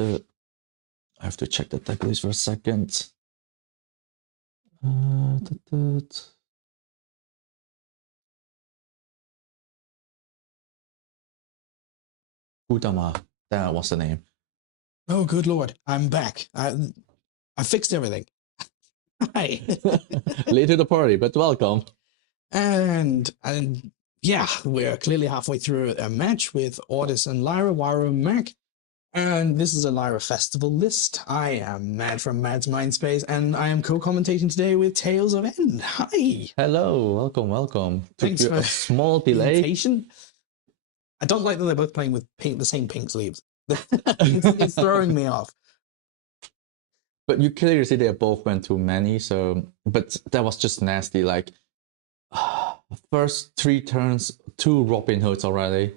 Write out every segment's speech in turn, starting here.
I have to check the deck list for a second. Udama, that was the name. Oh, good lord, I'm back. I fixed everything. Hi. Late to the party, but welcome. and yeah, we're clearly halfway through a match with Ordis and Lyra, Waru and Mac. And this is a Lyra Festival list. I am Mad from Mad's Mindspace, and I am co-commentating today with Tales of End. Hi. Hello, welcome. Thanks Took you for a small being delay. patient. I don't like that they're both playing with the same pink sleeves. it's throwing me off. But you clearly see they both went too many, so but that was just nasty. Like first 3 turns, 2 Robin Hoods already.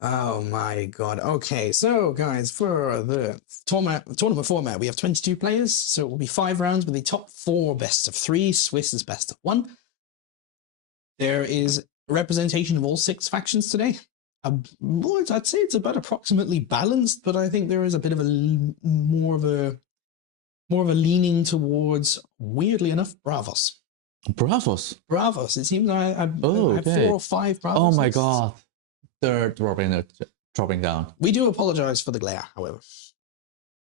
Oh my god. Okay, so guys, for the tournament format, we have 22 players, so it will be 5 rounds with the top 4 best of 3. Swiss is best of 1. There is representation of all 6 factions today. I'd say it's about approximately balanced, but I think there is a bit of a more of a leaning towards, weirdly enough, Bravos. Bravos. It seems I have 4 or 5 Bravos. Oh my god. 3rd Robin Hood dropping down. We do apologize for the glare, however.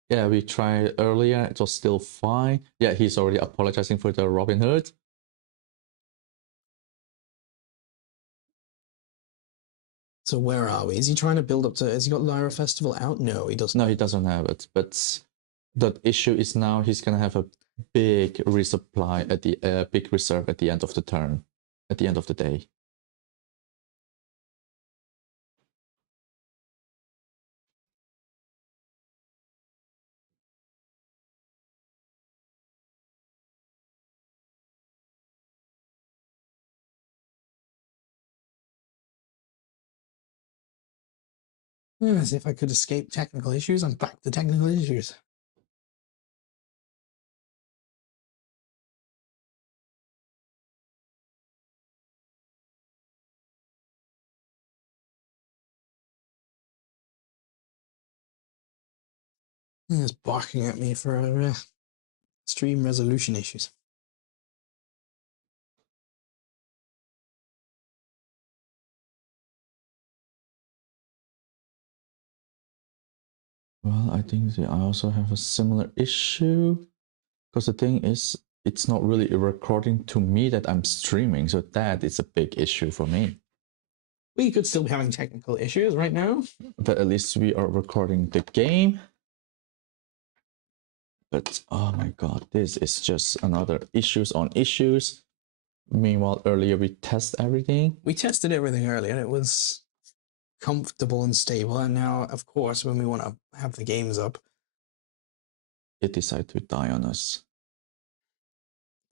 Yeah, we tried earlier. It was still fine. Yeah, he's already apologizing for the Robin Hood. So where are we? Is he trying to build up to... Has he got Lyra Festival out? No, he doesn't. No, he doesn't have it. But the issue is now he's going to have a big resupply at the big reserve at the end of the turn, at the end of the day. As if I could escape technical issues, I'm back to technical issues. It's barking at me for stream resolution issues. Well, I think I also have a similar issue, because the thing is, it's not really recording to me that I'm streaming, so that is a big issue for me. We could still be having technical issues right now. But at least we are recording the game. But oh my god, this is just another issues on issues. Meanwhile, earlier we test everything. We tested everything earlier. It was comfortable and stable. And now, of course, when we want to have the games up, it decided to die on us.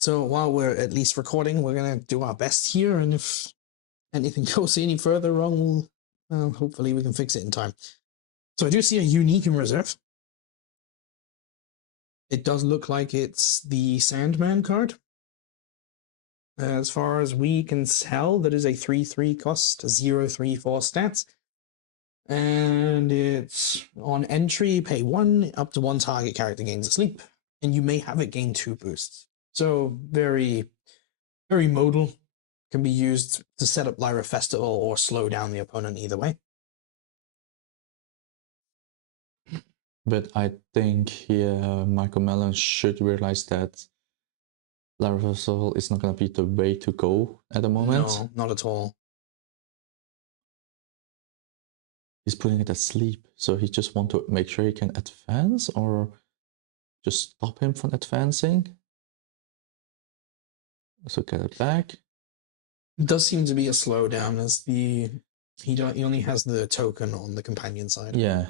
So while we're at least recording, we're going to do our best here. And if anything goes any further wrong, well, hopefully we can fix it in time. So I do see a unique in reserve. It does look like it's the Sandman card. As far as we can tell, that is a 3/3 cost, 0/3/4 stats. And it's on entry, pay 1, up to 1 target character gains a sleep. And you may have it gain 2 boosts. So very, very modal. Can be used to set up Lyra Festival or slow down the opponent either way. But I think here Michael Mellon should realize that Lyra Festival is not going to be the way to go at the moment. No, not at all. He's putting it asleep, so he just want to make sure he can advance, or just stop him from advancing. So get it back. It does seem to be a slowdown, as he only has the token on the companion side. Yeah.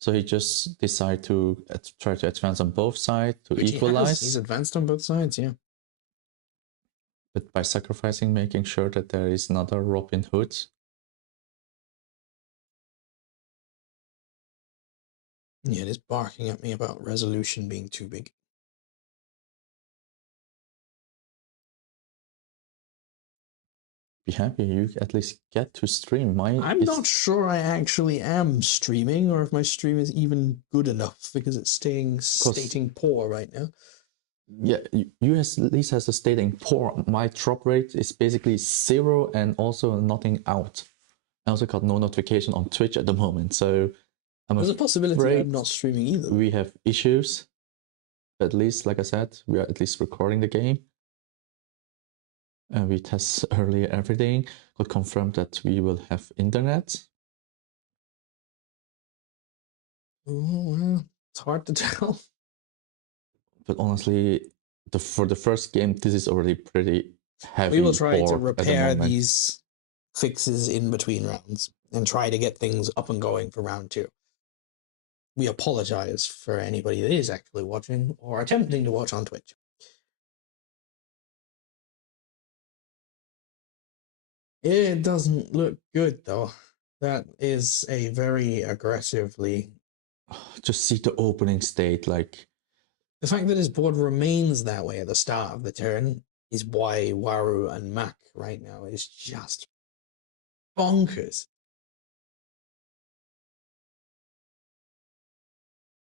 So he just decided to try to advance on both sides to Which equalize. He's advanced on both sides, yeah. But by sacrificing, making sure that there is another Robin Hood. Yeah, it is barking at me about resolution being too big. be happy you at least get to stream. Mine I'm is not sure I actually am streaming or if my stream is even good enough because it's stating poor right now. yeah, US at least has a stating poor. My drop rate is basically 0 and also nothing out. I also got no notification on Twitch at the moment, so There's a possibility afraid I'm not streaming either. we have issues. At least, like I said, we are at least recording the game. And we test earlier everything. Got confirmed that we will have internet. Oh, well, it's hard to tell. But honestly, for the first game, this is already pretty heavy. We will try to at the repair moment. these fixes in between rounds and try to get things up and going for round 2. We apologize for anybody that is actually watching or attempting to watch on Twitch. It doesn't look good, though. That is a very aggressively... Just see the opening state, like... The fact that his board remains that way at the start of the turn is why Waru and Mac right now is just bonkers.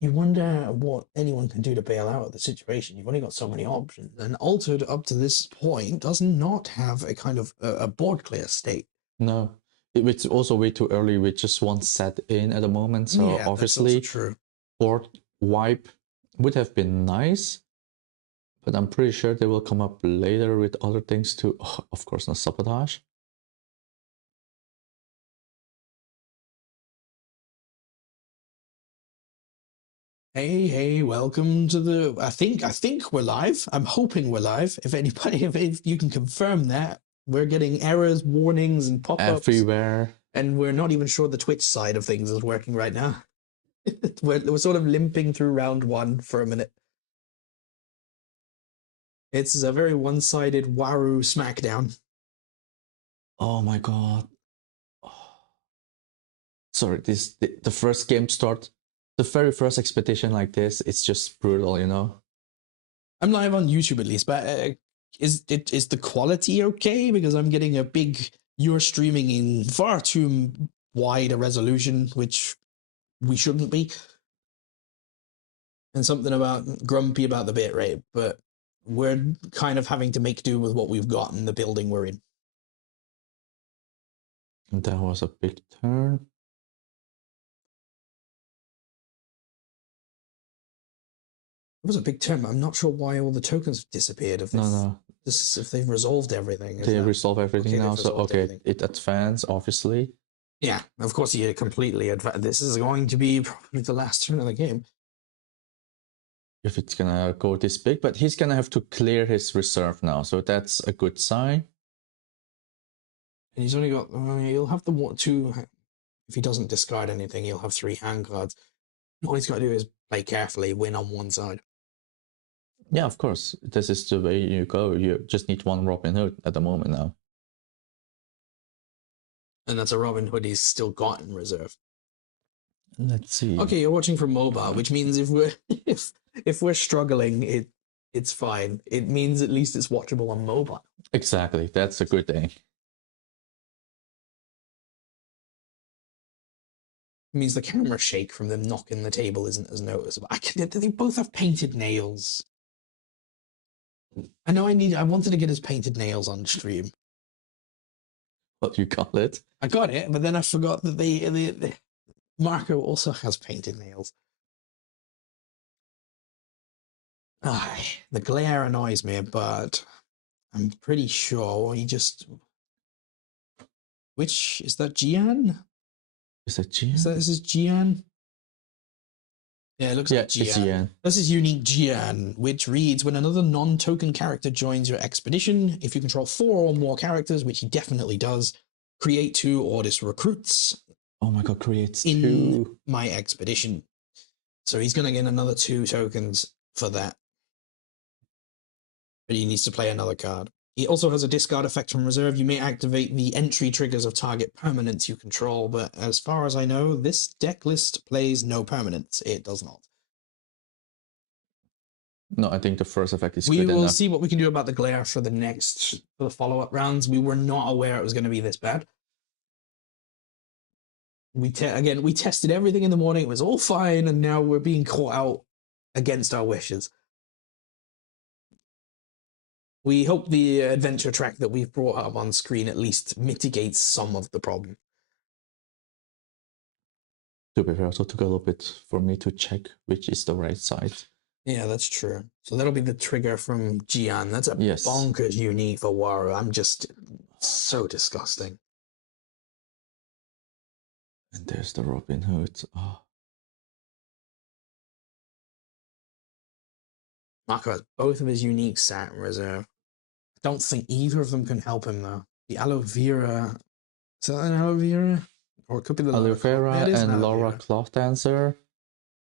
You wonder what anyone can do to bail out of the situation. You've only got so many options. And Altered up to this point does not have a kind of a board clear state. No. It's also way too early with just one set in at the moment. So Yeah, obviously, that's also true. board wipe would have been nice. But I'm pretty sure they will come up later with other things too. Oh, of course, not sabotage. Hey, welcome to the... I think we're live. I'm hoping we're live. If anybody, if you can confirm that, we're getting errors, warnings, and pop-ups everywhere. And we're not even sure the Twitch side of things is working right now. we're sort of limping through round 1 for a minute. It's a very one-sided Waru smackdown. Oh my god. Sorry, the first game start, the very first expedition like this, it's just brutal, you know? I'm live on YouTube at least, but is the quality okay? Because I'm getting a big, you're streaming in far too wide a resolution, which we shouldn't be. And something about grumpy about the bitrate, but we're kind of having to make do with what we've got in the building we're in. And that was a big turn. It was a big turn, but I'm not sure why all the tokens have disappeared. If they've resolved everything. They resolve everything now, so okay, everything. It advanced, obviously. Yeah, of course you completely advance. This is going to be probably the last turn of the game. If it's gonna go this big, but he's gonna have to clear his reserve now, so that's a good sign. And he's only got, he'll have the 2, if he doesn't discard anything, he'll have 3 hand cards. All he's got to do is play carefully, win on one side. Yeah, of course. This is the way you go. You just need one Robin Hood at the moment now. And that's a Robin Hood he's still got in reserve. Let's see. Okay, you're watching from mobile, which means if we're if we're struggling, it's fine. It means at least it's watchable on mobile. Exactly. That's a good thing. It means the camera shake from them knocking the table isn't as noticeable. They both have painted nails. I know I wanted to get his painted nails on stream. What you call it? I got it, but then I forgot that the Marco also has painted nails. The glare annoys me, but I'm pretty sure he just... Which, is that Gian? Is that Gian? Is this Gian? Yeah, it looks like Gian. It's Gian. This is unique Gian, which reads, when another non-token character joins your expedition, if you control 4 or more characters, which he definitely does, create 2 Ordis recruits. Oh my god, creates 2. In my expedition. So he's going to get another 2 tokens for that. But he needs to play another card. He also has a discard effect from reserve. You may activate the entry triggers of target permanents you control, but as far as I know, this deck list plays no permanents. It does not. No, I think the first effect is We good will enough. see what we can do about the glare for the follow-up rounds. We were not aware it was going to be this bad. We tested everything in the morning. It was all fine, and now we're being caught out against our wishes. We hope the adventure track that we've brought up on screen at least mitigates some of the problem. To be fair, so it took a little bit for me to check which is the right side. Yeah, that's true. So that'll be the trigger from Gian. That's a Yes. bonkers unique for Waru. I'm just so disgusting. And there's the Robin Hood. Oh. Marco has both of his unique sat in reserve. I don't think either of them can help him though. The aloe vera. Is that an aloe vera? Or it could be the Aloe vera it is an and aloe Laura vera. Cloth Dancer.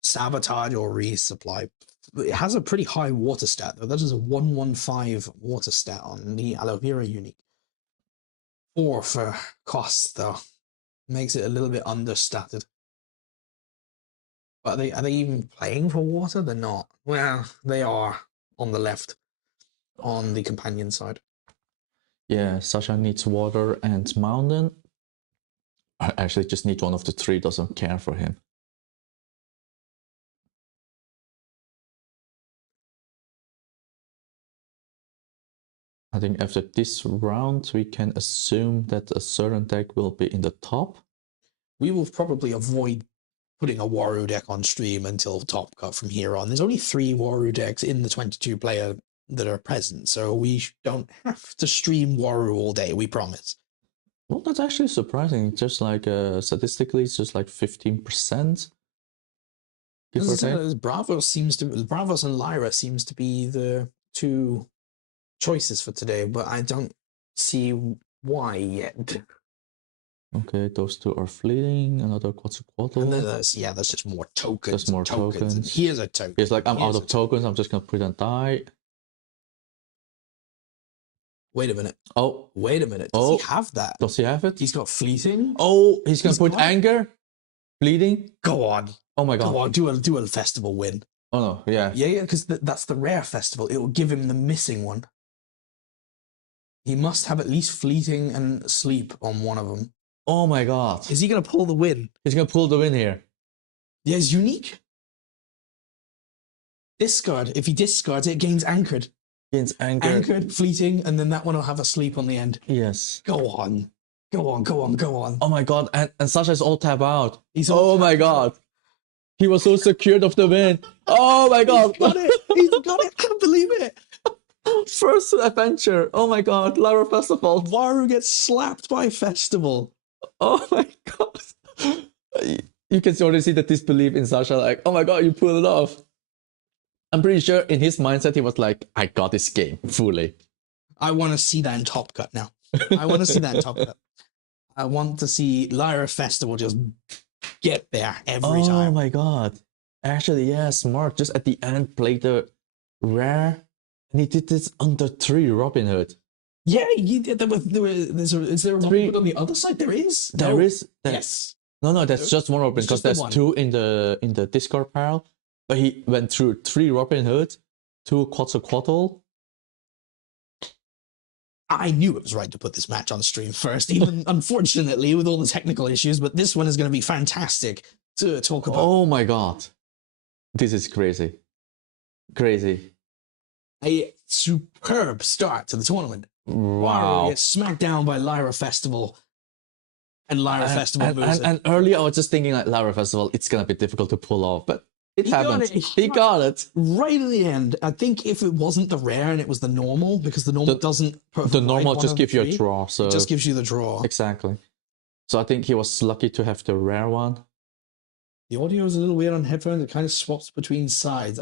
Sabotage or resupply. It has a pretty high water stat though. That is a 115 water stat on the aloe vera unique. 4 for costs though. Makes it a little bit understated. But are they even playing for water? They're not. Well, they are on the left, on the companion side. Yeah, Sasha needs water and mountain. I actually just need one of the three, doesn't care for him. I think after this round, we can assume that a certain deck will be in the top. We will probably avoid putting a Waru deck on stream until Top Cut from here on. There's only 3 Waru decks in the 22 player that are present, so we don't have to stream Waru all day, we promise. Well, that's actually surprising. Just like statistically, it's just like 15%. Bravos and Lyra seems to be the 2 choices for today, but I don't see why yet. Okay, those 2 are fleeting. Another Quetzalcoatl. And then that's just more tokens. Just more tokens. And here's a token. It's like, I'm out of tokens. I'm just gonna put a die. Wait a minute. Oh, wait a minute. Does he have that? Does he have it? He's got fleeting. Oh, he's gonna put anger, bleeding. Go on. Oh my god. Go on. Do a festival win. Oh no, yeah. Yeah, because that's the rare festival. It will give him the missing one. He must have at least fleeting and sleep on one of them. Oh my god. Is he going to pull the win? He's going to pull the win here. Yeah, it's unique. Discard. If he discards it, gains anchored. Gains anchored. Anchored, fleeting, and then that one will have a sleep on the end. Yes. Go on. Go on, go on, go on. Oh my god, and Sasha's all tap out. Oh my god. He was so secured of the win. Oh my god. He's got it. He's got it. I can't believe it. First adventure. Oh my god, Lara Festival. Waru gets slapped by Festival. Oh my god. You can already see the disbelief in Sasha, like, oh my god, you pulled it off. I'm pretty sure in his mindset, he was like, I got this game fully. I want to see that in Top Cut now. I want to see that in Top Cut. I want to see Lyra Festival just get there every time. Oh my god. Actually, yeah, smart. Just at the end, play the rare. And he did this under 3 Robin Hood. Yeah, he did that with. Is there a Robin Hood on the other side? There is. There is. Yes. No, that's just one Robin, because there's 2 in the Discord pile. But he went through 3 Robin Hood, 2 Quetzalcoatl. I knew it was right to put this match on stream first, even unfortunately with all the technical issues. But this one is going to be fantastic to talk about. Oh my god, this is crazy, crazy. A superb start to the tournament. Wow. Gets smacked down by Lyra Festival. And Lyra Festival moves and earlier I was just thinking like Lyra Festival, it's going to be difficult to pull off, but it happened. He got it. Right at the end. I think if it wasn't the rare and it was the normal, because the normal doesn't... The normal just gives you a draw. So it just gives you the draw. Exactly. So I think he was lucky to have the rare one. The audio is a little weird on headphones. It kind of swaps between sides.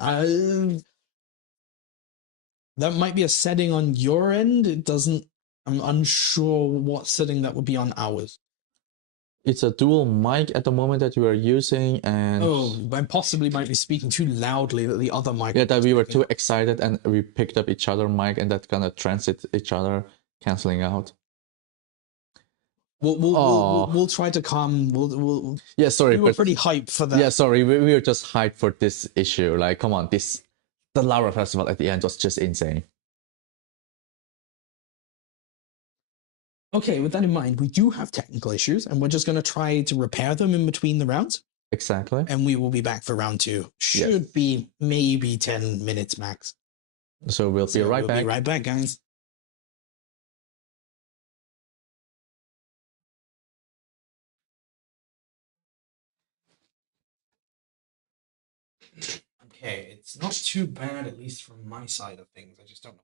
That might be a setting on your end. It doesn't... I'm unsure what setting that would be on ours. It's a dual mic at the moment that we are using, and... Oh, I possibly might be speaking too loudly that the other mic... Yeah, that we were too excited and we picked up each other mic and that kind of transit each other, cancelling out. We'll try to calm... Yeah, sorry. We were pretty hyped for that. Yeah, sorry. We were just hyped for this issue. Like, come on, this the Lara Festival at the end was just insane. Okay, with that in mind, we do have technical issues, and we're just going to try to repair them in between the rounds. Exactly. And we will be back for round 2. Should Yes. be maybe 10 minutes max. So we'll be right we'll back. Be right back, guys. Okay, it's not too bad, at least from my side of things. I just don't know.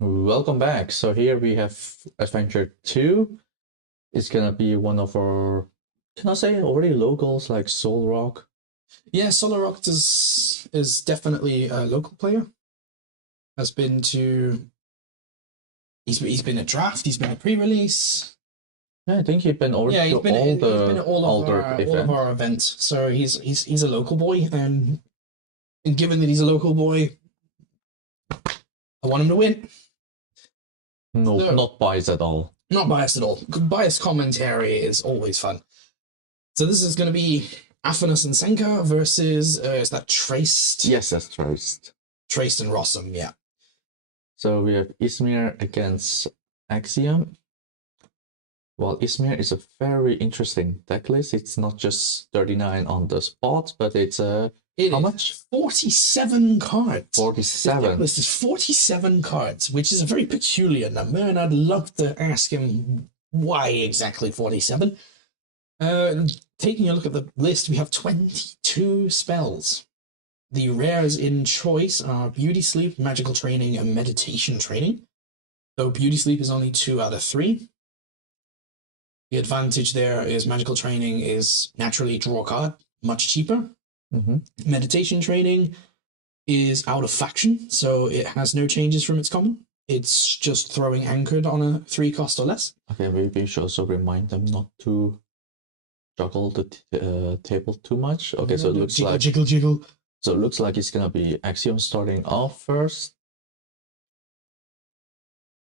Welcome back. So here we have Adventure 2. It's gonna be one of our, can I say already locals like Soul Rock? Yeah, Solar Rock is definitely a local player. Has been to he's been at draft, he's been at pre-release. Yeah, I think he's been over Yeah, to he's been at all all of events. our events. So he's a local boy, and given that he's a local boy, I want him to win. No, So, not biased at all. not biased at all. Biased commentary is always fun. So this is going to be Afanas and Senka versus is that Traced? Yes, that's first. Traced and Rossum, yeah. So we have Izmir against Axiom. Well, Izmir is a very interesting deck list. It's not just 39 on the spot, but it's how much? 47 cards. 47. The deck list is 47 cards, which is a very peculiar number, and I'd love to ask him why exactly 47. Taking a look at the list, we have 22 spells. The rares in choice are Beauty Sleep, Magical Training, and Meditation Training. Though Beauty Sleep is only 2 out of 3. The advantage there is Magical Training is naturally draw a card, much cheaper. Meditation Training is out of faction, so it has no changes from its common. It's just throwing Anchored on a 3 cost or less. Okay, maybe we should also remind them not to juggle the table too much. Okay, so it looks jiggle, like jiggle. So it looks like it's gonna be Axiom starting off first.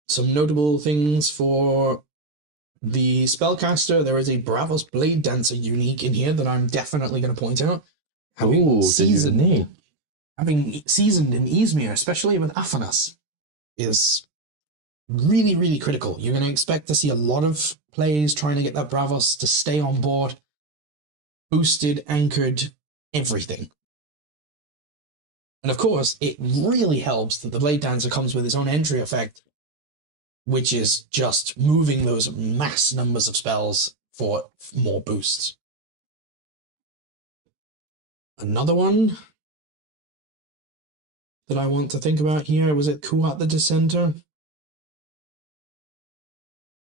Some notable things for the spellcaster: there is a Bravos Blade Dancer unique in here that I'm definitely going to point out. Having seasoned in Izmir, especially with Afanas, is really, really critical. You're going to expect to see a lot of plays trying to get that Bravos to stay on board, boosted, anchored, everything. And of course, it really helps that the Blade Dancer comes with its own entry effect, which is just moving those mass numbers of spells for more boosts. Another one that I want to think about here, was it Kuat the Dissenter?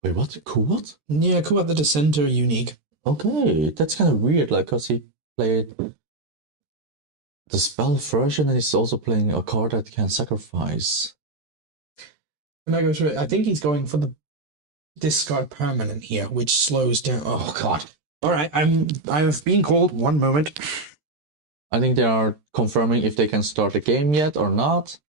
Wait, what? Kuat? Yeah, Kuat the Dissenter unique. Okay, that's kind of weird, like, because he played the spell version and he's also playing a card that can sacrifice. Can I go through it? I think he's going for the discard permanent here, which slows down. Oh god. Alright, I've been called. 1 moment. I think they are confirming if they can start the game yet or not.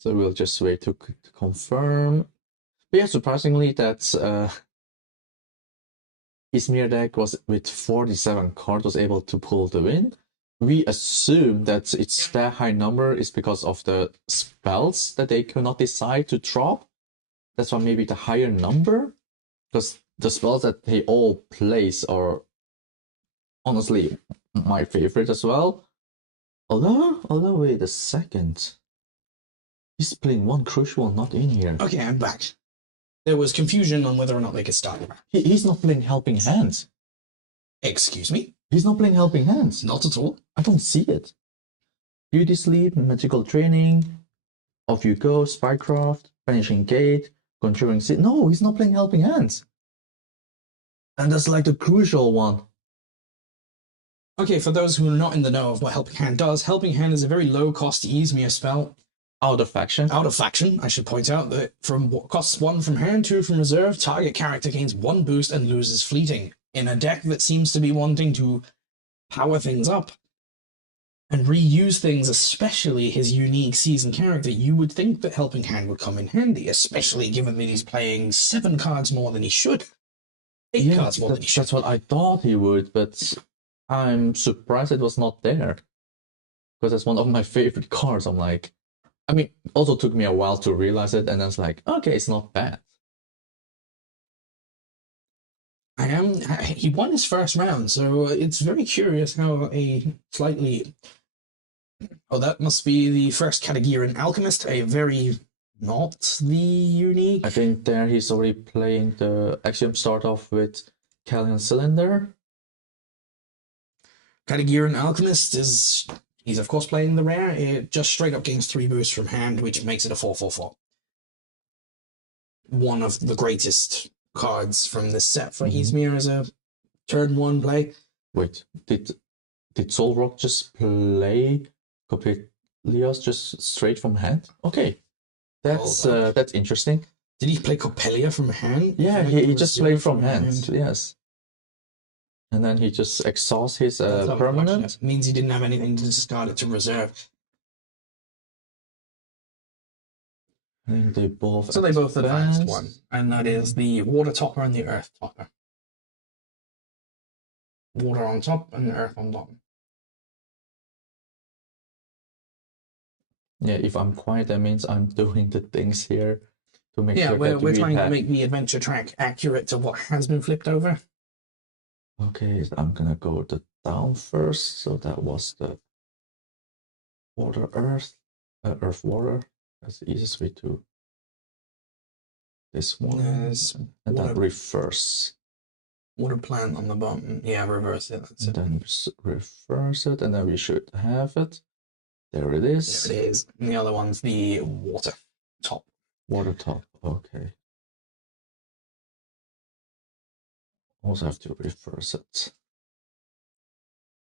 So we'll just wait to confirm. But yeah, surprisingly, that's Izmir deck was with 47 cards was able to pull the win. We assume that it's that high number is because of the spells that they could not decide to drop. That's why maybe the higher number, because the spells that they all place are honestly my favorite as well. Although wait a second, he's playing one crucial one not in here. Okay, I'm back. There was confusion on whether or not they could start. He's not playing Helping Hands. Excuse me? He's not playing Helping Hands. Not at all. I don't see it. Beauty Sleep, Magical Training, Off You Go, Spycraft, Vanishing Gate, Conjuring Seed. No, he's not playing Helping Hands. And that's like the crucial one. Okay, for those who are not in the know of what Helping Hand does, Helping Hand is a very low cost Izmir spell. Out of faction. Out of faction, I should point out that from costs 1 from hand, 2 from reserve, target character gains 1 boost and loses fleeting. In a deck that seems to be wanting to power things up and reuse things, especially his unique season character, you would think that Helping Hand would come in handy, especially given that he's playing 7 cards more than he should. 8 cards more than he should. That's what I thought he would, but I'm surprised it was not there. Because that's one of my favorite cards. I'm like, I mean, also took me a while to realize it, and then it's like, okay, it's not bad. He won his first round, so it's very curious how a slightly... Oh, that must be the first Katagiran Alchemist, a very not the unique... I think there he's already playing the Axiom start off with Callion Cylinder. Katagiran Alchemist he's of course playing the rare. It just straight up gains 3 boosts from hand, which makes it a 4/4/4. One of the greatest cards from this set for Izmir as a turn 1 play. Wait, did Solrock just play Coppelius just straight from hand? Okay, that's interesting. Did he play Coppelia from hand? Yeah, he just played from hand. Yes. And then he just exhausts his permanent. Means he didn't have anything to discard it to reserve. I think they both. So they both advanced one, and that is the water topper and the earth topper. Water on top and earth on bottom. Yeah, if I'm quiet, that means I'm doing the things here to make sure that we're trying to make the adventure track accurate to what has been flipped over. Okay, I'm gonna go down first. So that was the water, earth, earth, water. That's the easiest way to this one. And then reverse. Water plant on the bottom. Yeah, reverse it. That's it. Then reverse it, and then we should have it. There it is. There it is. And the other one's the water top. Water top. Okay. Also have to reverse it.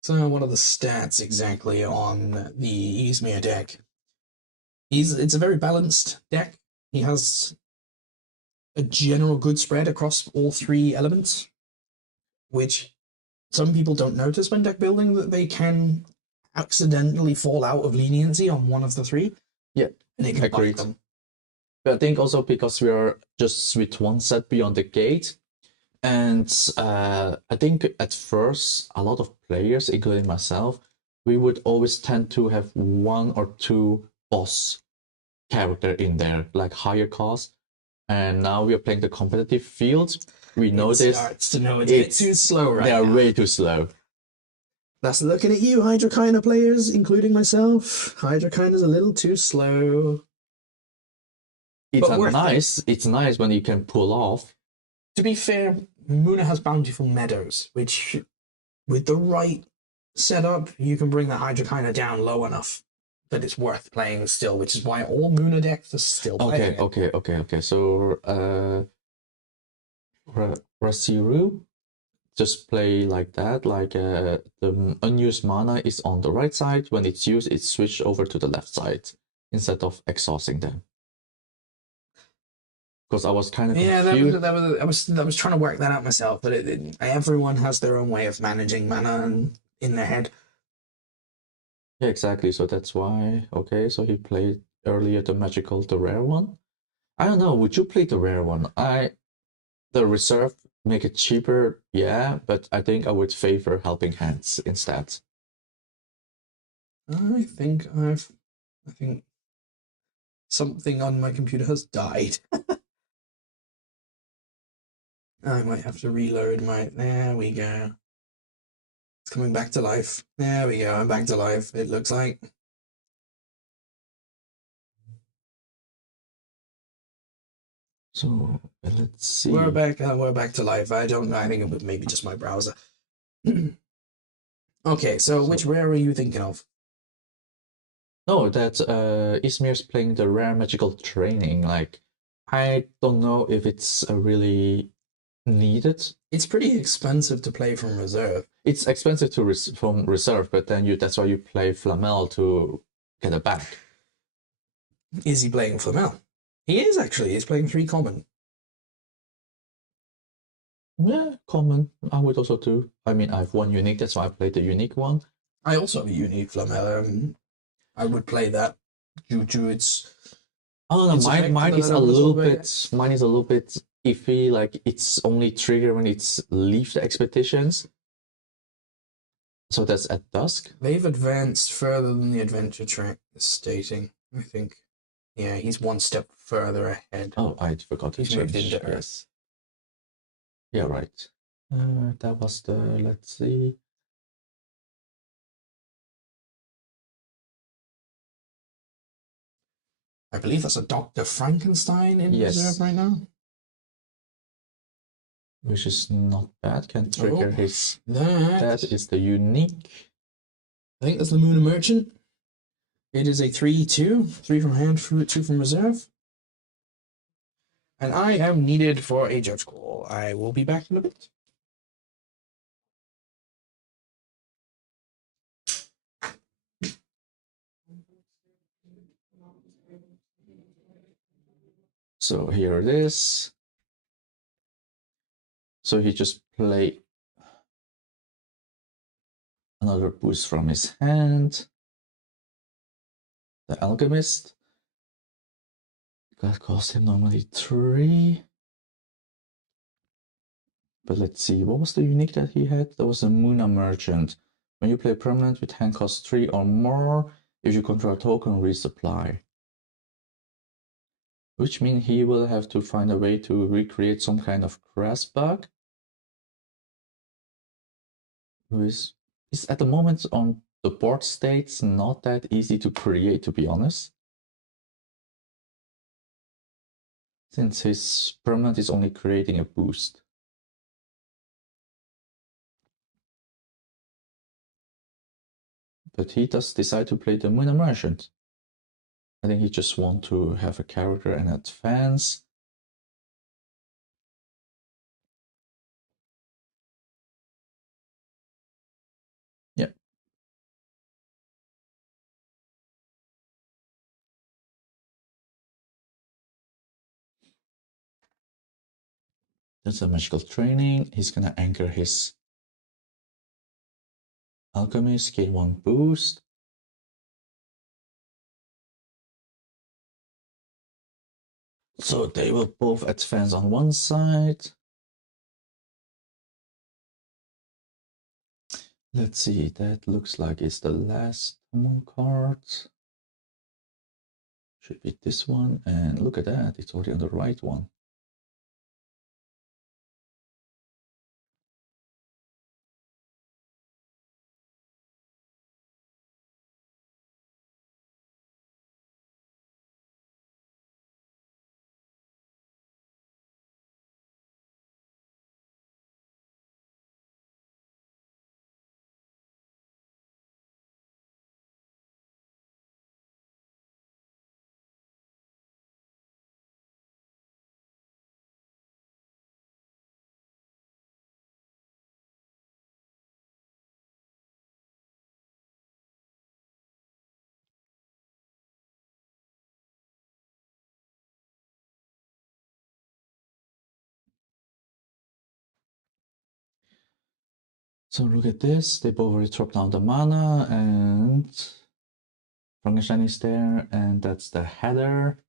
So what are the stats exactly on the Izmir deck? It's a very balanced deck. He has a general good spread across all 3 elements, which some people don't notice when deck building, that they can accidentally fall out of leniency on one of the 3. Yeah, and it can bite them. But I think also because we are just with one set beyond the gate, and I think at first a lot of players, including myself, we would always tend to have 1 or 2 boss character in there, like higher cost. And now we are playing the competitive field. We notice starts to know it's a bit too slow right now. They are way too slow. That's looking at you, Hydrokina players, including myself. Hydrokina's a little too slow. It's nice when you can pull off. To be fair, Muna has Bountiful Meadows, which, with the right setup, you can bring the Hydrokina down low enough that it's worth playing still, which is why all Muna decks are still playing. Okay. So, Rasiru, just play like that. Like the unused mana is on the right side. When it's used, it's switched over to the left side instead of exhausting them. Because I was kind of confused. I was trying to work that out myself, but everyone has their own way of managing mana in their head. Yeah, exactly. So that's why. Okay, so he played earlier the rare one. I don't know. Would you play the rare one? The reserve make it cheaper, yeah, but I think I would favor Helping Hands instead. I think something on my computer has died. I might have to reload my. There we go. It's coming back to life. There we go. I'm back to life. It looks like. So let's see. We're back to life. I don't know. I think it was maybe just my browser. Okay, so which rare are you thinking of? No, that Izmir's playing the rare magical training. Like, I don't know if it's really needed. It's pretty expensive to play from reserve. It's expensive from reserve, but then that's why you play Flamel to get it back. Is he playing Flamel? He is actually. He's playing 3 common. Yeah, common. I would also do. I mean, I have 1 unique. That's why I played the unique one. I also have a unique Flamel. I would play that due to its. Oh no, mine is a little bit. Mine is a little bit iffy. Like it's only trigger when it's leave the expeditions. So that's at dusk. They've advanced further than the adventure track is stating. I think. Yeah, he's 1 step further ahead. Oh, I forgot to change. Moved into Earth. Yes. Yeah, right. That was the. Let's see. I believe that's a Dr. Frankenstein in reserve right now. which is not bad. Can trigger his. That That is the unique. I think that's the Moon Merchant. It is a 3/2, 3 from hand, 2 from reserve. And I am needed for a judge call. I will be back in a bit. So here it is. So he just played another boost from his hand. The Alchemist. That cost him normally 3. But let's see, what was the unique that he had? That was a Muna Merchant. When you play a permanent with hand cost 3 or more, if you control a token, resupply. Which means he will have to find a way to recreate some kind of grass bug. Who is at the moment on the board states not that easy to create, to be honest. Since his permanent is only creating a boost. But he does decide to play the Muna Merchant. I think he just wants to have a character and advance. Yeah. That's a magical training. He's gonna anchor his Alchemist, gain 1 boost. So they will both advance on one side. Let's see, that looks like it's the last common card. Should be this one, and look at that, it's already on the right one. So look at this, they both already dropped down the mana, and Frankenstein is there, and that's the header.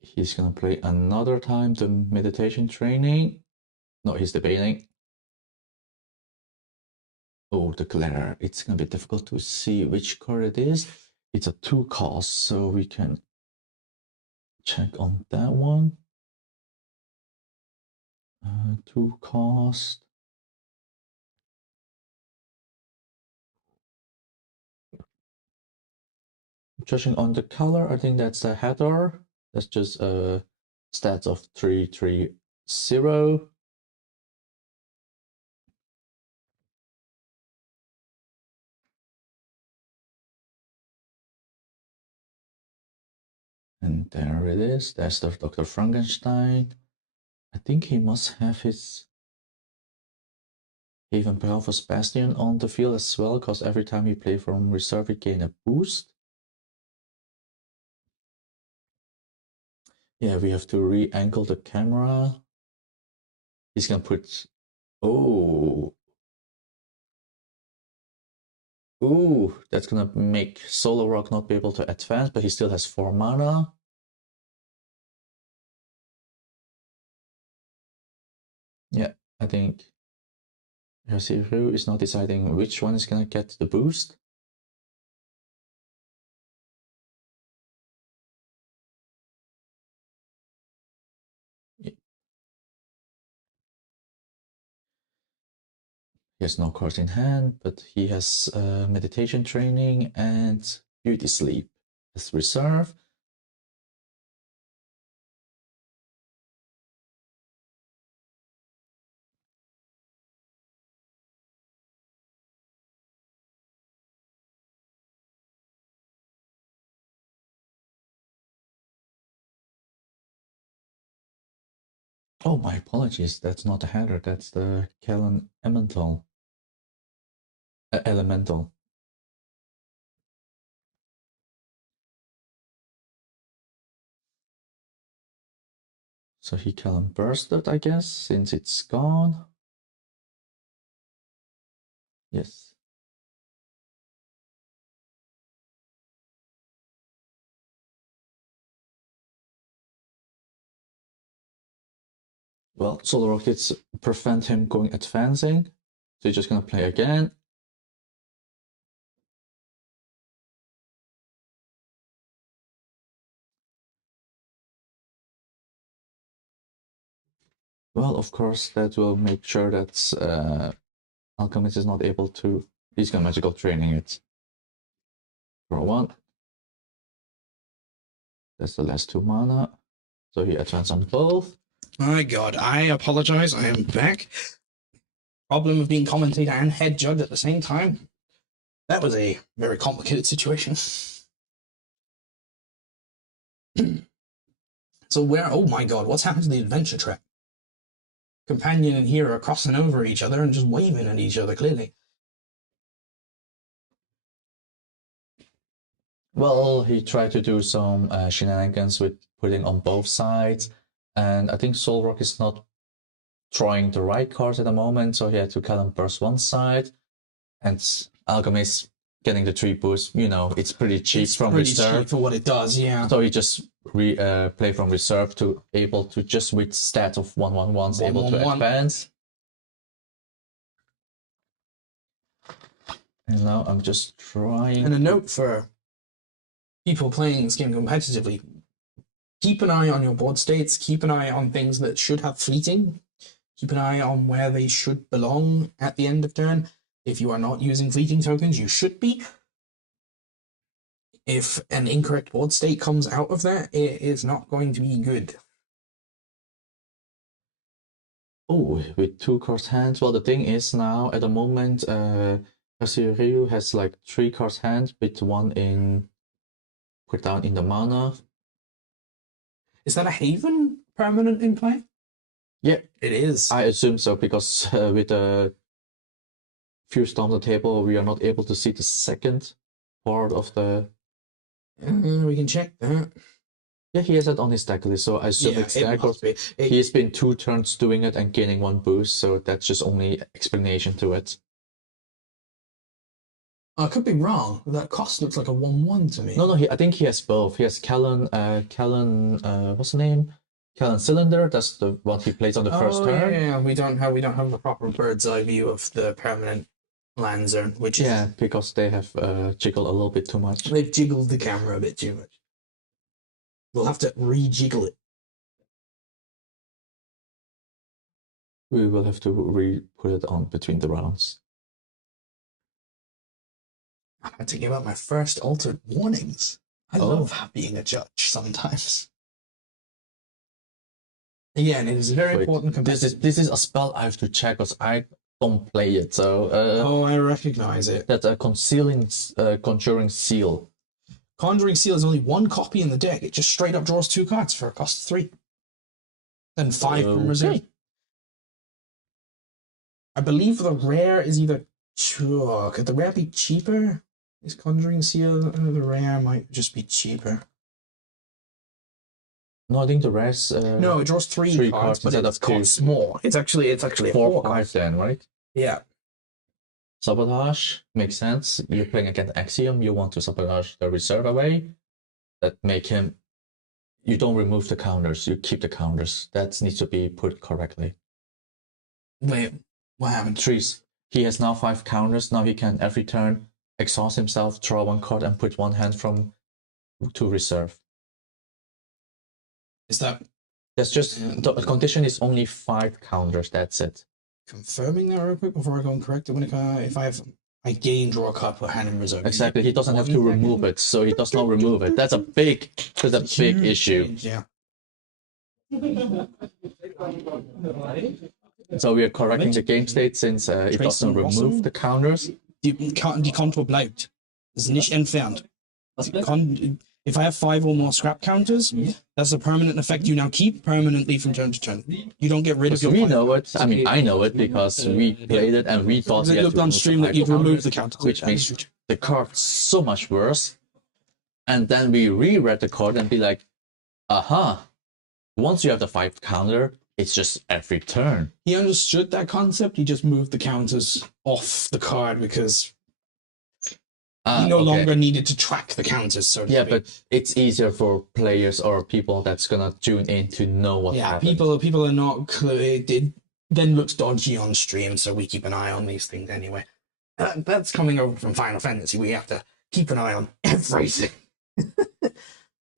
He's gonna play another time the meditation training. No, he's debating. Oh, the glare. It's gonna be difficult to see which card it is. It's a 2 cost, so we can check on that one. 2 cost. Judging on the color, I think that's the header. That's just a stats of 3/3/0. And there it is. That's the Dr. Frankenstein. I think he must have his even Bravo's Bastion on the field as well, because every time you play from reserve, you gain a boost. Yeah, we have to re-angle the camera. He's gonna put. Oh. Ooh, that's gonna make Solo Rock not be able to advance, but he still has 4 mana. Yeah, I think Yasuhiro is not deciding which one is gonna get the boost. He has no cards in hand, but he has meditation training and beauty sleep as reserve. Oh, my apologies. That's not the header. That's the Kellen Elemental. Elemental. So he Kellen bursted, I guess, since it's gone. Yes. Well, Solar Rockets prevent him going advancing. So he's just gonna play again. Well, of course, that will make sure that Alchemist is not able to. He's gonna magical training it. For one. That's the last 2 mana. So he advances on both. My god, I apologize. I am back. Problem of being commentator and head judge at the same time. That was a very complicated situation. So where, oh my god, what's happened to the adventure track? Companion and hero are crossing over each other and just waving at each other, clearly. Well, he tried to do some shenanigans with putting on both sides. And I think Solrock is not drawing the right cards at the moment, so he had to Kellen burst one side. And Alchemist getting the 3 boost, you know, it's pretty cheap It's from pretty reserve. cheap for what it does, yeah. So he just play from reserve to able to just with stat of 1/1/1s able to advance. And now I'm just trying. And a note for people playing this game competitively: keep an eye on your board states. Keep an eye on things that should have fleeting. Keep an eye on where they should belong at the end of turn. If you are not using fleeting tokens, you should be. If an incorrect board state comes out of that, it is not going to be good. Oh, with 2 cards hands. Well, the thing is now, at the moment, Ryu has like 3 cards hand with 1 in put down in the mana. Is that a Haven permanent in play? Yeah, it is. I assume so, because with a few storms on the table, we are not able to see the second part of the. We can check that. Yeah, he has it on his deck list, so I assume it's there. He's been 2 turns doing it and gaining 1 boost, so that's just only explanation to it. I could be wrong. That cost looks like a 1/1 to me. No, I think he has both. He has Kellen, what's the name? Kellen Cylinder. That's the what he plays on the first turn. Yeah, we don't have the proper bird's eye view of the permanent land zone, which is because they have jiggled a little bit too much. They've jiggled the camera a bit too much. We'll have to re-jiggle it. We will have to re-put it on between the rounds. I had to give out my first altered warnings. I love being a judge sometimes. Again, it is very important. This is a spell I have to check because I don't play it. So I recognize it. That's a Conjuring Seal. Conjuring Seal is only 1 copy in the deck. It just straight up draws 2 cards for a cost of 3. Then 5 from reserve. I believe the rare is either. Could the rare be cheaper? Is Conjuring Seal the rare might just be cheaper? No, I think the rest. No, it draws 3 cards, but it costs more. It's actually a 4/5 then, right? Yeah. Sabotage makes sense. You're playing against Axiom. You want to sabotage the reserve away. That make him. You don't remove the counters. You keep the counters. That needs to be put correctly. Wait, what happened? Trees. He has now 5 counters. Now he can every turn exhaust himself, draw 1 card, and put 1 hand to reserve. Is that? That's just the condition is only 5 counters. That's it. Confirming that real quick before I go and correct it. If I gain draw a card, put hand in reserve. Exactly. He doesn't have to remove it, so he does not remove it. That's a big issue. Yeah. So we are correcting the game state since it doesn't remove the counters. Die Konto bleibt. Ist nicht entfernt. If I have 5 or more scrap counters, that's a permanent effect you now keep permanently from turn to turn. You don't get rid of So your we 5 know it. counters. I mean, I know it because we played it and we thought Because we it had looked to on remove stream the that you'd 5 remove the counters, counters. which makes the card so much worse. And then we reread the card and be like, aha, once you have the 5 counter, it's just every turn. He understood that concept. He just moved the counters off the card because he no longer needed to track the counters. So to speak. But it's easier for players or people that's gonna tune in to know what happened. People are not clear. It then looks dodgy on stream, so we keep an eye on these things anyway. That's coming over from Final Fantasy. We have to keep an eye on everything.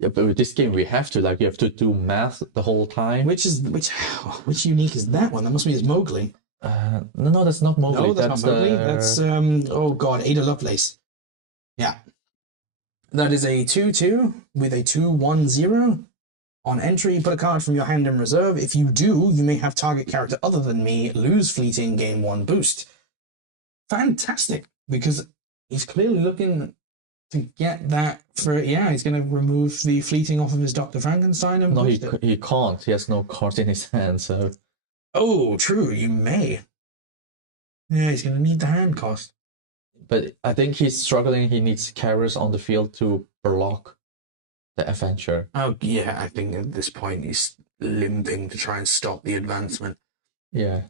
Yeah, but with this game we have to you have to do math the whole time. Which unique is that one? That must be his Mowgli. No, that's not Mowgli. No, that's not Mowgli. That's oh god, Ada Lovelace. Yeah. That is a 2/2 with a 2/1/0. On entry, put a card from your hand in reserve. If you do, you may have target character other than me lose fleeting, gain 1 boost. Fantastic, because he's clearly looking to get that for, he's going to remove the fleeting off of his Dr. Frankenstein and he can't. He has no cards in his hand, so... Oh, true, you may. Yeah, he's going to need the hand cost. But I think he's struggling. He needs carriers on the field to block the adventure. Oh, yeah, I think at this point he's limping to try and stop the advancement. Yeah.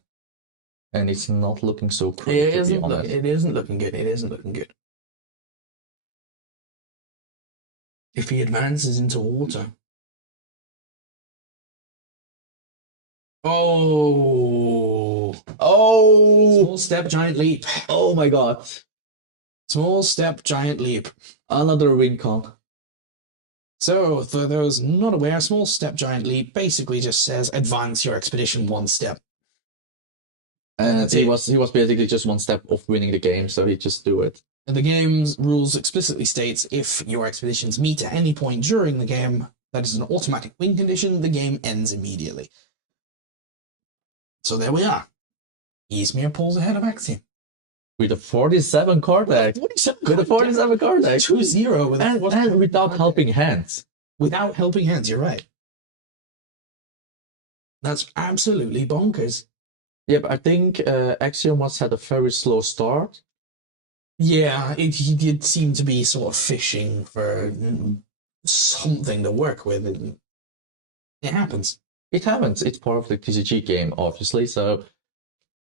And it's not looking so pretty, it isn't looking good. It isn't looking good. If he advances into water. Oh! Small step, giant leap. Oh my god. Small step, giant leap. Another win con. So, for those not aware, small step, giant leap basically just says advance your expedition 1 step. And he was basically just 1 step off winning the game, so he just do it. The game's rules explicitly states if your expeditions meet at any point during the game, that is an automatic win condition, the game ends immediately. So there we are. Easmir pulls ahead of Axiom. With a 47 card deck. With a 47 card deck. 2-0 with and without helping hands. Without helping hands, you're right. That's absolutely bonkers. Yeah, but I think Axiom once had a very slow start. Yeah, he did seem to be sort of fishing for something to work with. It happens. It happens. It's part of the TCG game, obviously, so...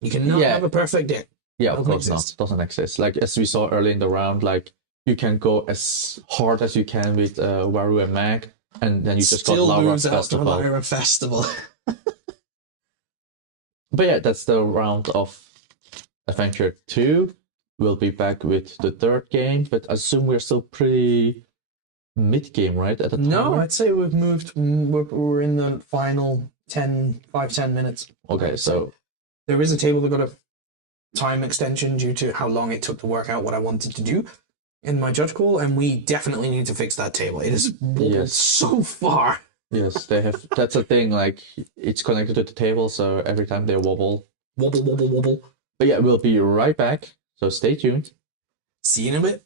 You cannot have a perfect deck. Yeah, of course not. Doesn't exist. Like, as we saw early in the round, like, you can go as hard as you can with Waru and Mag, and then you just got Lara Festival. But yeah, that's the round of Adventure 2. We'll be back with the 3rd game, but I assume we're still pretty mid-game, right? At the time? No, I'd say we've moved. We're in the final 5-10 minutes. Okay, so... There is a table that got a time extension due to how long it took to work out what I wanted to do in my judge call, and we definitely need to fix that table. It is wobbled so far. Yes, they have. That's a thing. Like, it's connected to the table, so every time they wobble. Wobble. But yeah, we'll be right back. So stay tuned. See you in a bit.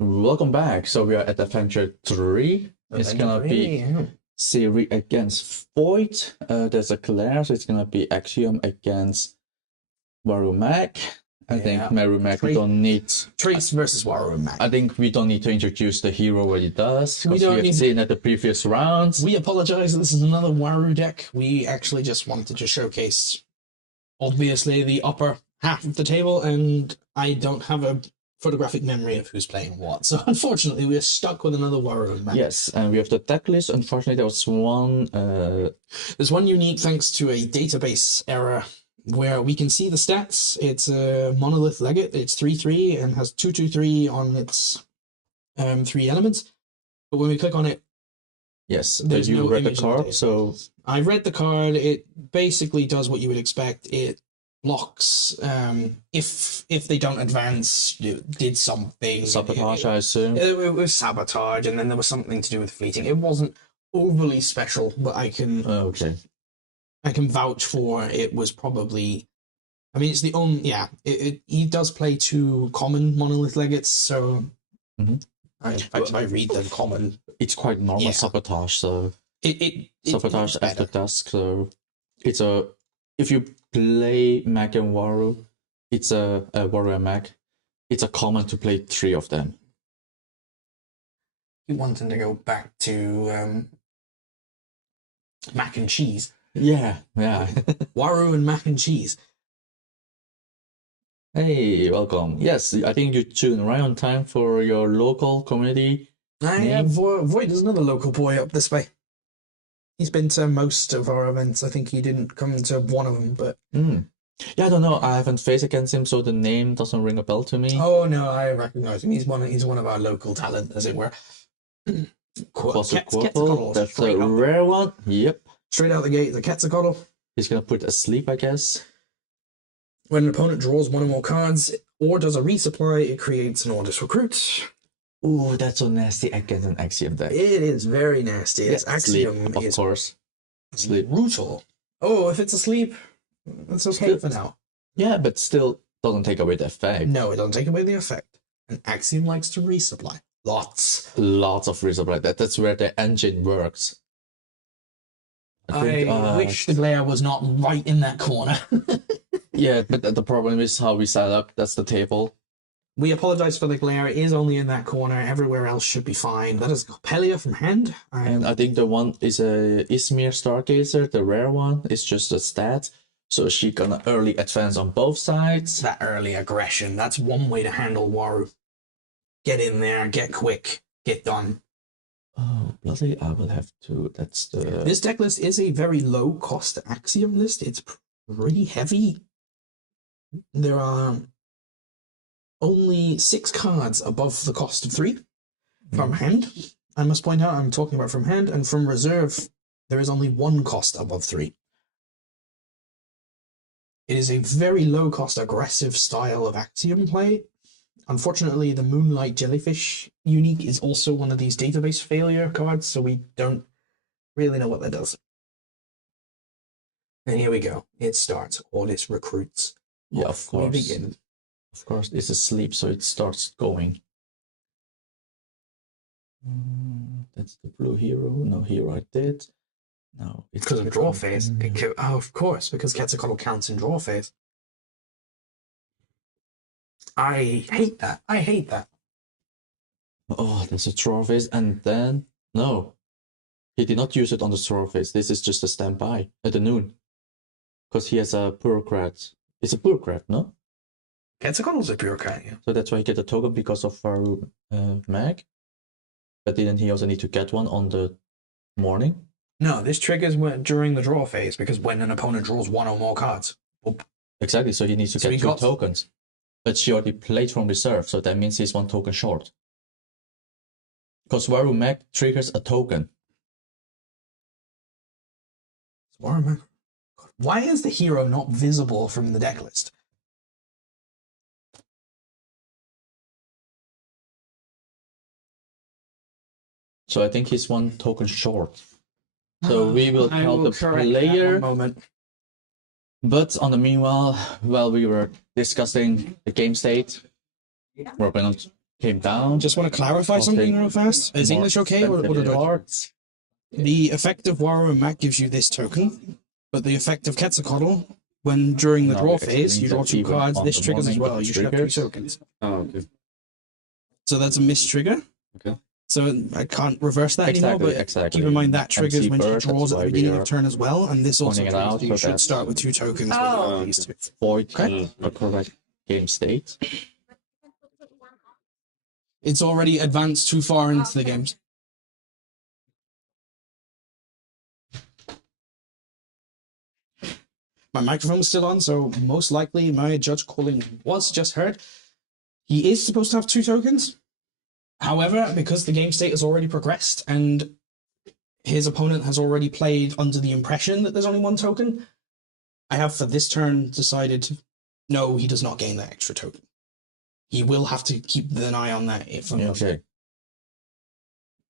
Welcome back. So we are at Adventure 3. It's gonna be Siri against Void. There's a Claire, so it's gonna be Axiom against Warumak. I think Marumak we don't need Trace versus Warumak. I think we don't need to introduce the hero what he does. We don't have need seen at the previous rounds. We apologize that this is another Waru deck. We actually just wanted to showcase obviously the upper half of the table, and I don't have a photographic memory of who's playing what. So unfortunately, we are stuck with another Warumak. Yes, and we have the deck list. Unfortunately, there was one. There's one unique thanks to a database error where we can see the stats. It's a Monolith Legate. It's 3/3 and has 2/2/3 on its 3 elements. But when we click on it, yes, there's you no read the image card. So I've read the card. It basically does what you would expect. It blocks if they don't advance, did something. Sabotage, I assume. It was sabotage, and then there was something to do with fleeting. It wasn't overly special, but I can vouch for it was probably. I mean, it's the only he does play 2 common Monolith Legates, so if I read the common, it's quite normal sabotage. So it sabotage after dusk. So it's a if you play Mag and Waru, it's a Waru and Mag. It's a common to play 3 of them. You wanting to go back to mac and cheese? Yeah. Waru and mac and cheese. Hey, welcome. Yes, I think you tuned right on time for your local community. Void is another local boy up this way. He's been to most of our events. I think he didn't come to one of them, but yeah, I don't know. I haven't faced against him, so the name doesn't ring a bell to me. Oh no, I recognize him. He's one of our local talent, as it were. Quetzalcoatl, that's a rare one. Yep. Straight out the gate, the Quetzalcoatl. He's gonna put asleep, I guess. When an opponent draws 1 or more cards or does a resupply, it creates an Ordis Recruit. Ooh, that's so nasty against an Axiom deck. It is very nasty. Yeah, its Axiom sleep, of course. Sleep. Brutal. Oh, if it's asleep, that's okay for now. Yeah, but still doesn't take away the effect. No, it doesn't take away the effect. An Axiom likes to resupply. Lots of resupply. That's where the engine works. I wish the glare was not right in that corner. Yeah, but the problem is how we set up. That's the table. We apologize for the glare. It is only in that corner. Everywhere else should be fine. That is Coppelia from hand. And I think the one is a Izmir Stargazer, the rare one. It's just a stat. So she gonna early advance on both sides. That early aggression. That's one way to handle Waru. Get in there, get quick, get done. Oh, bloody, I will have to. That's the. This deck list is a very low cost Axiom list. It's pretty heavy. There are only 6 cards above the cost of 3 from hand. I must point out, I'm talking about from hand, and from reserve, there is only 1 cost above 3. It is a very low cost, aggressive style of Axiom play. Unfortunately, the Moonlight Jellyfish unique is also one of these database failure cards, so we don't really know what that does. And here we go. It starts. Ordis Recruits. Yeah, of course. We begin. Of course, it's asleep, so it starts going. That's the blue hero. No hero I did. No, it's because of draw phase. Oh, of course, because Quetzalcoatl counts in draw phase. I hate that. I hate that. Oh, there's a draw phase, and then no, he did not use it on the draw phase. This is just a standby at the noon, because he has a bureaucrat. It's a bureaucrat, no? Quetzalcoatl's a bureaucrat, yeah. So that's why he get a token because of Faru Mag. But didn't he also need to get one on the morning? No, this triggers during the draw phase because when an opponent draws 1 or more cards. Oop. Exactly, so he needs to get 2 tokens. But she already played from reserve, so that means he's 1 token short. Because Waru Mag triggers a token. Waru Mag. Why is the hero not visible from the deck list? So I think he's 1 token short. So we will count the player. Moment. But on the meanwhile, while we were discussing the game state, our opponent came down. Just want to clarify something real fast. Is English okay, or did I? Cards. The effect of Waru and Mac gives you this token, but the effect of Quetzalcoatl, when during the Now draw we phase, you draw explained 2 that even cards, on this the triggers as morning, well. the You should have 2 triggers. tokens. Oh, okay. So that's a missed trigger. Okay. So I can't reverse that anymore, but Exactly. keep in mind that triggers MC when she Bird, draws that's at the why beginning we of are turn as well, and this also pointing it triggers, out, so you so should that- start with 2 tokens when Oh. you have these 2. Void Okay. a correct game state. It's already advanced too far into the games. My microphone is still on, so most likely my judge calling was just heard. He is supposed to have 2 tokens. However, because the game state has already progressed and his opponent has already played under the impression that there's only 1 token, I have for this turn decided no, he does not gain that extra token. He will have to keep an eye on that if Okay.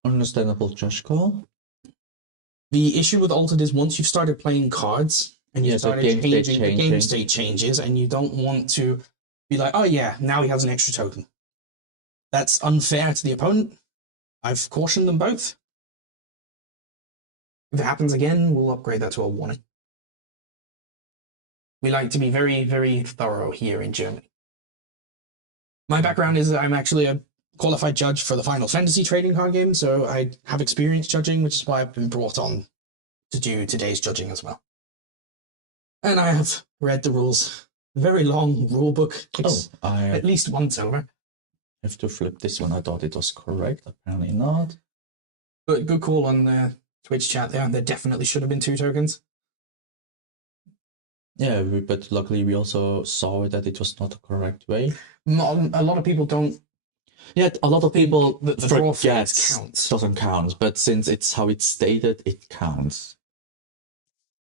Understandable judge call. The issue with Altered is once you've started playing cards and you Yeah, so started game state changing, the game changing. state changes, and you don't want to be like, oh yeah, now he has an extra token. That's unfair to the opponent. I've cautioned them both. If it happens again, we'll upgrade that to a warning. We like to be very, very thorough here in Germany. My background is that I'm actually a qualified judge for the Final Fantasy trading card game, so I have experience judging, which is why I've been brought on to do today's judging as well. And I have read the rules. Very long rule book. It's I at least once over. have to flip this one. I thought it was correct. Apparently not. But good call on the Twitch chat there. There definitely should have been 2 tokens. Yeah, but luckily we also saw that it was not the correct way. A lot of people don't. Yeah, a lot of people The draw forget phase counts. doesn't count, but since it's how it's stated, it counts.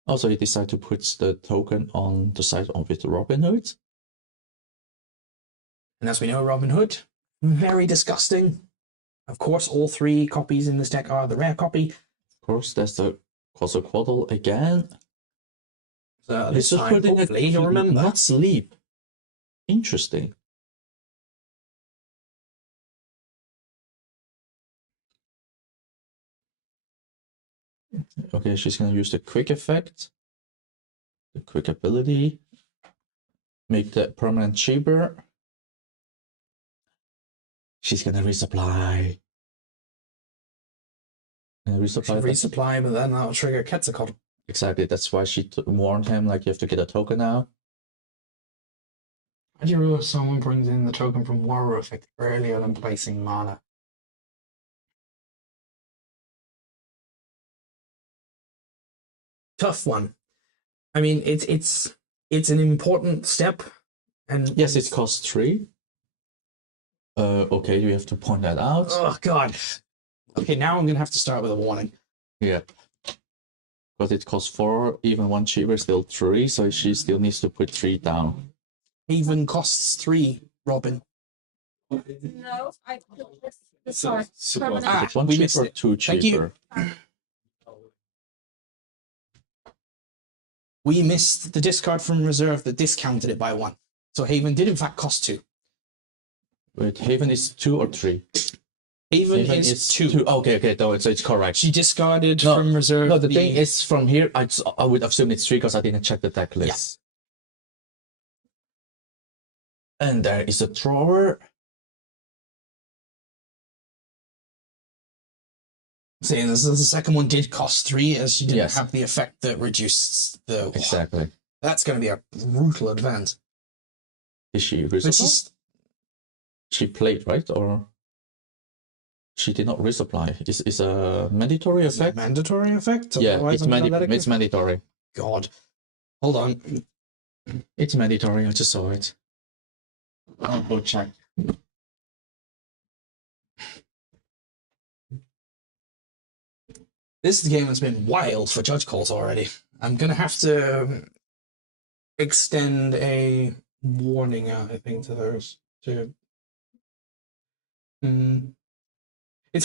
Also, he decided to put the token on the side of it, Robin Hood. And as we know, Robin Hood, very disgusting. Of course, all 3 copies in this deck are the rare copy. Of course, there's the Quetzalcoatl again. So He's this just time, putting hopefully, it, you'll remember. not sleep. Interesting. Okay, she's gonna use the quick effect, the quick ability, make the permanent cheaper. She's gonna resupply. And resupply. Resupply, but then that'll trigger Quetzalcoatl. Exactly. That's why she warned him, like, you have to get a token now. How do you realize someone brings in the token from Waru effect earlier than placing mana? Tough one. I mean, it's an important step, and Yes, it costs 3. Okay, you have to point that out. Oh god. Okay, now I'm gonna have to start with a warning. Yeah. But it costs 4, even 1 cheaper, still 3, so she still needs to put 3 down. Even costs 3, Robin. No, I put this card permanent. Ah, Is it 1 we cheaper missed or it. 2 Thank you. cheaper? We missed the discard from reserve that discounted it by 1. So Haven did in fact cost 2. Wait, Haven is 2 or 3? Haven is 2. Okay, no, it's correct. She discarded No, from reserve. No, the thing is, from here, I would assume it's 3 because I didn't check the deck list. And there is a drawer. See, the second one did cost 3, as she didn't Yes. have the effect that reduced the. Exactly. That's going to be a brutal advance. Is she But resupply? she's, She played, right? Or she did not resupply. Is a mandatory is it a effect? mandatory effect? Yeah, Otherwise it's, I'm gonna let it it's go. mandatory. God. Hold on. It's mandatory. I just saw it. I'll go check. This game has been wild for judge calls already. I'm going to have to extend a warning out, I think, to those. It's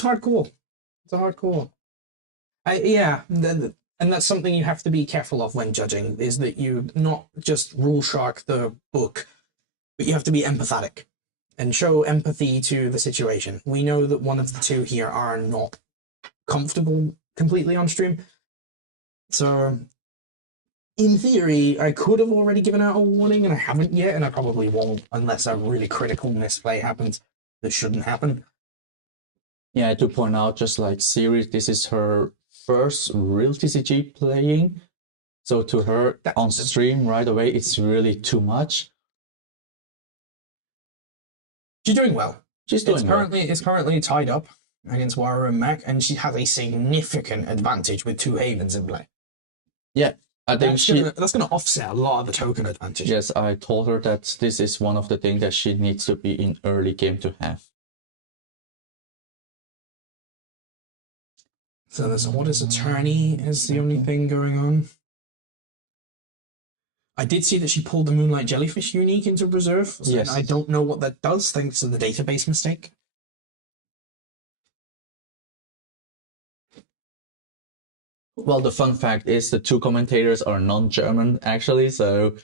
hardcore. It's a hard call. And that's something you have to be careful of when judging, is that you not just rule shark the book, but you have to be empathetic. and show empathy to the situation. We know that one of the two here are not comfortable completely on stream. So, in theory, I could have already given out a warning, and I haven't yet, and I probably won't unless a really critical misplay happens that shouldn't happen. Yeah, to point out, just like Siri, this is her first real TCG playing. So to her on stream right away, it's really too much. She's doing well. She's doing well. It's currently tied up against Wara and Mac, and she has a significant advantage with 2 Havens in play. Yeah, I think that's going to offset a lot of the token advantage. Yes, I told her that this is one of the things that she needs to be in early game to have. So there's Orders Attorney is the only thing going on. I did see that she pulled the Moonlight Jellyfish unique into reserve. Yes. I don't know what that does thanks to the database mistake. Well, the fun fact is the 2 commentators are non-German, actually, so...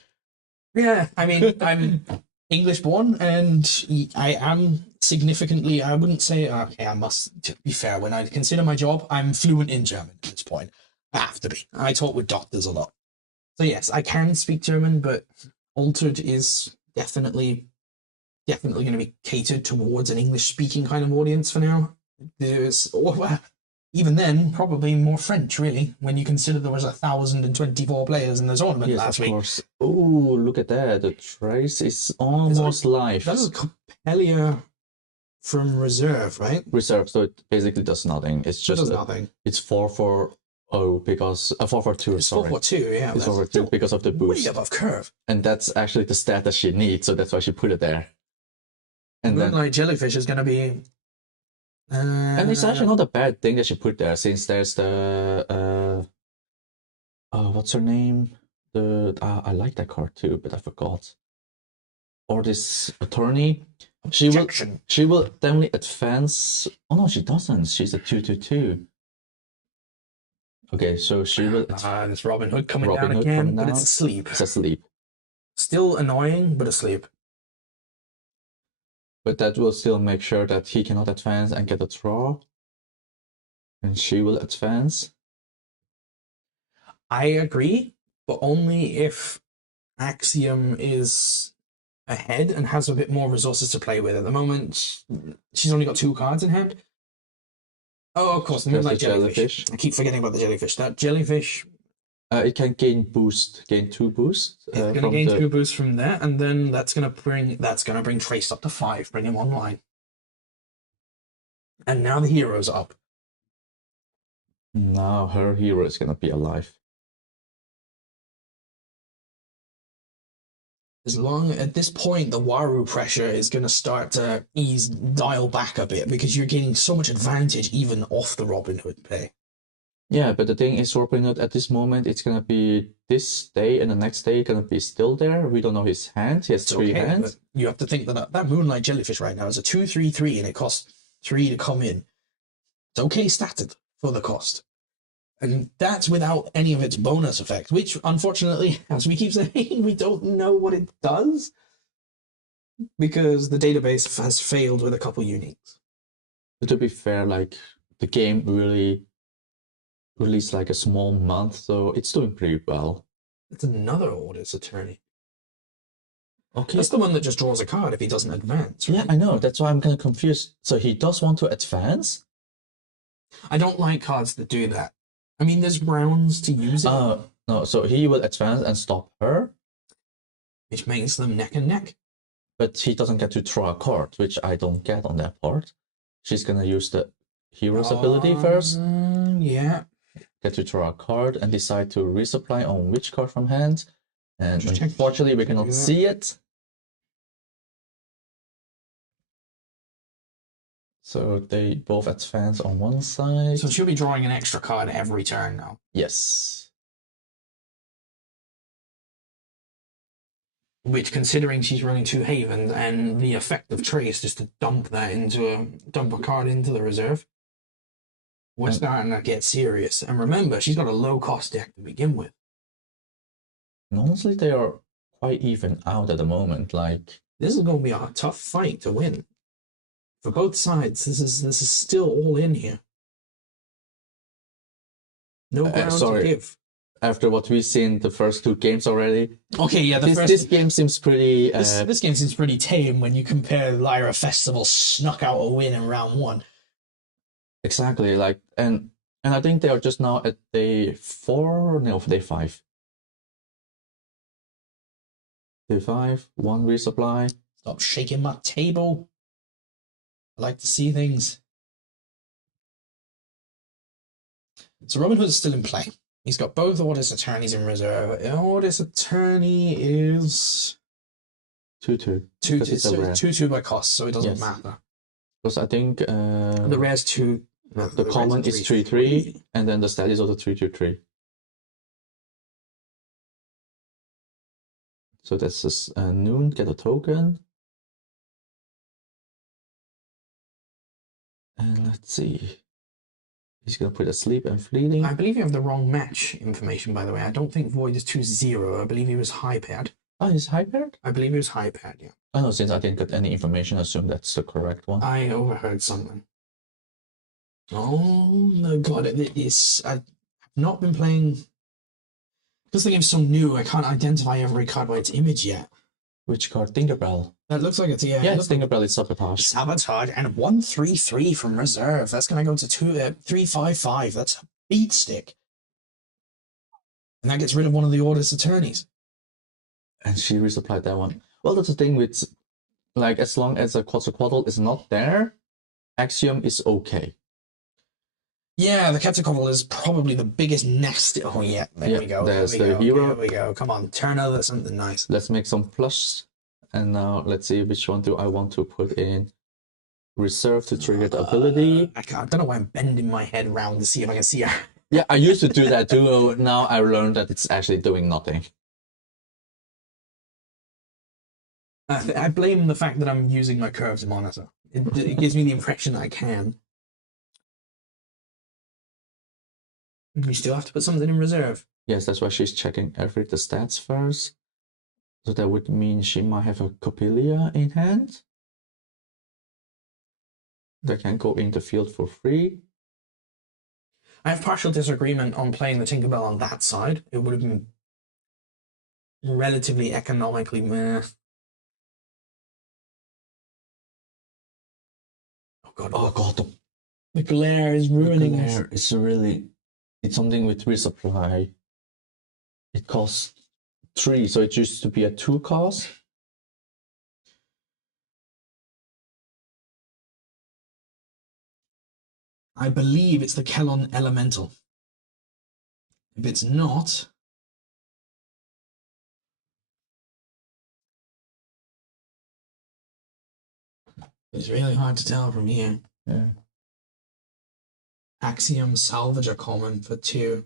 Yeah, I mean, I'm English-born, and I am significantly, I wouldn't say, okay, I must, to be fair, when I consider my job, I'm fluent in German at this point. I have to be. I talk with doctors a lot. So yes, I can speak German, but Altered is definitely going to be catered towards an English-speaking kind of audience for now. Even then, probably more French, really, when you consider there was 1,024 players in the tournament last week. Of course. Oh, look at that. The trace is almost live. That is Compelia from reserve, right? Reserve, so it basically does nothing. It's just nothing. It's 4/4 because 4/2. It's 4/2, yeah. It's 4/2 because of the boost. Way above curve. And that's actually the stat that she needs, so that's why she put it there. And Moonlight Jellyfish is going to be. And it's actually not a bad thing that she put there, since there's the what's her name? I like that card too, but I forgot. Or this attorney. She will definitely advance. Oh no, she doesn't. She's a 2/2. Okay, so she will. This Robin Hood coming down again, but it's asleep. It's asleep. Still annoying, but asleep. But that will still make sure that he cannot advance and get a draw. And she will advance. I agree, but only if Axiom is ahead and has a bit more resources to play with. At the moment, she's only got 2 cards in hand. Oh, of course, the Moonlight Jellyfish. I keep forgetting about the Jellyfish. That Jellyfish... it can gain 2 boosts. It's going to gain 2 boosts from there, and then that's going to bring Trace up to 5, bring him online. And now the hero's up. Now her hero is going to be alive. At this point, the Waru pressure is going to start to dial back a bit, because you're gaining so much advantage even off the Robin Hood play. Yeah, but the thing is, Robin Hood at this moment, it's going to be this day and the next day going to be still there. We don't know his hand. He has 3 hands. You have to think that Moonlight Jellyfish right now is a 2/3/3, and it costs 3 to come in. It's okay statted for the cost. And that's without any of its bonus effects, which, unfortunately, as we keep saying, we don't know what it does, because the database has failed with a couple uniques. But to be fair, like, the game really released like a small month, so it's doing pretty well. It's another Orders Attorney. Okay. That's the one that just draws a card if he doesn't advance, right? Yeah, I know. That's why I'm kind of confused. So he does want to advance? I don't like cards that do that. I mean, there's rounds to use it. No, so he will advance and stop her. Which makes them neck and neck. But he doesn't get to draw a card, which I don't get on that part. She's going to use the hero's ability first. Yeah. Get to draw a card and decide to resupply on which card from hand. And unfortunately, we cannot see it. So they both advance on one side. So she'll be drawing an extra card every turn now. Yes. Which, considering she's running 2 Havens and the effect of Trace is to dump a card into the reserve, we're starting to get serious. And remember, she's got a low cost deck to begin with. And honestly, they are quite even out at the moment. Like, This is going to be a tough fight to win for both sides. This is still all in here. No ground sorry. to give. After what we've seen the first 2 games already, Okay, yeah, this game seems pretty. This game seems pretty tame when you compare Lyra Festival snuck out a win in round 1. Exactly, like and I think they are just now at day 4, no, day 5. Day 5, 1 resupply. Stop shaking my table. I like to see things. So Robin Hood's still in play. He's got both Ordis Attorneys in reserve. Ordis Attorney is 2/2. 2/2 by cost, so it doesn't Yes. matter. Because I think The rare's 2. the common is 3/3, and then the stat is also 3/3. So that's just noon, get a token. And let's see. He's gonna put asleep and fleeting. I believe you have the wrong match information, by the way. I don't think Void is 2/0. I believe he was high pad. Oh, he's hypered? I believe he was high pad, yeah. I know, since I didn't get any information, I assume that's the correct one. I overheard something. Oh my god, I've not been playing. Because the game's so new, I can't identify every card by its image yet. Which card? Tinkerbell. That looks like it's, yeah. Yeah, it's Tinkerbell, it's Sabotage. Sabotage and 1/3/3 from reserve. That's going to go to 3/5/5. That's a beat stick. And that gets rid of one of the Ordis Attorneys. And she resupplied that one. Well, that's the thing with, like, as long as a Quetzalcoatl is not there, Axiom is okay. Yeah, the Quetzalcoatl is probably the biggest nest. Oh, yeah, there we go. There's there we the go. hero. Here we go. Come on, turn over something nice. Let's make some plush. And now let's see which one do I want to put in. Reserve to trigger the ability. I don't know why I'm bending my head around to see if I can see her. Yeah, I used to do that too. Now I learned that it's actually doing nothing. I blame the fact that I'm using my curved monitor. It gives me the impression that I can. We still have to put something in reserve. Yes, that's why she's checking the stats first. So that would mean she might have a Coppelia in hand. That can go in the field for free. I have partial disagreement on playing the Tinkerbell on that side. It would have been relatively economically meh. Oh god, the glare is ruining us. glare is really... It's something with resupply. It costs 3, so it used to be a 2 cost. I believe it's the Kellon Elemental. If it's not... It's really hard to tell from here. Yeah. Axiom Salvage a common for 2.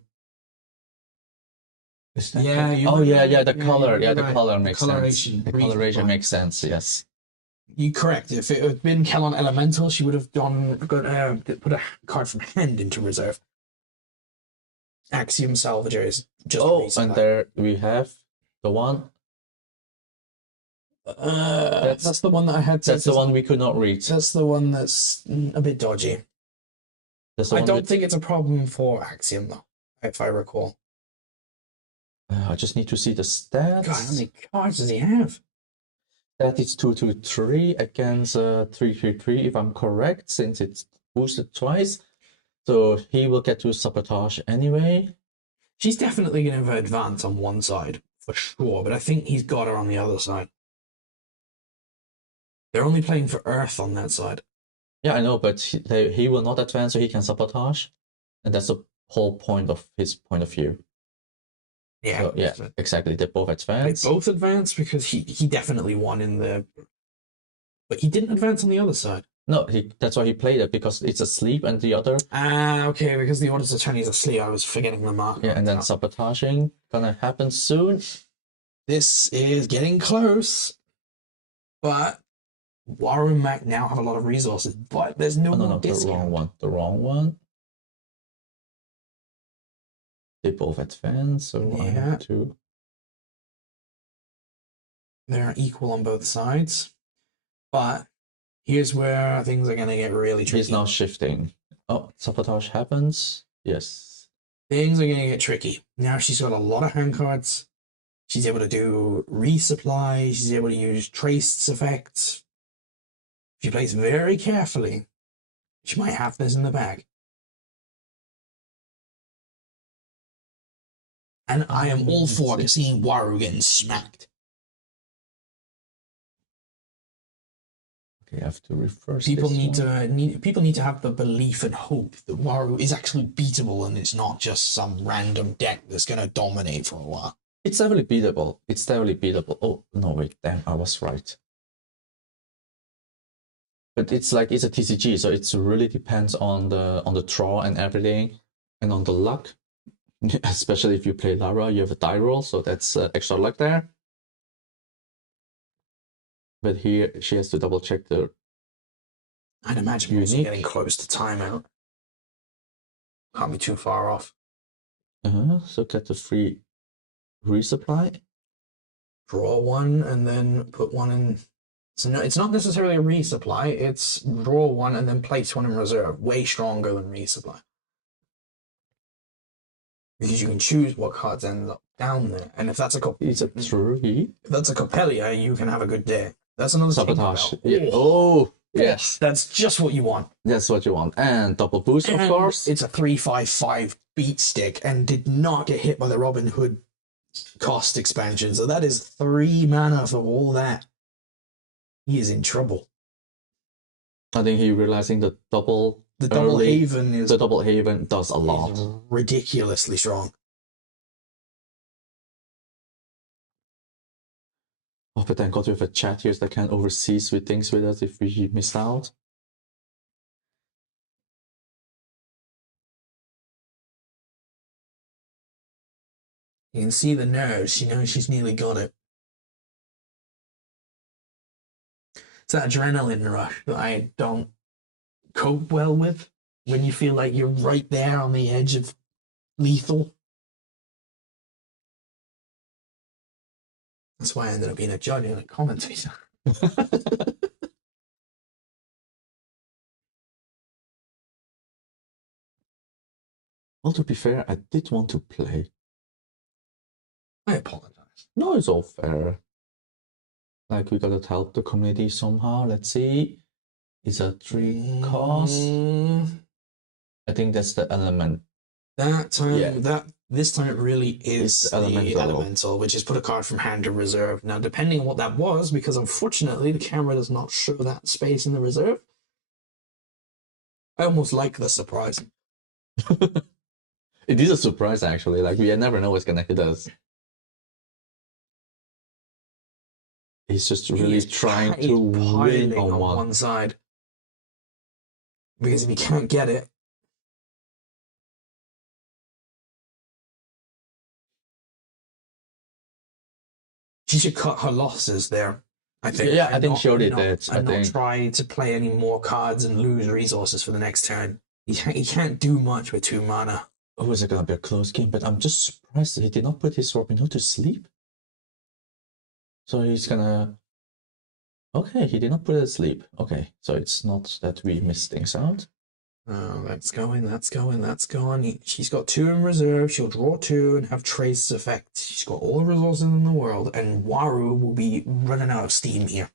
Is that Yeah, the... you Oh might- yeah, yeah, the yeah, color, you're yeah, the right. color The makes coloration, sense. The reason coloration why. makes sense. Yes. You correct. If it had been Kellon Elemental, she would have put a card from hand into reserve. Axiom Salvager is just resupply. And there we have the one. That's the one that I had to... That's the one we could not read. That's the one that's a bit dodgy. That's the I one don't with... think it's a problem for Axiom, though, if I recall. I just need to see the stats. God, how many cards does he have? That is 2/3 against 3/3, if I'm correct, since it's boosted twice. So he will get to Sabotage anyway. She's definitely going to advance on one side, for sure, but I think he's got her on the other side. They're only playing for Earth on that side. Yeah, I know, but he will not advance, so he can Sabotage. And that's the whole point of his point of view. Yeah, So, yeah, exactly. They both They advance. both advance because he definitely won in the... But he didn't advance on the other side. No, that's why he played it, because it's asleep and the other... Ah, okay, because the Orders Attorney is asleep. I was forgetting the mark. Yeah, and then Sabotaging gonna happen soon. This is getting close. But Waru and Mac now have a lot of resources, but there's no Oh, no, more the discount. wrong one. The wrong one. They both advance, so I Yeah. have to... They're equal on both sides. But here's where things are going to get really tricky. He's now shifting. Oh, sabotage happens. Yes. Things are going to get tricky. Now she's got a lot of hand cards. She's able to do resupply. She's able to use traced effects. If she plays very carefully, she might have this in the bag. And I am all for seeing Waru getting smacked. Okay, I have to reverse People this need one. people need to have the belief and hope that Waru is actually beatable and it's not just some random deck that's going to dominate for a while. It's definitely beatable. It's definitely beatable. Oh, no, wait, damn, I was right. But it's like, it's a TCG, so it really depends on the draw and everything, and on the luck. Especially if you play Lara, you have a die roll, so that's extra luck there. But here, she has to double check the... I'd imagine we're also getting close to timeout. Can't be too far off. So get the free resupply. Draw one and then put one in. So no, it's not necessarily a resupply. It's draw one and then place one in reserve. Way stronger than resupply. Because you can choose what cards end up down there. And if that's a It's a 3. if that's a Copelia, you can have a good day. That's another Sabotage. Yeah. Oh, yes. That's just what you want. That's what you want. And double boost, And of course. it's a 3/5/5 beat stick and did not get hit by the Robin Hood cost expansion. So that is 3 mana for all that. He is in trouble. I think he realizing the double Haven the double haven does a lot. Ridiculously strong. Oh, but thank God we have a chat here that can oversee sweet things with us if we missed out. You can see the nerves. She knows she's nearly got it. It's that adrenaline rush that I don't cope well with when you feel like you're right there on the edge of lethal. That's why I ended up being a judge and a commentator. Well, to be fair, I did want to play. I apologize. No, it's all fair. Like, we gotta help the community somehow. Let's see. It's a 3 cost. I think that's the element. That time, this time it really is the elemental. elemental, which is put a card from hand to reserve. Now, depending on what that was, because unfortunately the camera does not show that space in the reserve. I almost like the surprise. It is a surprise, actually. Like, we never know what's gonna hit us. He's just really trying to win on one side. Because if he can't get it, she should cut her losses there. I think. Yeah, I think she already did. And not try to play any more cards and lose resources for the next turn. He can't do much with 2 mana. Oh, is it gonna be a close game? But I'm just surprised that he did not put his Robin Hood to sleep. So he's gonna... Okay, he did not put it to sleep. Okay, so it's not that we miss things out. Oh, that's going. She's got 2 in reserve. She'll draw 2 and have trace effect. She's got all the resources in the world, and Waru will be running out of steam here.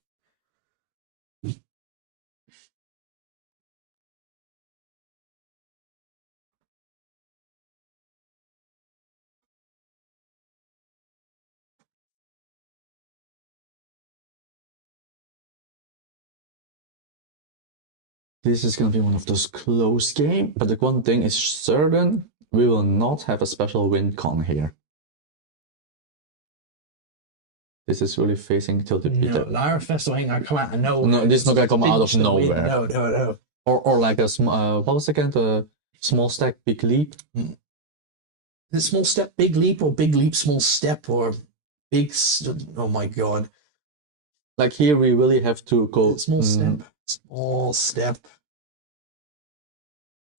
This is gonna be one of those close games, but the one thing is certain, we will not have a special win con here. This is really facing till the No, Lara Festival ain't gonna come out of nowhere. No, this is not gonna come out of nowhere. No. Or like a small, what was it again? The small stack, big leap? Is it small step, big leap, or big leap, small step, or big... Oh my god. Like here we really have to go... Small step. Small step.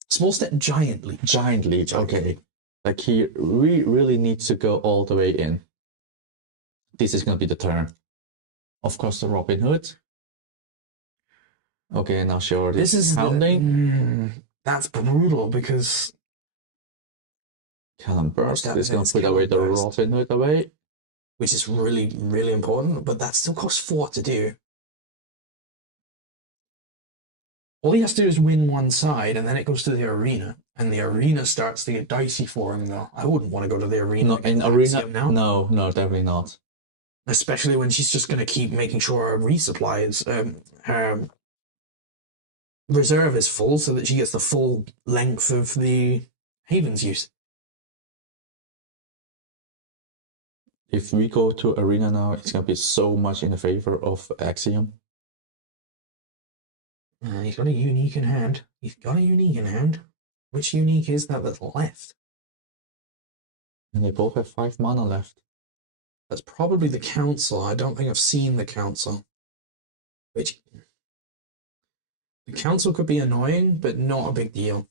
Small step, giant leap. Giant leap, okay. Like here, we really need to go all the way in. This is gonna be the turn. Of course, the Robin Hood. Okay, now she already This is counting. that's brutal because Cannon Burst that is going to put Cannon away the Burst. Robin Hood away. which is really, really important, but that still costs 4 to do. All he has to do is win one side, and then it goes to the arena, and the arena starts to get dicey for him, though. I wouldn't want to go to the arena. No, in arena, now. no, definitely not. Especially when she's just going to keep making sure her resupply is, her reserve is full, so that she gets the full length of the Haven's use. If we go to arena now, it's going to be so much in the favor of Axiom. He's got a unique in hand. Which unique is that that's left? And they both have 5 mana left. That's probably the council. I don't think I've seen the council. Which the council could be annoying, but not a big deal.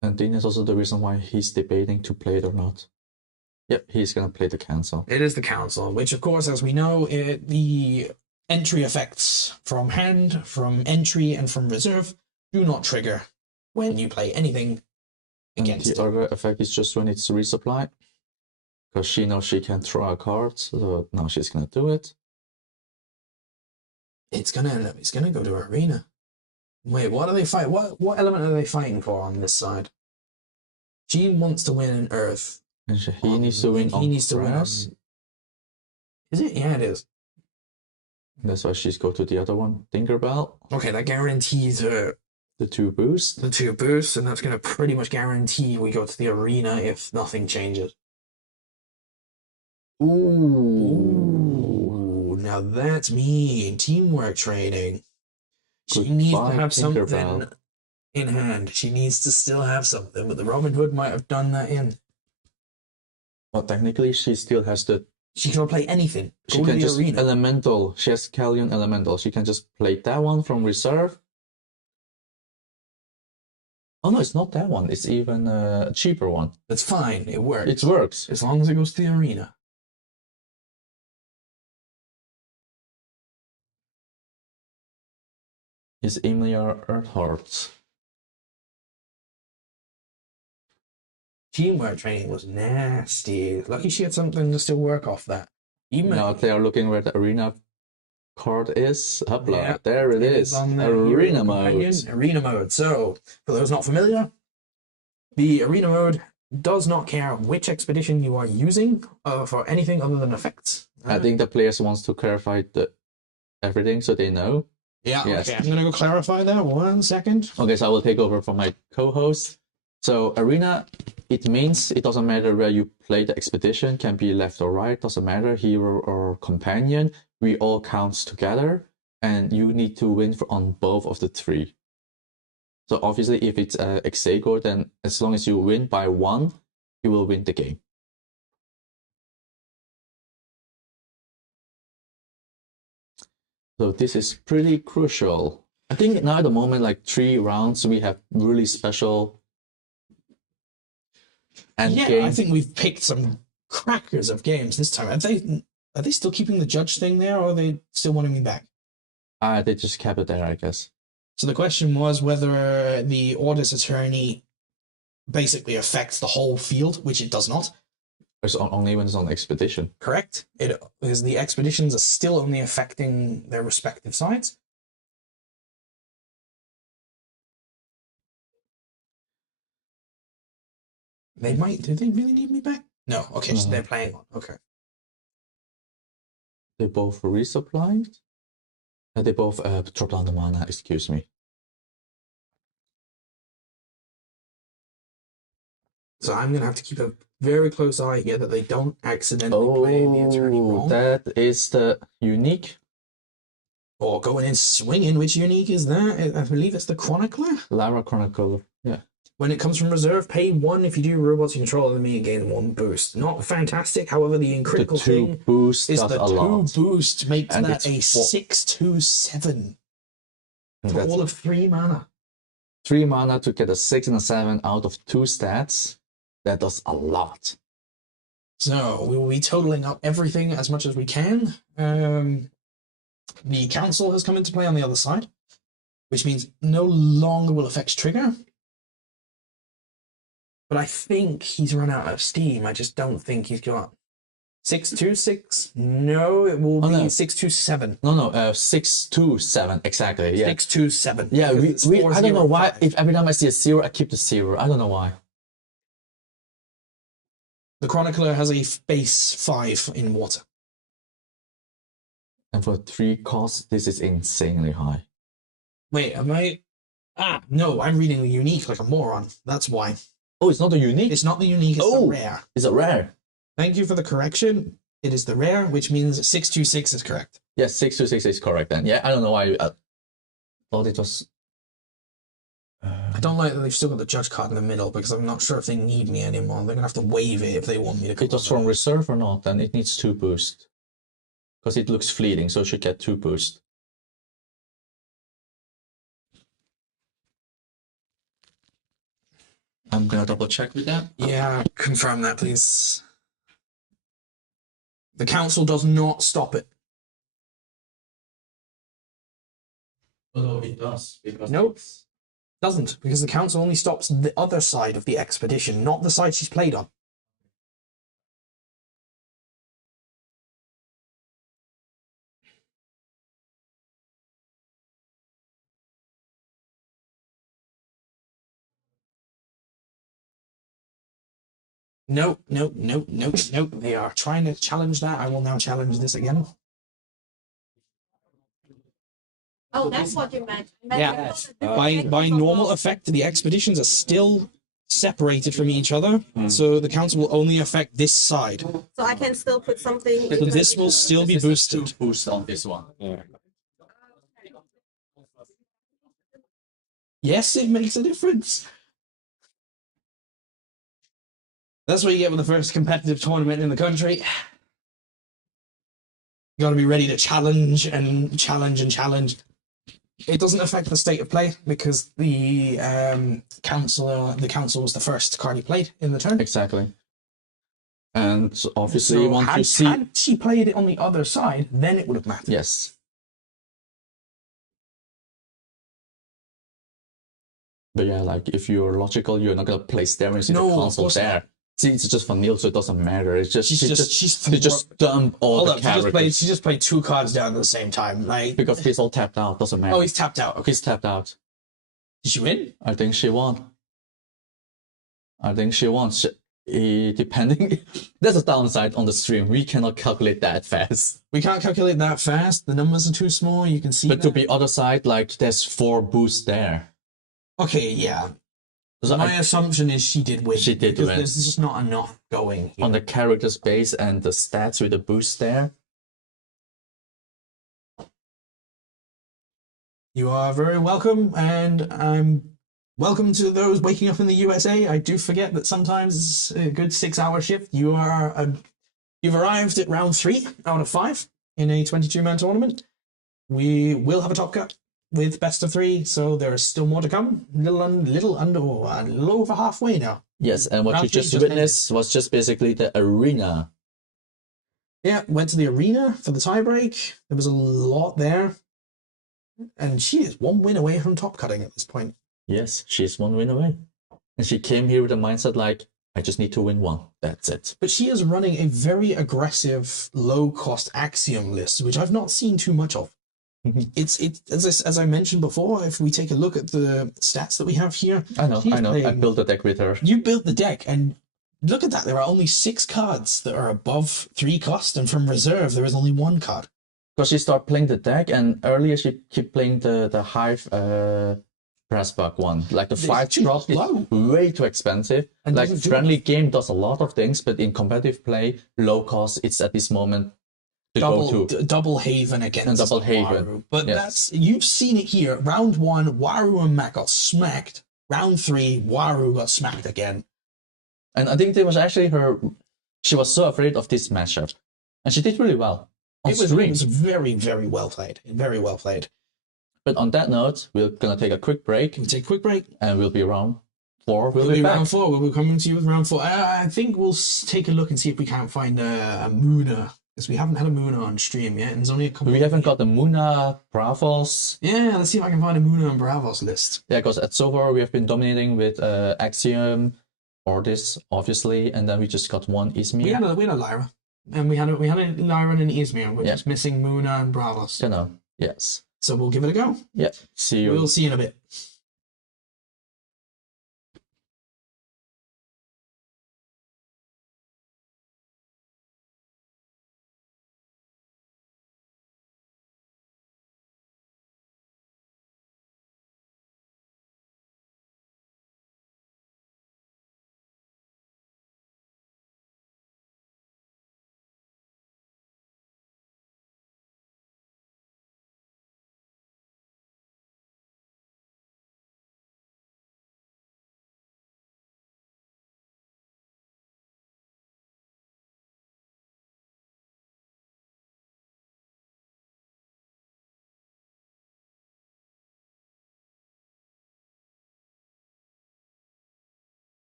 And then is also the reason why he's debating to play it or not. Yep, he's gonna play the council. It is the council, which of course, as we know, the entry effects from hand, from entry, and from reserve do not trigger when you play anything against and the other effect is just when it's resupply. Because she knows she can throw a card, so now she's gonna do it. It's gonna go to arena. Wait, what are they fighting? What element are they fighting for on this side? She wants to win an Earth. And he needs to win on grass. Is it? Yeah, it is. That's why she's go to the other one, Tinkerbell. Okay, that guarantees her the 2 boosts. The 2 boosts, and that's going to pretty much guarantee we go to the arena if nothing changes. Ooh, now that's mean. Teamwork training. She needs to have something in hand. She needs to still have something, but the Robin Hood might have done that in. Well, technically, she still has the. She can play anything. She can just arena. Elemental. She has Callion Elemental. She can just play that one from reserve. Oh no, it's not that one. It's even a cheaper one. That's fine. It works. It works as long as it goes to the arena. Is Emilia Earthheart? Teamwork training was nasty. Lucky she had something to still work off that. Even now they are looking where the arena card is. Hopla, yeah, there it is. On the arena mode. Arena mode. So, for those not familiar, the arena mode does not care which expedition you are using for anything other than effects. I think the players wants to clarify everything so they know. Yeah, yes. Okay, I'm going to go clarify that 1 second. Okay, so I will take over from my co-host. So arena, it means it doesn't matter where you play the expedition, can be left or right, doesn't matter, hero or companion, we all count together, and you need to win on both of the 3. So obviously if it's Exegor, then as long as you win by 1, you will win the game. So this is pretty crucial. I think now at the moment, like 3 rounds, we have really special I think we've picked some crackers of games this time. Are they still keeping the judge thing there, or are they still wanting me back? They just kept it there, I guess. So the question was whether the Orders Attorney basically affects the whole field, which it does not. It's only when it's on expedition. Correct. Because the expeditions are still only affecting their respective sides. They might. Do they really need me back? No. Okay, so they're playing on. Okay. They both resupplied. They both drop down the mana. Excuse me. So I'm gonna have to keep a very close eye here that they don't accidentally play the attorney wrong. That is the unique. Or going in swinging. Which unique is that? I believe it's the Chronicler. Lara Chronicler. Yeah. When it comes from reserve, pay 1 if you do robots you control enemy gain 1 boost. Not fantastic, however, the critical thing boost is the 2 boost makes and that a 6/2/7 for all of 3 mana. 3 mana to get a 6 and a 7 out of 2 stats. That does a lot. So we will be totaling up everything as much as we can. The council has come into play on the other side, which means no longer will effects trigger. But I think he's run out of steam. I just don't think he's got 626. No, it will be 627. No, 627 exactly. Yeah, 627. yeah. I don't know why. 405. If every time I see a 0, I keep the 0. I don't know why. The Chronicler has a base 5 in water. And for 3 costs, this is insanely high. Wait, am I? No, I'm reading the unique like a moron. That's why. Oh, it's not the unique. It's not the unique, it's the rare. It's a rare. Thank you for the correction. It is the rare, which means 626 is correct. Yes, 626 is correct then. Yeah, I don't know why. I thought it was. I don't like that they've still got the judge card in the middle because I'm not sure if they need me anymore. They're gonna have to waive it if they want me to come. It was from reserve or not? Then it needs 2 boost. Because it looks fleeting, so it should get 2 boost. I'm gonna double check with that. Yeah, confirm that, please. The council does not stop it. Although it does. Because Nope. Doesn't, because the council only stops the other side of the expedition, not the side she's played on. Nope. They are trying to challenge that. I will now challenge this again. Oh, that's what you meant. Yeah. By normal effect, the expeditions are still separated from each other, so the council will only affect this side. So I can still put something. So this will still be boosted. 2 boost on this one. Yes, it makes a difference. That's what you get with the first competitive tournament in the country. You gotta be ready to challenge and challenge and challenge. It doesn't affect the state of play because the council was the first card he played in the turn. Exactly. And obviously, So once you had, see. had she played it on the other side, then it would have mattered. Yes. But yeah, like if you're logical, you're not gonna place there and see No, the of console course there. See, it's just for Neil, so it doesn't matter. It's just She just dump all Hold the up, characters she just played 2 cards down at the same time. Like, because he's all tapped out. Doesn't matter. oh, he's tapped out. Okay, He's tapped out. did she win? I think she won. Depending, there's a downside on the stream. We cannot calculate that fast. We can't calculate that fast. The numbers are too small. You can see. But that. to be other side, like there's 4 boosts there. Okay, yeah. So My assumption is she did win. She did because win. There's just not enough going here. On the character space and the stats with the boost there. You are very welcome, and I'm welcome to those waking up in the USA. I do forget that sometimes a good 6-hour shift. You've arrived at round 3 out of 5 in a 22-man tournament. We will have a top cut with best of 3, so there is still more to come. A little over halfway now. Yes, and what Round you three just just witnessed was just basically the arena. Yeah, went to the arena for the tiebreak. There was a lot there. And she is 1 win away from top cutting at this point. Yes, she's 1 win away. And she came here with a mindset like, I just need to win 1. That's it. But she is running a very aggressive, low-cost Axiom list, which I've not seen too much of. It's as I mentioned before, if we take a look at the stats that we have here. I know. I built a deck with her. You built the deck, and look at that. There are only 6 cards that are above 3 cost, and from reserve, there is only 1 card. Because she started playing the deck, and earlier she kept playing the Hive Pressbug one. Like the 5 drop is way too expensive. And like doesn't do friendly game does a lot of things, but in competitive play, low cost, it's at this moment the go-to. Double Haven against And double Haven. Waru. But Yes. that's you've seen it here. Round 1, Waru and Matt got smacked. Round 3, Waru got smacked again. And I think it was actually she was so afraid of this matchup. And she did really well. It was very, very well played. Very well played. But on that note, we're gonna take a quick break Can we take a quick break? and we'll be around 4 will It'll be be back. round 4. We'll be coming to you with round 4. I think we'll take a look and see if we can't find a Muna. Because we haven't had a Muna on stream yet. And there's only a couple. We haven't got the Muna Bravos. Yeah, let's see if I can find a Muna and Bravos list. Yeah, because at so far we have been dominating with Axiom, Ordis, obviously, and then we just got one Izmir. We had a Lyra. And we had a Lyra and an Izmir, which is missing Muna and Bravos. Genau. Yes. So we'll give it a go. Yeah. See you. We'll see you in a bit.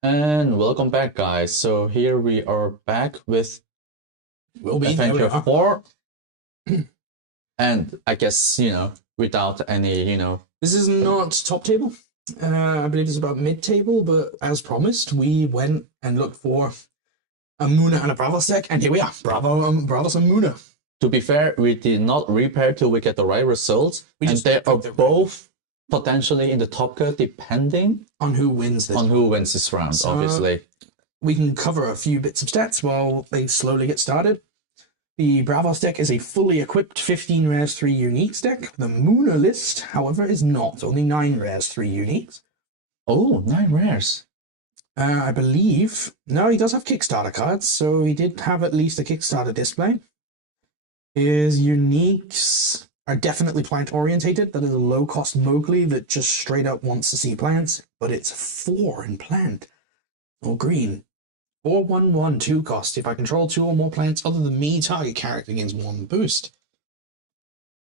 And welcome back, guys. So here we are back with Will be. Adventure 4. And I guess, without any, This is not top table. I believe it's about mid-table, but as promised, we went and looked for a Muna and a Bravos deck, and here we are. Bravos and Muna. To be fair, we did not repair till we get the right results. We and just they are picked the both potentially in the top cut, depending on who wins this round, obviously. We can cover a few bits of stats while they slowly get started. The Bravos deck is a fully equipped 15 rares 3 uniques deck. The Muna list, however, is not. Only 9 rares 3 uniques. Oh, 9 rares. I believe. No, he does have Kickstarter cards, so he did have at least a Kickstarter display. His uniques are definitely plant orientated. That is a low cost Mowgli that just straight up wants to see plants, but it's 4 in plant or green. 4/1/1 2 cost. If I control 2 or more plants other than me, target character gains 1 boost.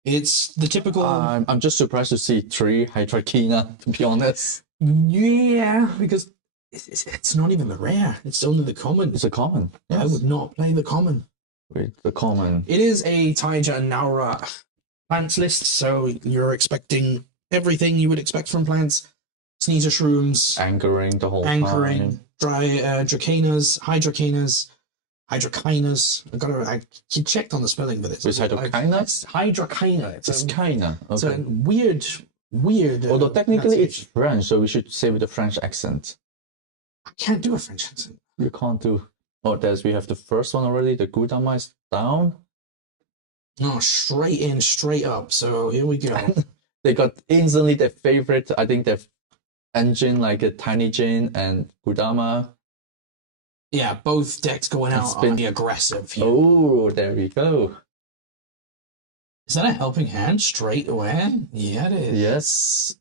It's the typical. I'm just surprised to see 3 Hydrakina, to be honest. Yeah, because it's not even the rare. It's only the common. It's a common. Yes. I would not play the common. With the common. It is a Taija and Naura plants list, so you're expecting everything you would expect from plants. Sneezer shrooms. Anchoring the whole time. Dracanas, Hydracanas. I checked on the spelling for this. Is Hydrakina? It's Hydracaina. It's Kaina. Okay. It's a weird. Although technically it's French, so we should say with a French accent. I can't do a French accent. You can't do. Oh, we have the first one already. The Gudama is down. No, straight in, straight up. So here we go. They got instantly their favorite. I think their engine, like a Tiny Jin and Gudama. Yeah, both decks going out on the aggressive here. Oh, there we go. Is that a helping hand straight away? Yeah, it is. Yes.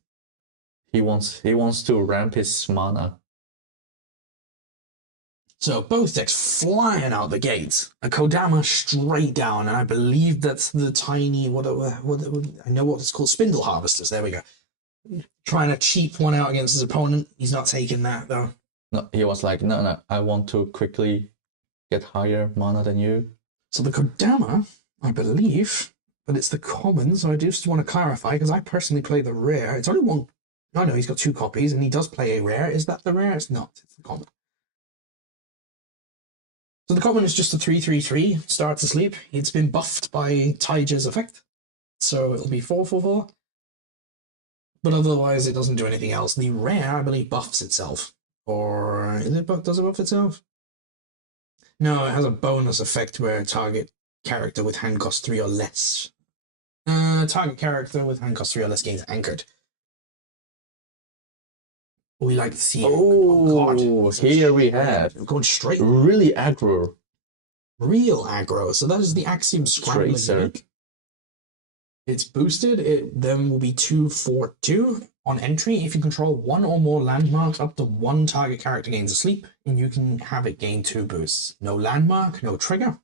He wants to ramp his mana. So both decks flying out the gate. A Kodama straight down, and I believe that's the tiny I know what it's called, Spindle Harvesters. There we go. Trying to cheap one out against his opponent. He's not taking that though. No, he was like, no, I want to quickly get higher mana than you. So the Kodama, I believe, but it's the common, so I just want to clarify, because I personally play the rare. It's only one. No, he's got 2 copies, and he does play a rare. Is that the rare? It's not. It's the common. So the common is just a 3/3/3, starts asleep. It's been buffed by Taija's effect, so it'll be 4/4/4. But otherwise, it doesn't do anything else. The rare, I believe, buffs itself. Or does it buff itself? No, it has a bonus effect where target character with hand cost 3 or less. Target character with hand cost 3 or less gains anchored. We like to see. Oh, God. Here we have. We're going straight. Really aggro. Real aggro. So that is the Axiom Scrambling unique. It's boosted. It then will be 2/4/2 on entry. If you control 1 or more landmarks, up to 1 target character gains a sleep, and you can have it gain 2 boosts. No landmark, no trigger.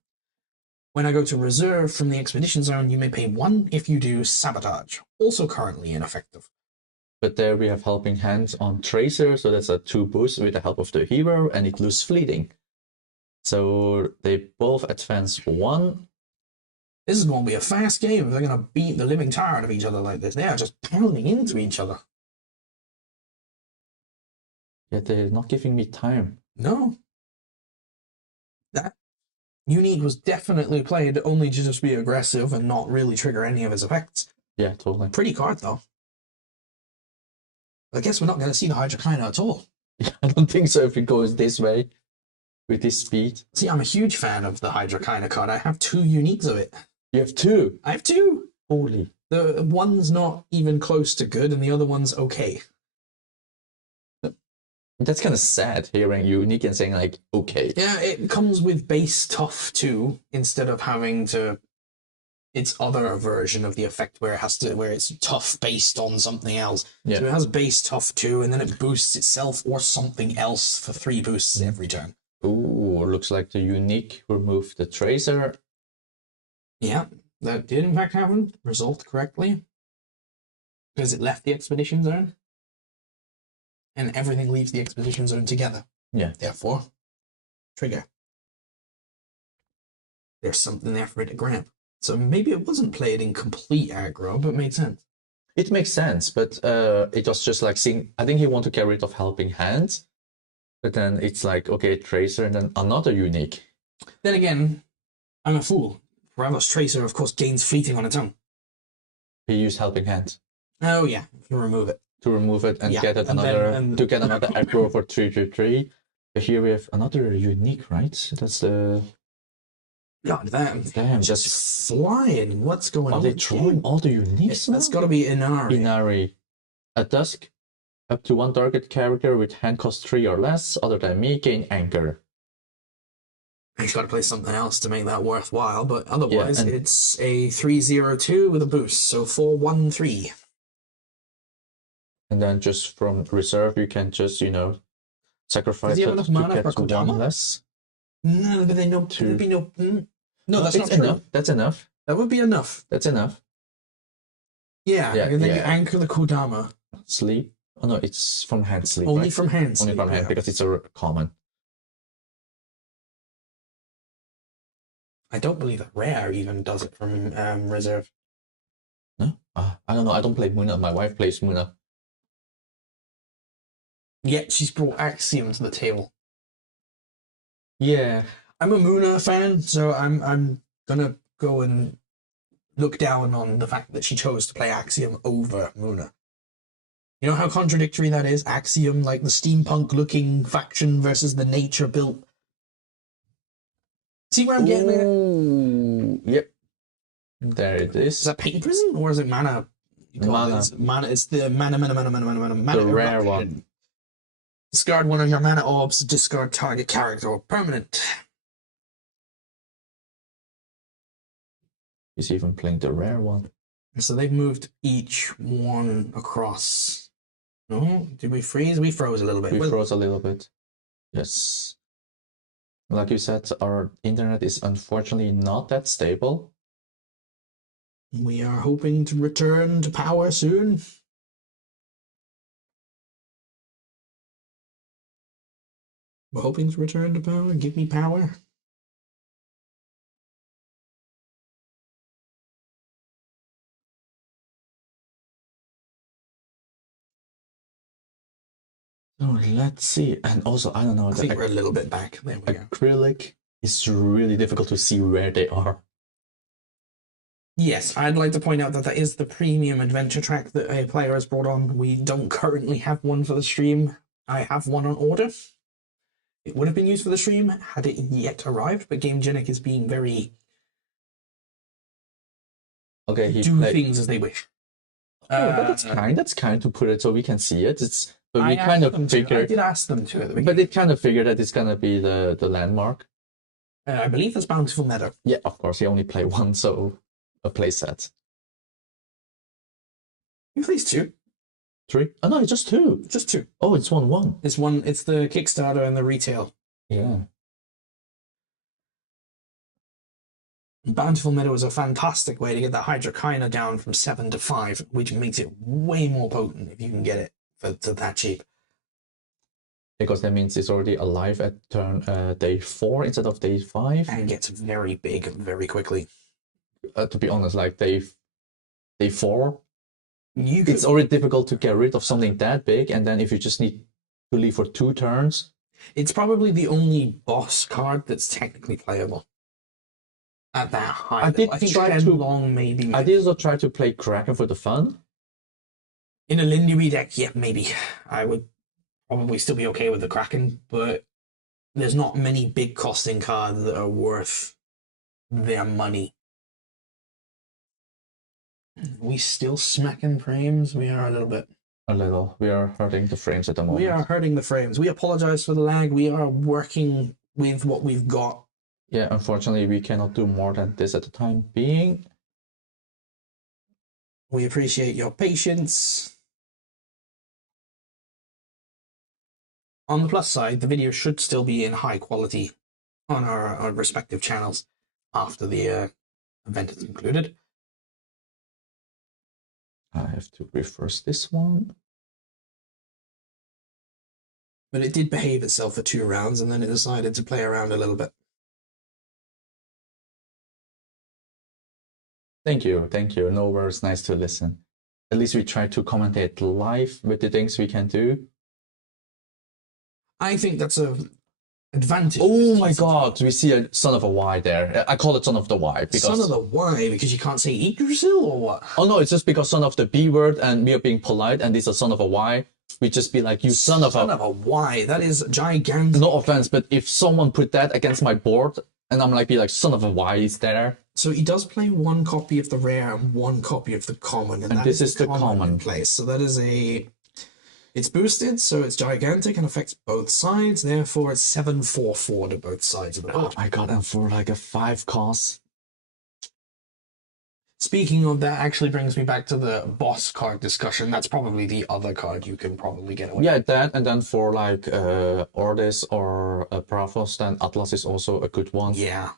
When I go to reserve from the expedition zone, you may pay 1 if you do sabotage. Also currently ineffective. But there we have helping hands on Tracer, so that's a 2 boost with the help of the hero, and it loses fleeting. So they both advance 1. This is going to be a fast game if they're going to beat the living tar out of each other like this. They are just pounding into each other. Yet they're not giving me time. No. That unique was definitely played only to just be aggressive and not really trigger any of his effects. Yeah, totally. Pretty card, though. I guess we're not going to see the Hydrakina at all. I don't think so if it goes this way, with this speed. See, I'm a huge fan of the Hydrakina card. I have 2 uniques of it. You have 2? I have 2! Holy. The one's not even close to good, and the other one's okay. That's kind of sad, hearing unique and saying, like, okay. Yeah, it comes with base tough 2, instead of having to... its other version of the effect where it's tough based on something else. Yeah. So it has base tough 2, and then it boosts itself or something else for 3 boosts every turn. Ooh, looks like the unique removed the Tracer. Yeah, that did in fact happen. Resolved correctly. Because it left the expedition zone. and everything leaves the exposition zone together. Yeah. Therefore, trigger. There's something there for it to grab. So maybe it wasn't played in complete aggro, but made sense. It makes sense, but it was just like seeing. I think he wanted to get rid of helping hands, but then it's like, okay, Tracer, and then another unique. Then again, I'm a fool. Bravos Tracer, of course, gains fleeting on its own. He used helping hand Oh yeah, you remove it. to remove it and Yeah, get it and another then, to get another aggro for 3/3. Here we have another unique, right? That's the God, that damn. just That's flying. What's going are on? they throwing all the uniques? That's got to be Inari. Inari. At dusk, up to one target character with hand cost 3 or less, other than me, gain anchor. He's got to play something else to make that worthwhile, but otherwise, and- it's a 3/0/2 with a boost, so 4/1/3. And then just from reserve, you can just, sacrifice Does he have it enough to mana get for Kodama? one less. No, but they know there'd be no. No, that's it's not true. enough. That's enough. That would be enough. That's enough. Yeah, Yeah, and then you yeah. anchor the Kodama. Sleep. Oh no, it's from hand sleep. Only right? from hand Only sleep, from hand yeah. because it's a common. I don't believe that Rare even does it from reserve. No, I don't know. I don't play Muna. My wife plays Muna. Yet she's brought Axiom to the table. Yeah, I'm a Muna fan, so I'm gonna go and look down on the fact that she chose to play Axiom over Muna. You know how contradictory that is? Axiom, like the steampunk-looking faction versus the nature-built. See where I'm getting at? Ooh, yep. There it is. Is that Pain Prison or is it Mana? Mana. It's mana. It's the mana. The rare eruption. one. Discard one of your mana orbs. Discard target character or permanent. He's even playing the rare one. So they've moved each one across. No? Did we freeze? We froze a little bit. We Well, froze a little bit. Yes. Like you said, our internet is unfortunately not that stable. we are hoping to return to power soon. We're hoping to return to power. Give me power. So let's see. And also, I don't know, I the think we're a little bit back. There we go. acrylic is really difficult to see where they are. Yes, I'd like to point out that that is the premium adventure track that a player has brought on. We don't currently have one for the stream. I have one on order. It would have been used for the stream had it yet arrived, but GameGenic is being very Okay, he do played. things as they wish. Oh, that's kind to put it so we can see it. But we I kind asked them of to. I figured, did ask them to at the beginning. but they kind of figured that it's gonna be the landmark. I believe that's Bountiful Meadow. Yeah, of course, he only played one, so a play set. You plays two. 3? Oh no, it's just 2. Just two. Oh, it's 1-1. It's one. It's the Kickstarter and the retail. Yeah. Bountiful Meadow is a fantastic way to get the Hydrokina down from 7 to 5, which makes it way more potent if you can get it for that cheap. Because that means it's already alive at day 4 instead of day 5. And gets very big very quickly. To be honest, like day 4, You could, it's already difficult to get rid of something that big, and then if you just need to leave for 2 turns. it's probably the only boss card that's technically playable. At that high level. I think Shenlong maybe. I did also try to play Kraken for the fun. In a Lindy deck, yeah, maybe. I would probably still be okay with the Kraken, but there's not many big costing cards that are worth their money. We still smacking frames? We are a little bit. A little. We are hurting the frames at the moment. We are hurting the frames. We apologize for the lag. We are working with what we've got. Yeah, unfortunately, we cannot do more than this at the time being. We appreciate your patience. On the plus side, the video should still be in high quality on our respective channels after the event is concluded. I have to reverse this one. But it did behave itself for 2 rounds, and then it decided to play around a little bit. Thank you. No worries. Nice to listen. At least we try to commentate live with the things we can do. I think that's a advantage. Oh my god, we see a son of a Y there. I call it son of the Y because Son of the Y, because you can't say Yggdrasil or what? oh no, it's just because son of the B word and we are being polite and this is a son of a Y. We just be like, you son of a Y. That is gigantic. No offense, but if someone put that against my board and I'm like, be like, son of a Y is there. So he does play 1 copy of the rare and 1 copy of the common, and this is the common place. So that is it's boosted, so it's gigantic and affects both sides. Therefore, it's 7/4/4 to both sides of the board. Oh my god, and for like a 5 cost. Speaking of that, actually brings me back to the boss card discussion. That's probably the other card you can probably get away. Yeah, that, and then for like Ordis or Pravos, then Atlas is also a good one. Yeah.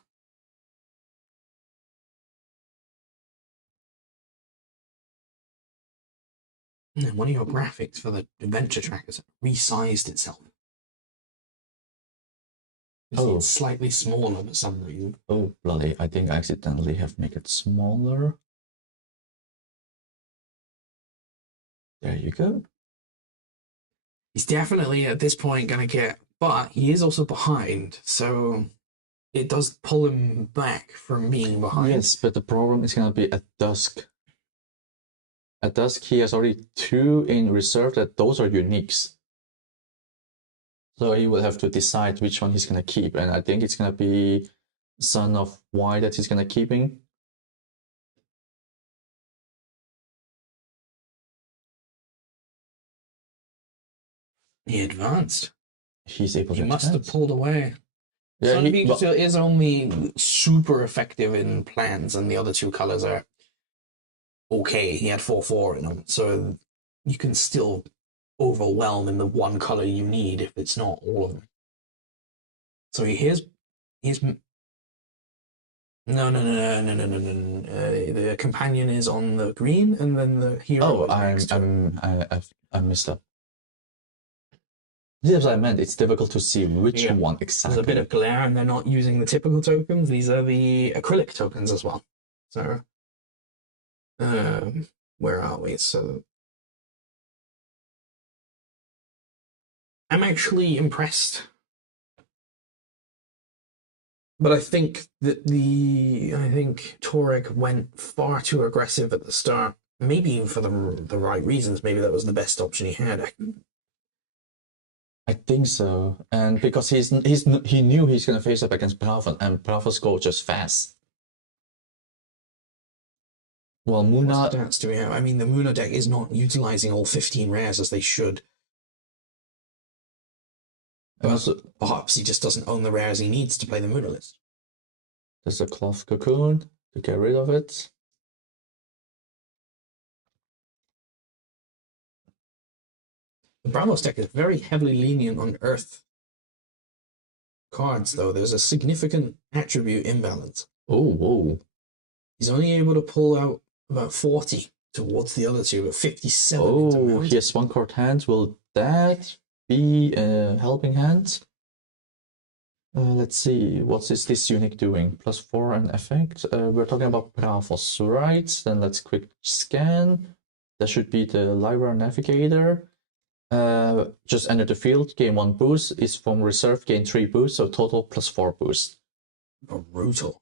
And one of your graphics for the adventure trackers resized itself. It's slightly smaller for some reason. Oh, bloody. I think I accidentally have made it smaller. There you go. He's definitely at this point going to get, but he is also behind, so it does pull him back from being behind. Yes, but the problem is going to be at dusk. At dusk, he has already 2 in reserve that those are uniques. So he will have to decide which one he's going to keep. And I think it's going to be Son of Y that he's going to keeping. He advanced. He's able to He must have pulled away. Yeah, Son of Yggdrasil is only super effective in plans, and the other 2 colors are okay. He had 4/4 in them, so you can still overwhelm in the 1 color you need if it's not all of them. So here's no. The companion is on the green, and then the hero. Oh, I missed up. This is what I meant. It's difficult to see which one exactly. There's a bit of glare, and they're not using the typical tokens. These are the acrylic tokens as well. So, where are we? So, I'm actually impressed. But I think that Torek went far too aggressive at the start. Maybe even for the right reasons. Maybe that was the best option he had. I think so, and because he knew he's gonna face up against Pravos, and Pravos go just fast. Well, Muna. What stats do we have? I mean, the Muna deck is not utilizing all 15 rares as they should. Perhaps he just doesn't own the rares he needs to play the Muna list. There's a cloth cocoon to get rid of it. The Bravos deck is very heavily lenient on Earth cards, though. There's a significant attribute imbalance. Oh, whoa. He's only able to pull out about 40 towards the other 2, but 57. Oh, he has 1 card hand. Will that be a helping hand? Let's see, what is this unique doing? +4 and effect. We're talking about Pravos, right? Then let's quick scan. That should be the Lyra Navigator. Just enter the field, gain 1 boost. Is from reserve, gain 3 boost, so total +4 boost. Brutal.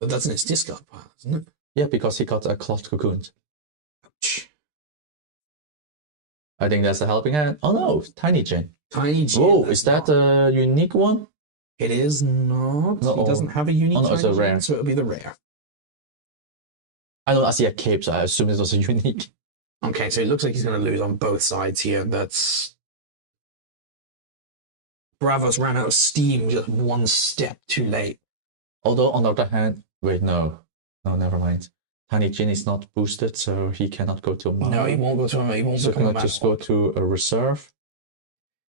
But that's in its discard pile, isn't it? Yeah, because he got a cloth cocoon. Ouch. I think that's a helping hand. Oh no, Tiny Jin. Tiny Jin. Oh, is that a unique one? It is not. He doesn't have a unique it's a rare. So it'll be the rare. I don't see a cape, so I assume it was a unique. Okay, so it looks like he's going to lose on both sides here. That's... Bravos ran out of steam just 1 step too late. Although, on the other hand... Wait, no. No, never mind. Tiny Jin is not boosted, so he cannot go to a mana. No, he won't go to a... He won't so become a mana. Just go to a reserve.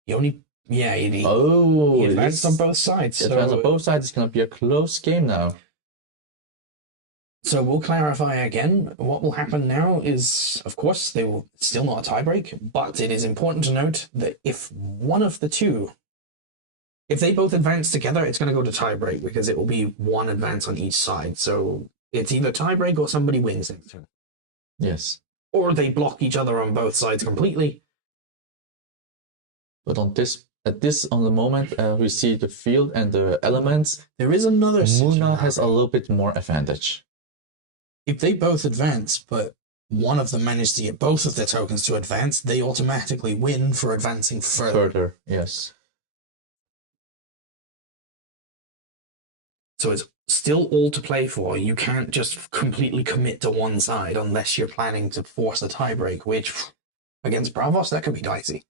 He only... Yeah, he advanced on both sides. Advanced on both sides. It's going to be a close game now. So we'll clarify again. What will happen now is, of course, they will still not a tiebreak, but it is important to note that if one of the two, if they both advance together, it's going to go to tiebreak because it will be one advance on each side. So it's either tiebreak or somebody wins next turn. Yes. Or they block each other on both sides completely. But on the moment, we see the field and the elements. There is another Muna has a little bit more advantage. If they both advance, but one of them managed to get both of their tokens to advance, they automatically win for advancing further. Yes. So it's still all to play for. You can't just completely commit to one side unless you're planning to force a tiebreak, which against Bravos, that could be dicey.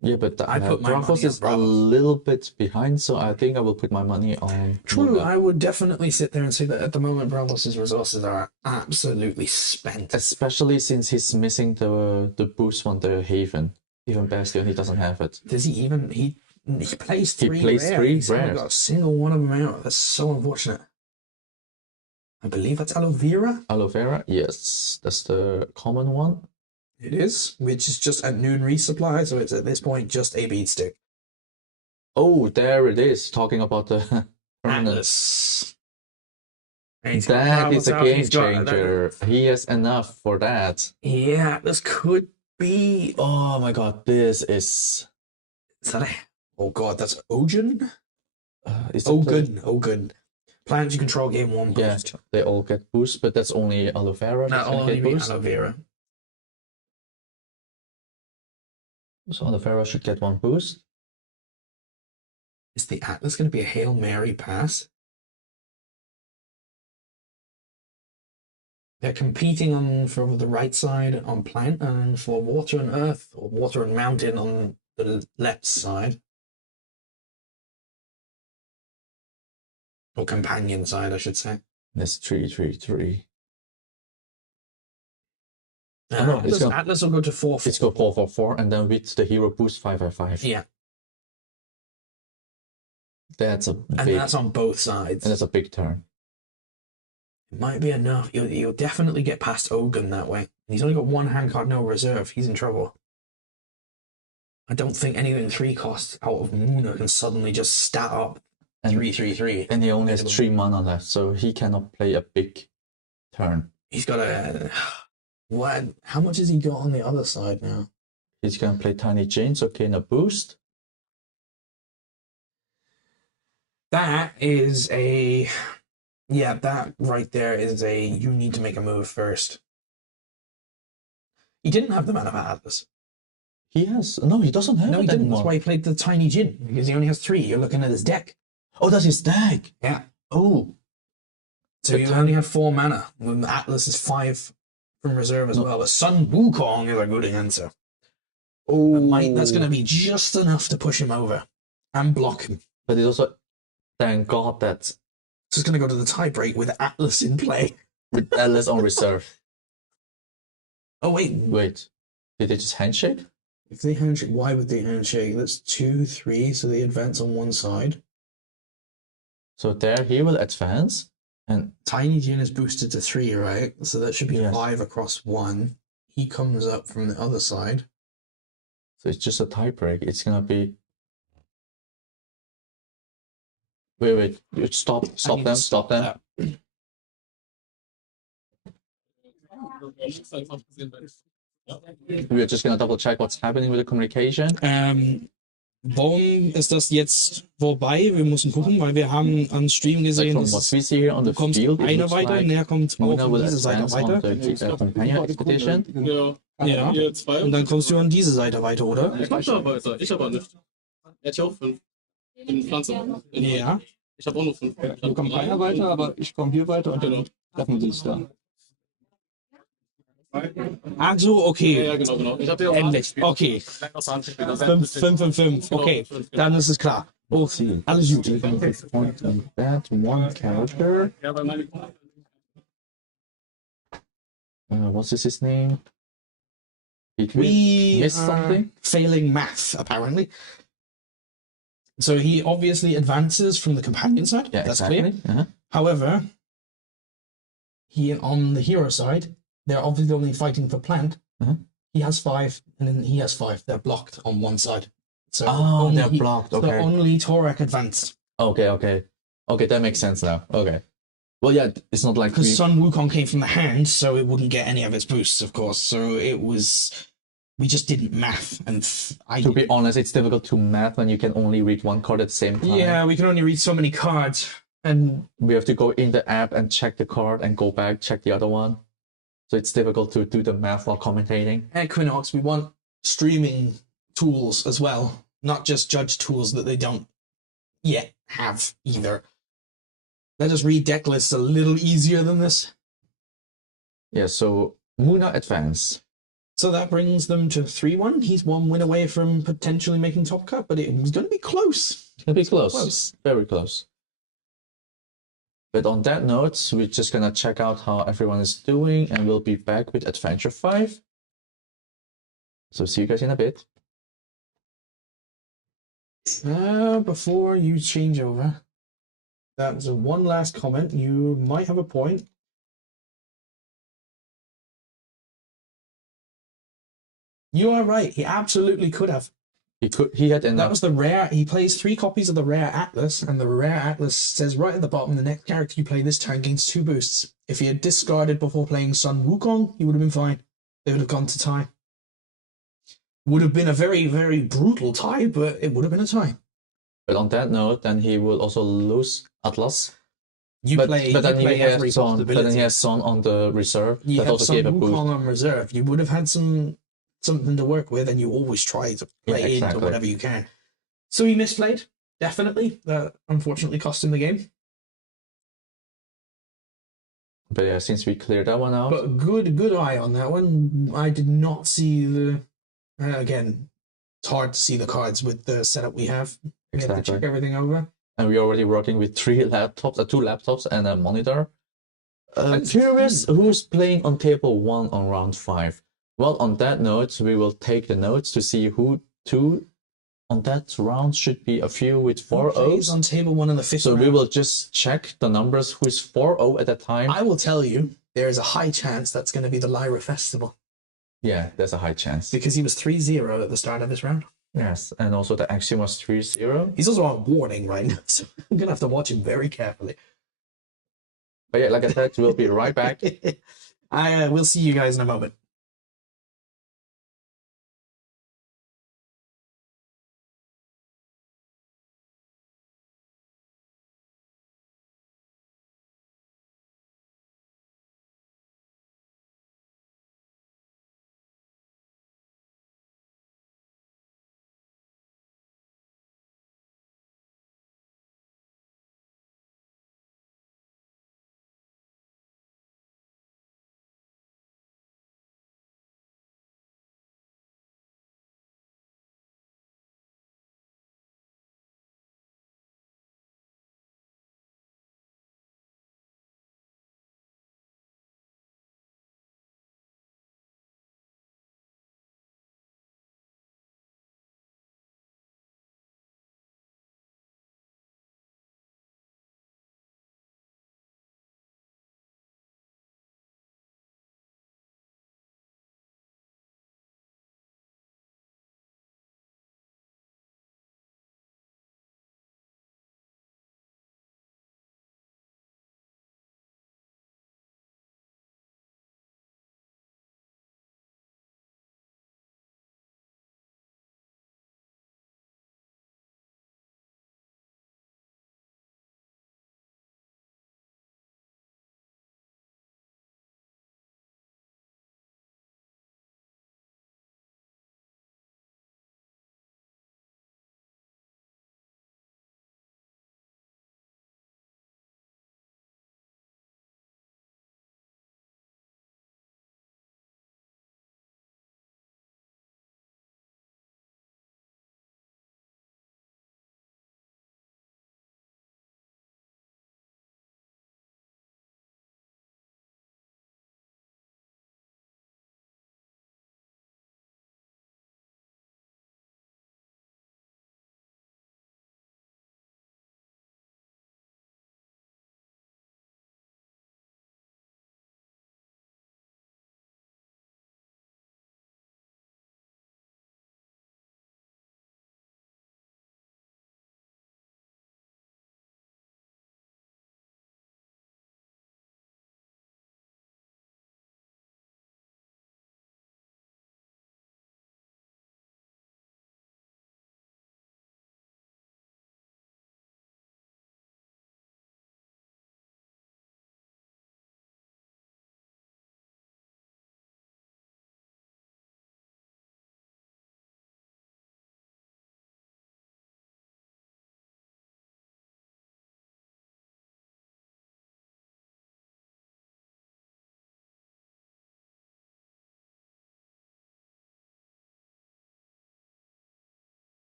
Yeah, but I put my Bravos money on is a Bravos. little bit behind, so I think I will put my money on. True, Muna. I would definitely sit there and say that at the moment Bravos' resources are absolutely spent. Especially since he's missing the boost on the Haven. Even Bastion, he doesn't have it. Does he even... He plays three He's only rare. got a single one of them out. That's so unfortunate. I believe that's Aloe Vera. Aloe Vera, yes, that's the common one. It is, which is just a noon resupply, so it's at this point just a bead stick. Oh, there it is. Talking about the permanent. Atlas. That is a game changer. He has enough for that. Yeah, this could be. Oh my god, this is. Is that a? Oh god, that's Ogun. Is Ogun. Plans you control gain 1 boost. Yeah, they all get boost, but that's only Aloe Vera. That will only be Aloe Vera. So Aloe Vera should get 1 boost. Is the Atlas going to be a Hail Mary pass? They're competing on for the right side on plant and for water and earth, or water and mountain on the left side. Or companion side, I should say. That's 3/3/3. No, Atlas will go to 4/4. It's go 4/4/4, and then with the hero boost 5/5. Yeah. That's a and big, that's on both sides. and that's a big turn. It might be enough. You'll definitely get past Ogun that way. He's only got 1 hand card, no reserve. He's in trouble. I don't think anything 3 costs out of Muna can suddenly just stat up 3/3/3. And he only has 3 mana left, so he cannot play a big turn. He's got a... What? How much has he got on the other side now? He's gonna play Tiny Chains, okay, and a boost. That is a... Yeah, that right there is a... You need to make a move first. He didn't have the mana for Atlas. He has... No, he doesn't have No, it he didn't. anymore. That's why he played the Tiny Djinn, because he only has 3. You're looking at his deck. Oh, that's his deck! Yeah. Oh. So you only have 4 mana. When Atlas is 5 from reserve as well. But Sun Wukong is a good answer. Oh. That's going to be just enough to push him over and block him. But it's also... Thank God that... So it's going to go to the tiebreak with Atlas in play. With Atlas on reserve. Oh, wait. Wait. Did they just handshake? If they handshake, why would they handshake? That's 2, 3, so they advance on one side. So there he will advance. And Tiny Djinn is boosted to 3, right? So that should be Yes. 5 across 1. He comes up from the other side. so it's just a tiebreak. It's gonna be... Wait. You stop them. We are just gonna double check what's happening with the communication. Warum ist das jetzt vorbei? Wir müssen gucken, weil wir haben am Stream Like gesehen, from dass what we see here on du the kommst field, it eine looks weiter, like näher kommt auch Muna von will dieser Seite advance on weiter. the companion expedition. Ja. Ihr 2. Und dann kommst du an diese Seite weiter, oder? Ich mach da weiter. Ich aber nicht. Er hat ja auch 5. In Pflanze. Ja. Ich habe auch noch 5. Du kommst keiner weiter, aber ich komme hier weiter und dann treffen wir uns da. Ach so, okay. Ja, genau. Ich habe ja auch Endlich. Okay. 5. Okay. Dann ist es klar. Oh, alles gut. Point on that one character. Ja, weil meine. What's his name? Did We miss are something? failing math, apparently. So he obviously advances from the companion side. Yeah, That's exactly. clear. However, he on the hero side, they're obviously only fighting for plant. Mhm. He has 5, and then he has 5. They're blocked on one side. So Oh, they're blocked. So Okay. only Torak advanced. Okay. That makes sense now. Okay. Well, yeah, it's not like Because Sun Wukong came from the hand, so it wouldn't get any of its boosts, of course. So it was. We just didn't math, and to be honest, it's difficult to math when you can only read one card at the same time. Yeah, we can only read so many cards, and We have to go in the app and check the card and go back, check the other one. So it's difficult to do the math while commentating. Equinox, we want streaming tools as well, not just judge tools that they don't yet have either. Let us read deck lists a little easier than this. Yeah, so Muna Advance. So that brings them to 3-1. He's 1 win away from potentially making top cut, but it was going to be close. It's gonna be close. Very close. But on that note, we're just gonna check out how everyone is doing, and we'll be back with Adventure 5. So see you guys in a bit. Before you change over, that was one last comment. You might have a point. You are right. He absolutely could have. He had enough. That was the rare. He plays 3 copies of the rare Atlas, and the rare Atlas says right at the bottom, the next character you play this turn gains 2 boosts. If he had discarded before playing Sun Wukong, he would have been fine. They would have gone to tie. Would have been a very, very brutal tie, but it would have been a tie. But on that note, then he will also lose Atlas. But then he has Son on the reserve. You that have also Sun gave a boost. Wukong on reserve. You would have had something to work with, and you always try to play into whatever you can. So he misplayed, definitely. That unfortunately cost him the game. But yeah, since we cleared that one out. But good eye on that one. I did not see the. Again, it's hard to see the cards with the setup we have. We have to check everything over. And we're already working with 2 laptops and a monitor. Curious who's playing on table 1 on round 5. Well, on that note, we will take the notes to see who 2 on that round should be a few with 4-0s. On table 1 in the 5th So round. we will just check the numbers who's 4-0 at that time. I will tell you, there is a high chance that's going to be the Lyra Festival. Yeah, there's a high chance. Because he was 3-0 at the start of this round. Yes, and also the Axiom was 3-0. He's also on warning right now, so I'm going to have to watch him very carefully. But yeah, like I said, we'll be right back. I will see you guys in a moment.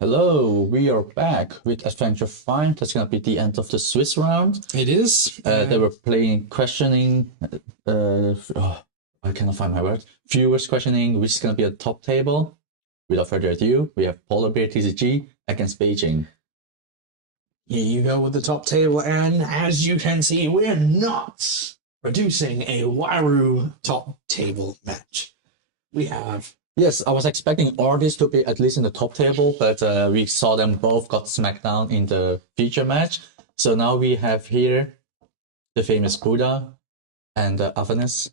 Hello, we are back with Adventure 5. That's gonna be the end of the Swiss round. It is. They were playing questioning. I cannot find my word. Viewers questioning, which is gonna be a top table. Without further ado, we have Polar Bear TCG against Beijing. Here you go with the top table, and as you can see, we're not producing a Waru top table match. We have. Yes, I was expecting Artis to be at least in the top table, but we saw them both got smacked down in the feature match. So now we have here the famous Buddha and Avanes.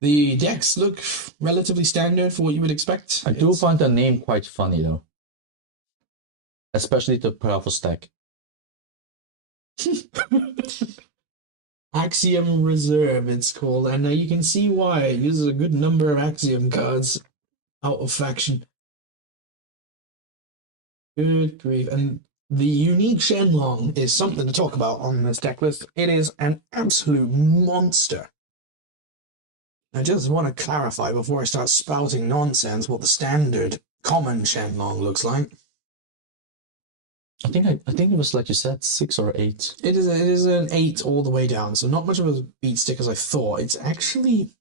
The decks look relatively standard for what you would expect. I do find the name quite funny though. Especially the powerful stack. Axiom Reserve, it's called, and you can see why. It uses a good number of Axiom cards out of faction. Good grief. And the unique Shenlong is something to talk about on this deck list. It is an absolute monster. I just want to clarify before I start spouting nonsense what the standard common Shenlong looks like. I think it was like you said, 6 or 8. It is an 8 all the way down, so not much of a beat stick as I thought. It's actually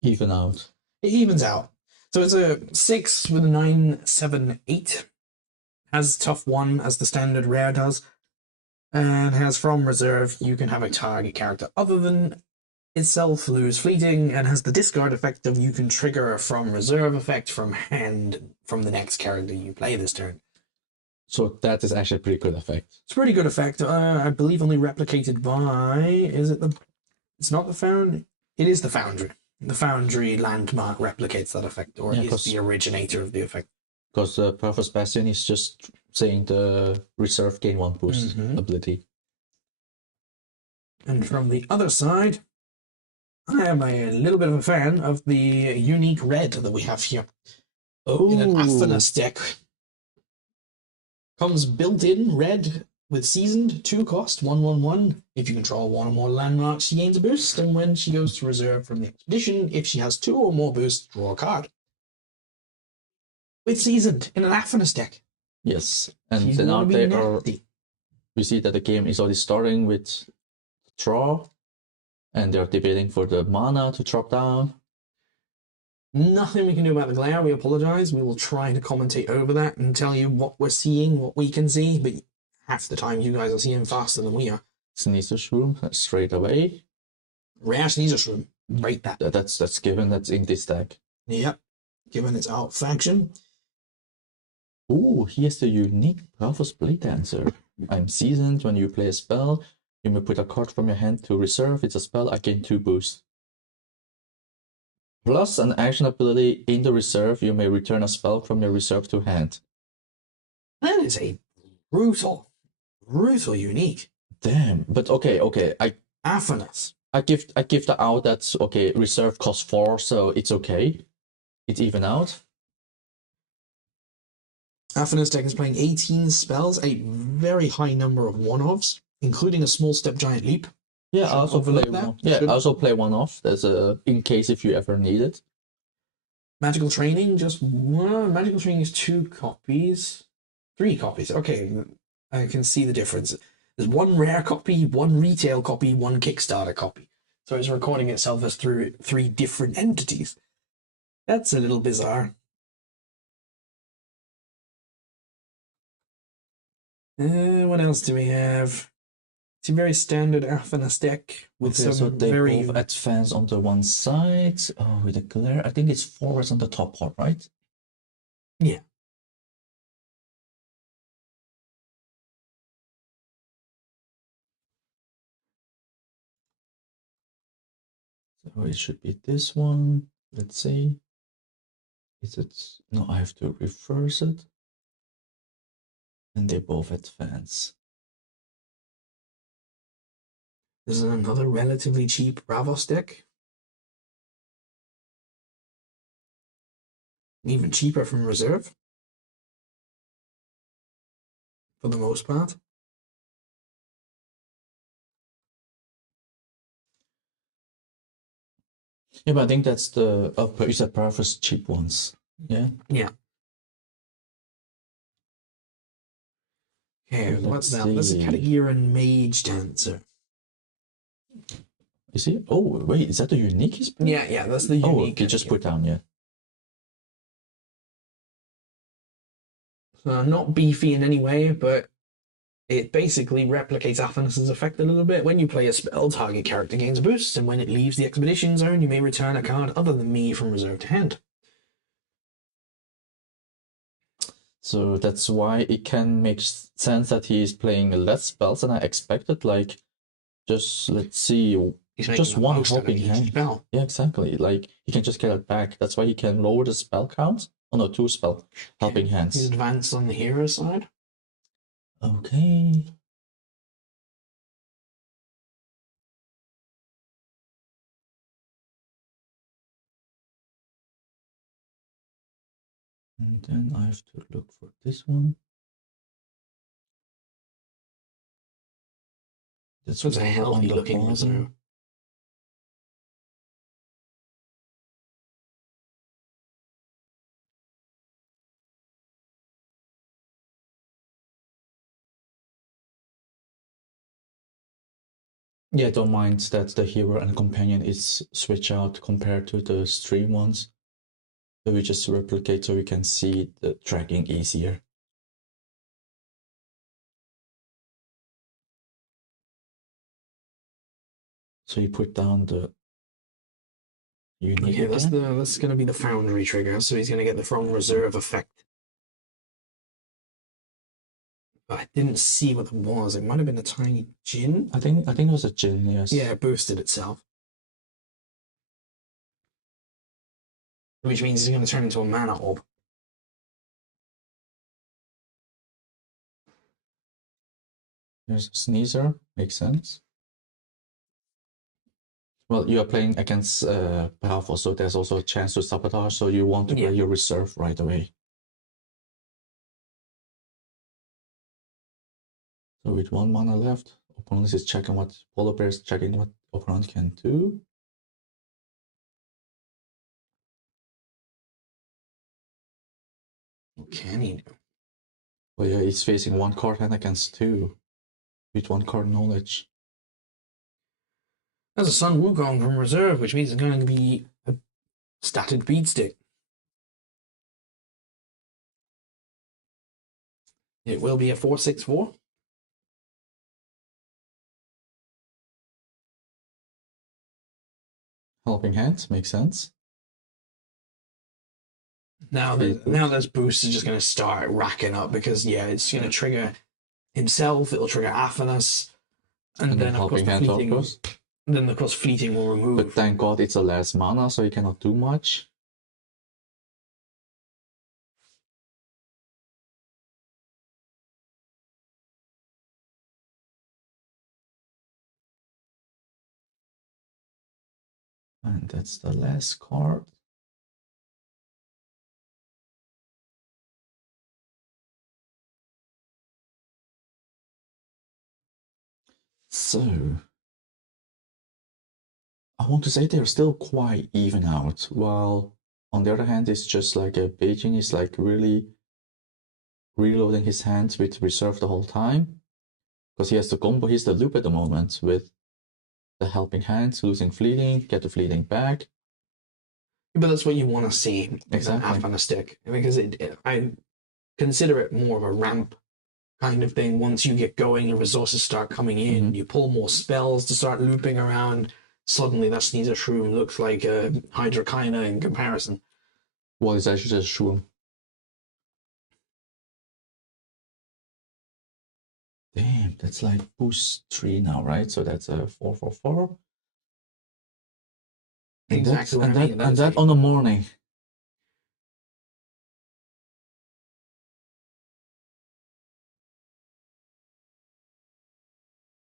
Even out. it evens out. So it's a 6 with a 9, 7, 8. Has tough 1 as the standard rare does, and has from reserve you can have a target character other than itself lose fleeting, and has the discard effect of you can trigger a from reserve effect from hand from the next character you play this turn. So that is actually a pretty good effect. It's a pretty good effect. I believe only replicated by it's not the Foundry. It is the Foundry. The Foundry landmark replicates that effect, or is the originator of the effect. Because the Perfect Bastion is just saying the reserve gain 1 boost ability. And from the other side, I am a little bit of a fan of the unique red that we have here. Oh, In an Athanas deck. Comes built in red with seasoned 2 cost 1/1/1. If you control 1 or more landmarks, she gains a boost, and when she goes to reserve from the expedition, if she has 2 or more boosts, draw a card. With seasoned in an Athanas deck. yes. And She's then gonna out be there nasty. we see that the game is already starting with draw, and they're debating for the mana to drop down. Nothing we can do about the glare. We apologize. We will try to commentate over that and tell you what we're seeing, what we can see, but half the time you guys are seeing faster than we are. Sneasel Shroom straight away. Rare Sneasel Shroom. Rate that. That's given. That's in this deck. Yep. Given its out faction. Ooh, here's the unique Powerful Blade Dancer. I'm seasoned. When you play a spell, you may put a card from your hand to reserve. It's a spell. I gain 2 boost. Plus an action ability in the reserve, you may return a spell from your reserve to hand. That is a brutal unique. Damn, but okay. Athanas. I give the out that's okay. Reserve costs 4, so it's okay. It's even out. Athanas deck is playing 18 spells, a very high number of one-offs, including a small step giant leap. Yeah, I also play overlook that. one. Yeah, Should- I also play one off. There's a in case if you ever need it. Magical Training, just one. Magical Training is 2 copies. 3 copies. Okay, I can see the difference. There's 1 rare copy, 1 retail copy, 1 Kickstarter copy. So it's recording itself as through 3 different entities. That's a little bizarre. What else do we have? It's a very standard Athanas deck with Okay, so some they very both advance on the one side. Oh, with the glare. I think it's forwards on the top part, right? Yeah. So it should be this one. Let's see. Is it? No, I have to reverse it. And they both advance. This is another relatively cheap Bravos deck. Even cheaper from reserve. For the most part. Yeah, but I think that's the you said Bravos cheap ones. Yeah. Yeah. Okay, Let's what's that? That's a see. Katagiran Mage Dancer. You see? Oh, wait, is that the unique he's playing? Yeah, that's the Oh, unique. he just put down, yeah. Not beefy in any way, but it basically replicates Athanas' effect a little bit. When you play a spell, target character gains a boost, and when it leaves the expedition zone, you may return a card other than me from reserve to hand. So that's why it can make sense that he's playing less spells than I expected. Like, just let's see, He's making just the one most out of helping each hand. spell. Yeah, exactly. Like he can just get it back. That's why he can lower the spell count. Oh no, 2 spell helping He's hands. advanced on the hero side. Okay. And then I have to look for this one. That's That's a over healthy on the looking bottom. reserve. Yeah, don't mind that the hero and companion is switch out compared to the stream ones. So we just replicate so we can see the tracking easier. So you put down the unique Okay, that's again. that's going to be the Foundry trigger, so he's going to get the from reserve effect. I didn't see what it was. It might have been a tiny Djinn. I think it was a Djinn, yes. Yeah, it boosted itself. Which means he's going to turn into a mana orb. There's a Sneezer, makes sense. Well, you are playing against powerful, so there's also a chance to sabotage, so you want to play your reserve right away. So with 1 mana left, opponent is checking what polar bear is checking what opponent can do. What can he do? Well, yeah, he's facing 1 card hand against 2 with 1 card knowledge. There's a Sun Wukong from reserve, which means it's going to be a static beadstick. It will be a 4/6/4. Helping hand, makes sense. Now those boosts are just going to start racking up because it's going to trigger himself. It'll trigger Athanas, and then of course the fleeting. Then of course fleeting will remove. But thank God it's a less mana, so you cannot do much. And that's the last card. So, I want to say they're still quite even out, while on the other hand, it's just like Beijing is like really reloading his hands with reserve the whole time, because he has the combo, he's the loop at the moment with the helping hands, losing fleeting, get the fleeting back. But that's what you want to see. Exactly. Half on a stick, because I consider it more of a ramp kind of thing. Once you get going, your resources start coming in, you pull more spells to start looping around. Suddenly, that Sneezer Shroom looks like a Hydrokyna in comparison. Well, it's actually just Shroom. Damn, that's like boost 3 now, right? So that's a 4/4/4. Exactly. And that on the morning.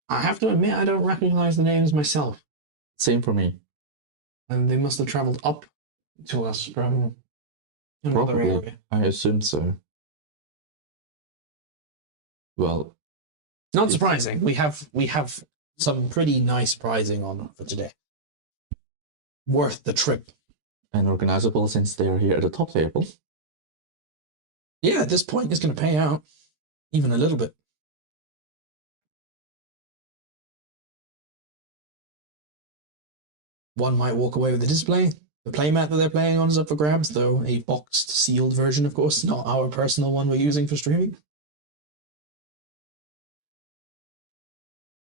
I have to admit, I don't recognize the names myself. Same for me. And they must have traveled up to us from another area. I assume so. Well, Not surprising. We have some pretty nice prizing on for today. Worth the trip. And organizable since they're here at the top table. Yeah, at this point, it's going to pay out even a little bit. One might walk away with the display. The playmat that they're playing on is up for grabs, though a boxed, sealed version, of course, not our personal one we're using for streaming.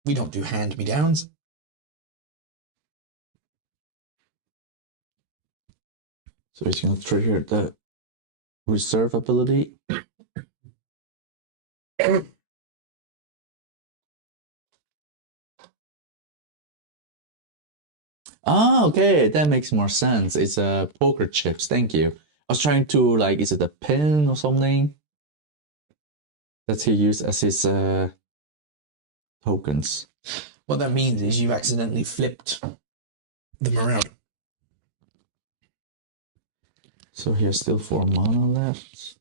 We don't do hand-me-downs. So he's gonna trigger the reserve ability. Ah, okay, that makes more sense. It's poker chips. Thank you. I was trying to like, is it a pin or something that he used as his tokens? What that means is you've accidentally flipped them around. So he has still 4 mana left.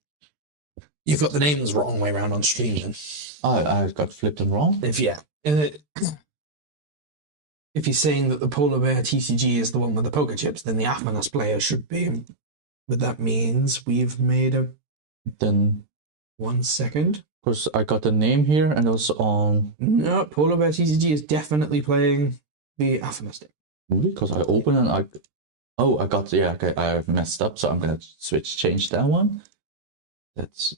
You've got the names wrong way around on stream then. I got flipped them wrong. If he's saying that the Polar Bear TCG is the one with the poker chips, then the Afanas player should be him. But that means we've made a... Then 1 second. because I got the name here and also on. No, Polar Bear TCG is definitely playing the Afanas deck. Really? Because I opened and I. Oh, I got, yeah, okay, I messed up, so I'm gonna change that one. That's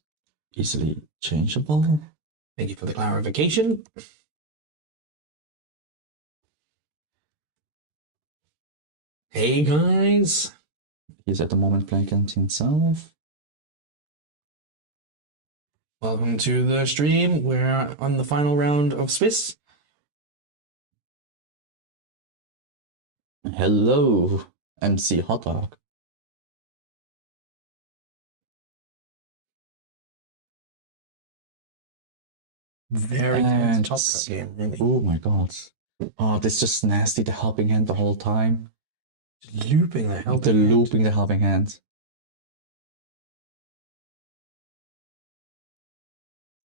easily changeable. Thank you for the clarification. Hey guys. He's at the moment playing against himself. Welcome to the stream. We're on the final round of Swiss. Hello, MC Hot Dog. Very And- top cut game, really. Oh my god. Oh, this is just nasty, the helping hand the whole time. Looping the hell. Looping the helping hand.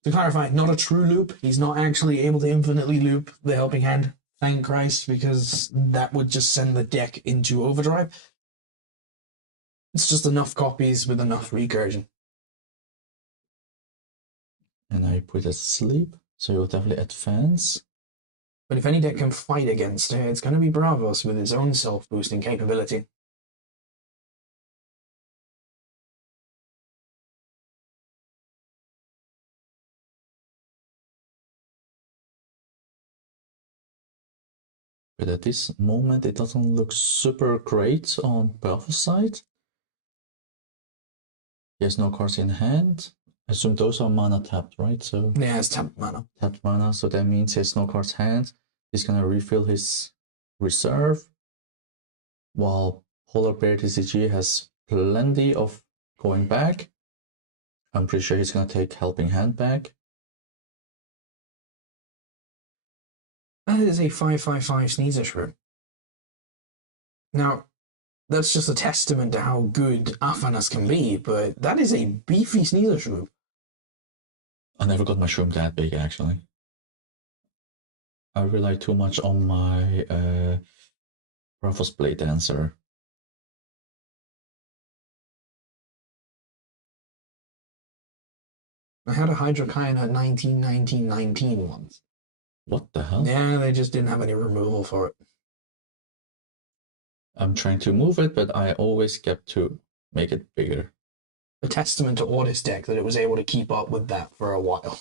To clarify, not a true loop. He's not actually able to infinitely loop the helping hand. Thank Christ, because that would just send the deck into overdrive. It's just enough copies with enough recursion. And I put it asleep, so you'll definitely advance. But if any deck can fight against it, it's going to be Bravos with its own self-boosting capability. But at this moment, it doesn't look super great on Bravos' side. He has no cards in hand. I assume those are mana tapped, right? So Yeah, it's tapped mana. tapped mana, so that means he has no cards hand. He's gonna refill his reserve, while Polar Bear TCG has plenty of going back. I'm pretty sure he's gonna take Helping Hand back. That is a 5/5/5 Sneezer Shrew. Now, that's just a testament to how good Afanas can be, but that is a beefy Sneezer Shrew. I never got my shroom that big, actually. I rely too much on my Bravos Blade Dancer. I had a Hydrokion at 19 once. What the hell? Yeah, they just didn't have any removal for it. I'm trying to move it, but I always get to make it bigger. A testament to Audis deck that it was able to keep up with that for a while.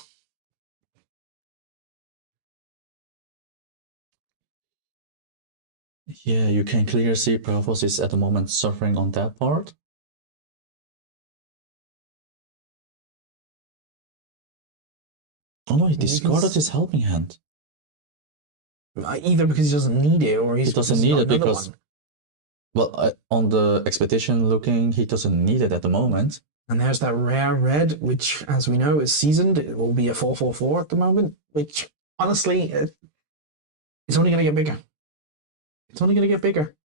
Yeah, you can clearly see Bravos is at the moment suffering on that part. Oh no, he discarded his Helping Hand. Either because he doesn't need it, or he's He doesn't just need got it another because, one. well, on the expedition looking, he doesn't need it at the moment. And there's that rare red, which, as we know, is seasoned. It will be a 4/4/4 at the moment, which, honestly, it's only going to get bigger. It's only going to get bigger.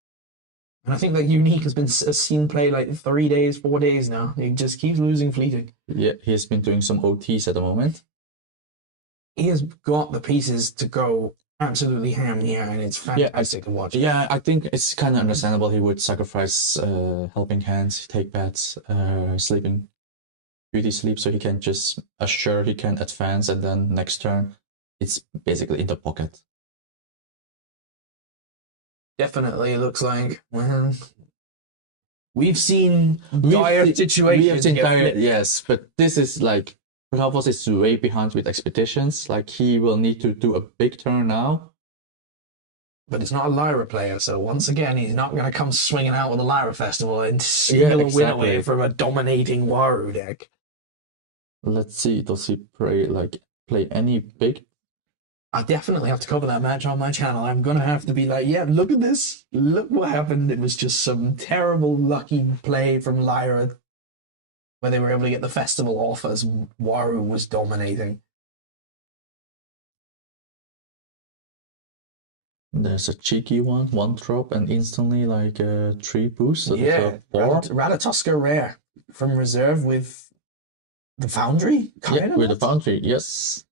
And I think that Unique has been seen play like 3 days, 4 days now. He just keeps losing fleeting. Yeah, he's been doing some OTs at the moment. He has got the pieces to go absolutely ham here, and it's fantastic to watch. Yeah, I think it's kind of understandable he would sacrifice Helping Hands, take bets, sleeping Beauty Sleep, so he can just assure he can advance, and then next turn, it's basically in the pocket. Definitely looks like, well, we've seen dire situations. We have seen get dire, flipped. yes, but this is like Perhaps is way behind with expeditions. Like he will need to do a big turn now. But it's not a Lyra player, so once again, he's not going to come swinging out with a Lyra Festival and steal a win away from a dominating Waru deck. Let's see, does he play any big? I definitely have to cover that match on my channel. I'm going to have to be like, yeah, look at this. Look what happened. It was just some terrible lucky play from Lyra where they were able to get the festival off as Waru was dominating. There's a cheeky one drop, and instantly like a 3 boost. So yeah, Ratatoska rare from reserve with the Foundry? Yeah, with the Foundry, yes.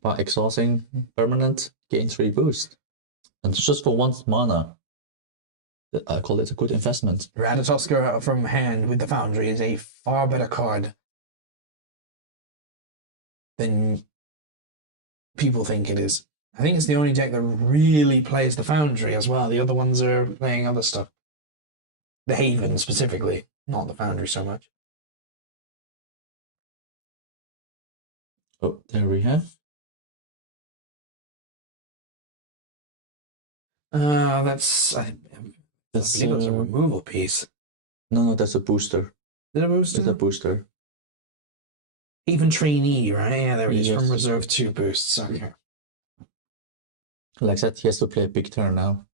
By exhausting permanent, gain 3 boost. And just for 1 mana. I call it a good investment. Ratatoska from hand with the Foundry is a far better card than people think it is. I think it's the only deck that really plays the Foundry as well. The other ones are playing other stuff. The Haven specifically, not the Foundry so much. Oh, there we have. That's I believe it's a removal piece. No, that's a booster. Is it a booster? It's a booster. Even trainee, right? Yeah, there it is. Yes. From reserve 2 boosts. Okay. Like that, he has to play a big turn now.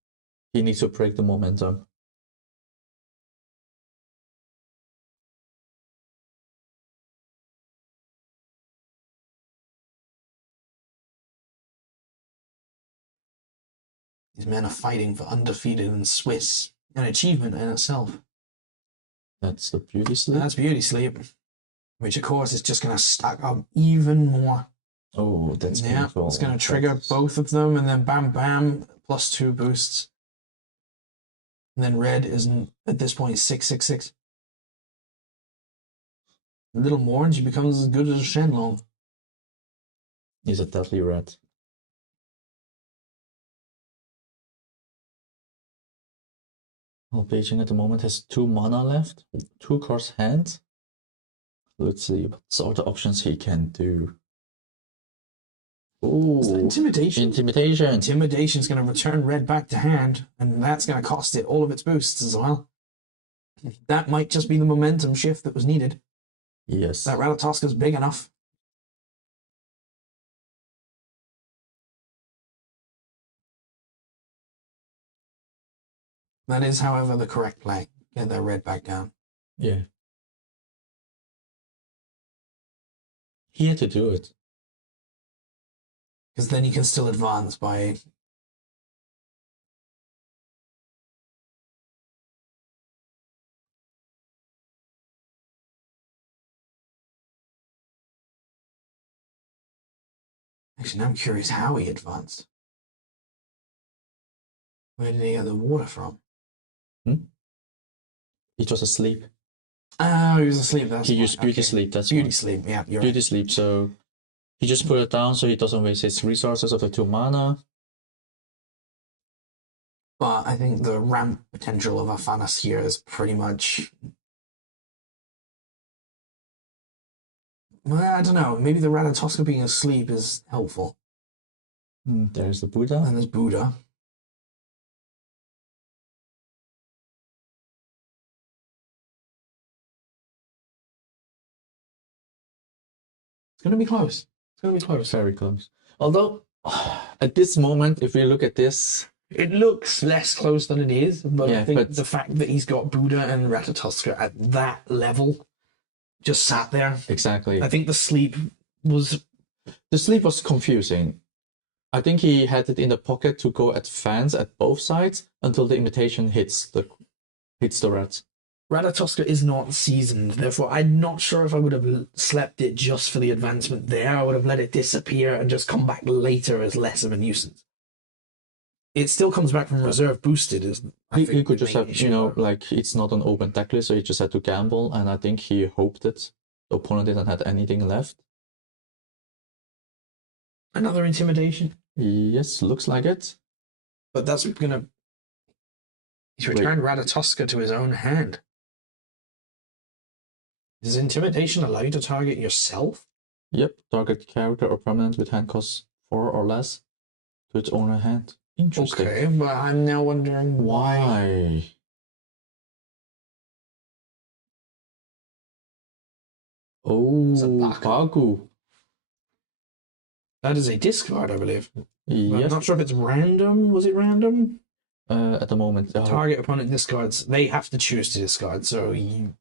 He needs to break the momentum. These men are fighting for undefeated in Swiss, an achievement in itself. That's the Beauty Sleep. That's Beauty Sleep, which of course is just going to stack up even more. Oh, that's painful. It's going to trigger both of them, and then bam, bam, +2 boosts. And then red isn't at this point 6/6/6. A little more, and she becomes as good as a Shenlong. He's a deadly red. Well, Beijing at the moment has 2 mana left, 2 cards hand. Let's see what sort of options he can do. Oh, Intimidation. Intimidation is going to return red back to hand, and that's going to cost it all of its boosts as well. That might just be the momentum shift that was needed. Yes. That Ratatoska's big enough. That is, however, the correct play. Get that red back down. Yeah. He had to do it. Because then you can still advance by... Actually, now I'm curious how he advanced. Where did he get the water from? He was asleep. Oh, he was asleep. That's he used Beauty Sleep. That's Beauty why. Sleep. Yeah, you're Beauty right. Sleep. So he just put it down so he doesn't waste his resources of the 2 mana. But I think the ramp potential of Afanas here is pretty much... Well, I don't know. Maybe the Ratatoska being asleep is helpful. There's the Buddha. And there's Buddha. It's going to be close. It's going to be close. Very close. Although, at this moment, if we look at this... It looks less close than it is, but Yeah, I think but the fact that he's got Buddha and Ratatoska at that level just sat there. Exactly. I think the sleep was... The sleep was confusing. I think he had it in the pocket to go advance at both sides until the invitation hits the red. Ratatoska is not seasoned, therefore I'm not sure if I would have slept it just for the advancement there. I would have let it disappear and just come back later as less of a nuisance. it still comes back from reserve boosted. Is He could just have, like it's not an open deck list, so he just had to gamble, and I think he hoped that the opponent didn't have anything left. another intimidation, Yes, looks like it. but that's gonna. He's returned Ratatoska to his own hand. Does intimidation allow you to target yourself? Yep, target character or permanent with hand cost 4 or less to its owner hand. Interesting. Okay, but I'm now wondering why. Why? Oh, It's a Baku. Baku. That is a discard, I believe. Yes. I'm not sure if it's random. Was it random? At the moment. Target opponent discards. They have to choose to discard, so you...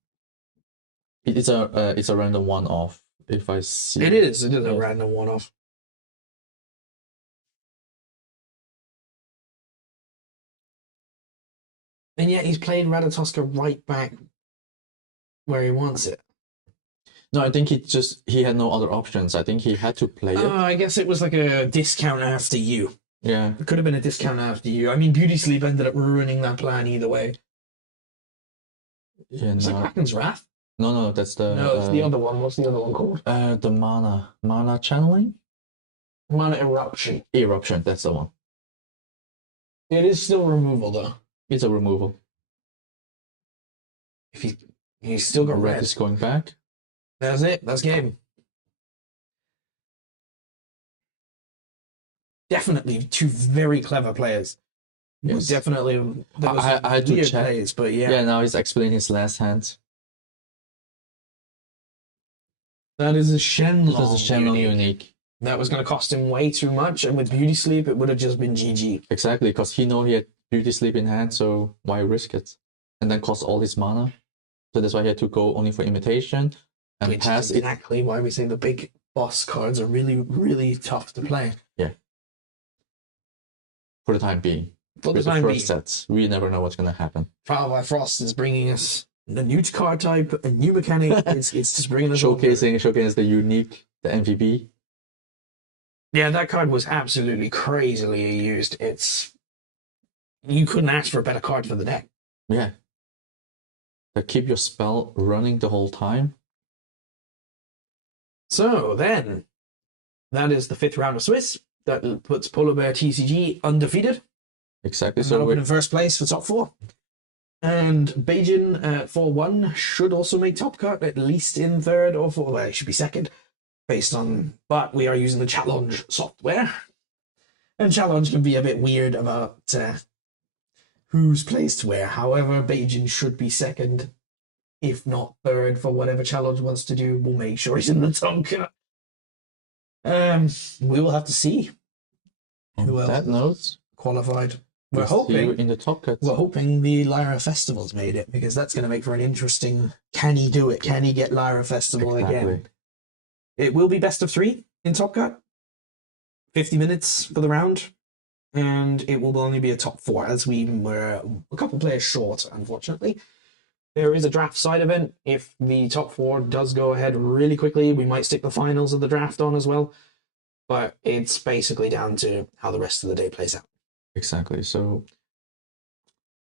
It's a random one-off. If I see It is a random one-off. And yet he's played Ratatoska right back where he wants it. No, I think he had no other options. I think he had to play it. I guess it was like a discount after you. Yeah. It could have been a discount after you. I mean, Beauty Sleep ended up ruining that plan either way. Yeah, Is it no. Kraken's Wrath? No, that's the... No, it's the other one. What's the other one called? The mana channeling? Mana Eruption. Eruption, that's the one. It is still removal, though. It's a removal. If he's still got Red red. is going back. That's it. That's game. Definitely two very clever players. Yes. Definitely. I had to check. Plays, but yeah. Yeah, now he's explaining his last hand. That is a Shenlong. That's a Shenlong unique. That was going to cost him way too much, and with Beauty Sleep, it would have just been GG. Exactly, because he had Beauty Sleep in hand, so why risk it? And then cost all his mana. So that's why he had to go only for imitation and Which pass is exactly why we say the big boss cards are really, really tough to play. Yeah. For the time being. For the With time the being. first sets, we never know what's going to happen. Trial by Frost is bringing us a new card type, a new mechanic. it's just bringing us Showcasing the unique, the MVP. Yeah, that card was absolutely crazily used. You couldn't ask for a better card for the deck. Yeah. To keep your spell running the whole time. So then, that is the 5th round of Swiss. That puts Polar Bear TCG undefeated. Exactly. So So we're in first place for top 4. And Beijing 4-1 should also make top cut, at least in 3rd or 4th. Well, it should be 2nd. But we are using the challenge software, and challenge can be a bit weird about who's placed where. However, Beijing should be 2nd, if not 3rd, for whatever challenge wants to do. We'll make sure he's in the top cut. We will have to see who else that note, qualified. we'll see you in the top cut. We're hoping the Lyra Festival's made it, because that's going to make for an interesting. Can he do it? Can he get Lyra Festival again? It will be best of 3 in Top Cut. 50 minutes for the round. And it will only be a top 4, as we were a couple players short, unfortunately. There is a draft side event. If the top 4 does go ahead really quickly, we might stick the finals of the draft on as well. But it's basically down to how the rest of the day plays out. Exactly. So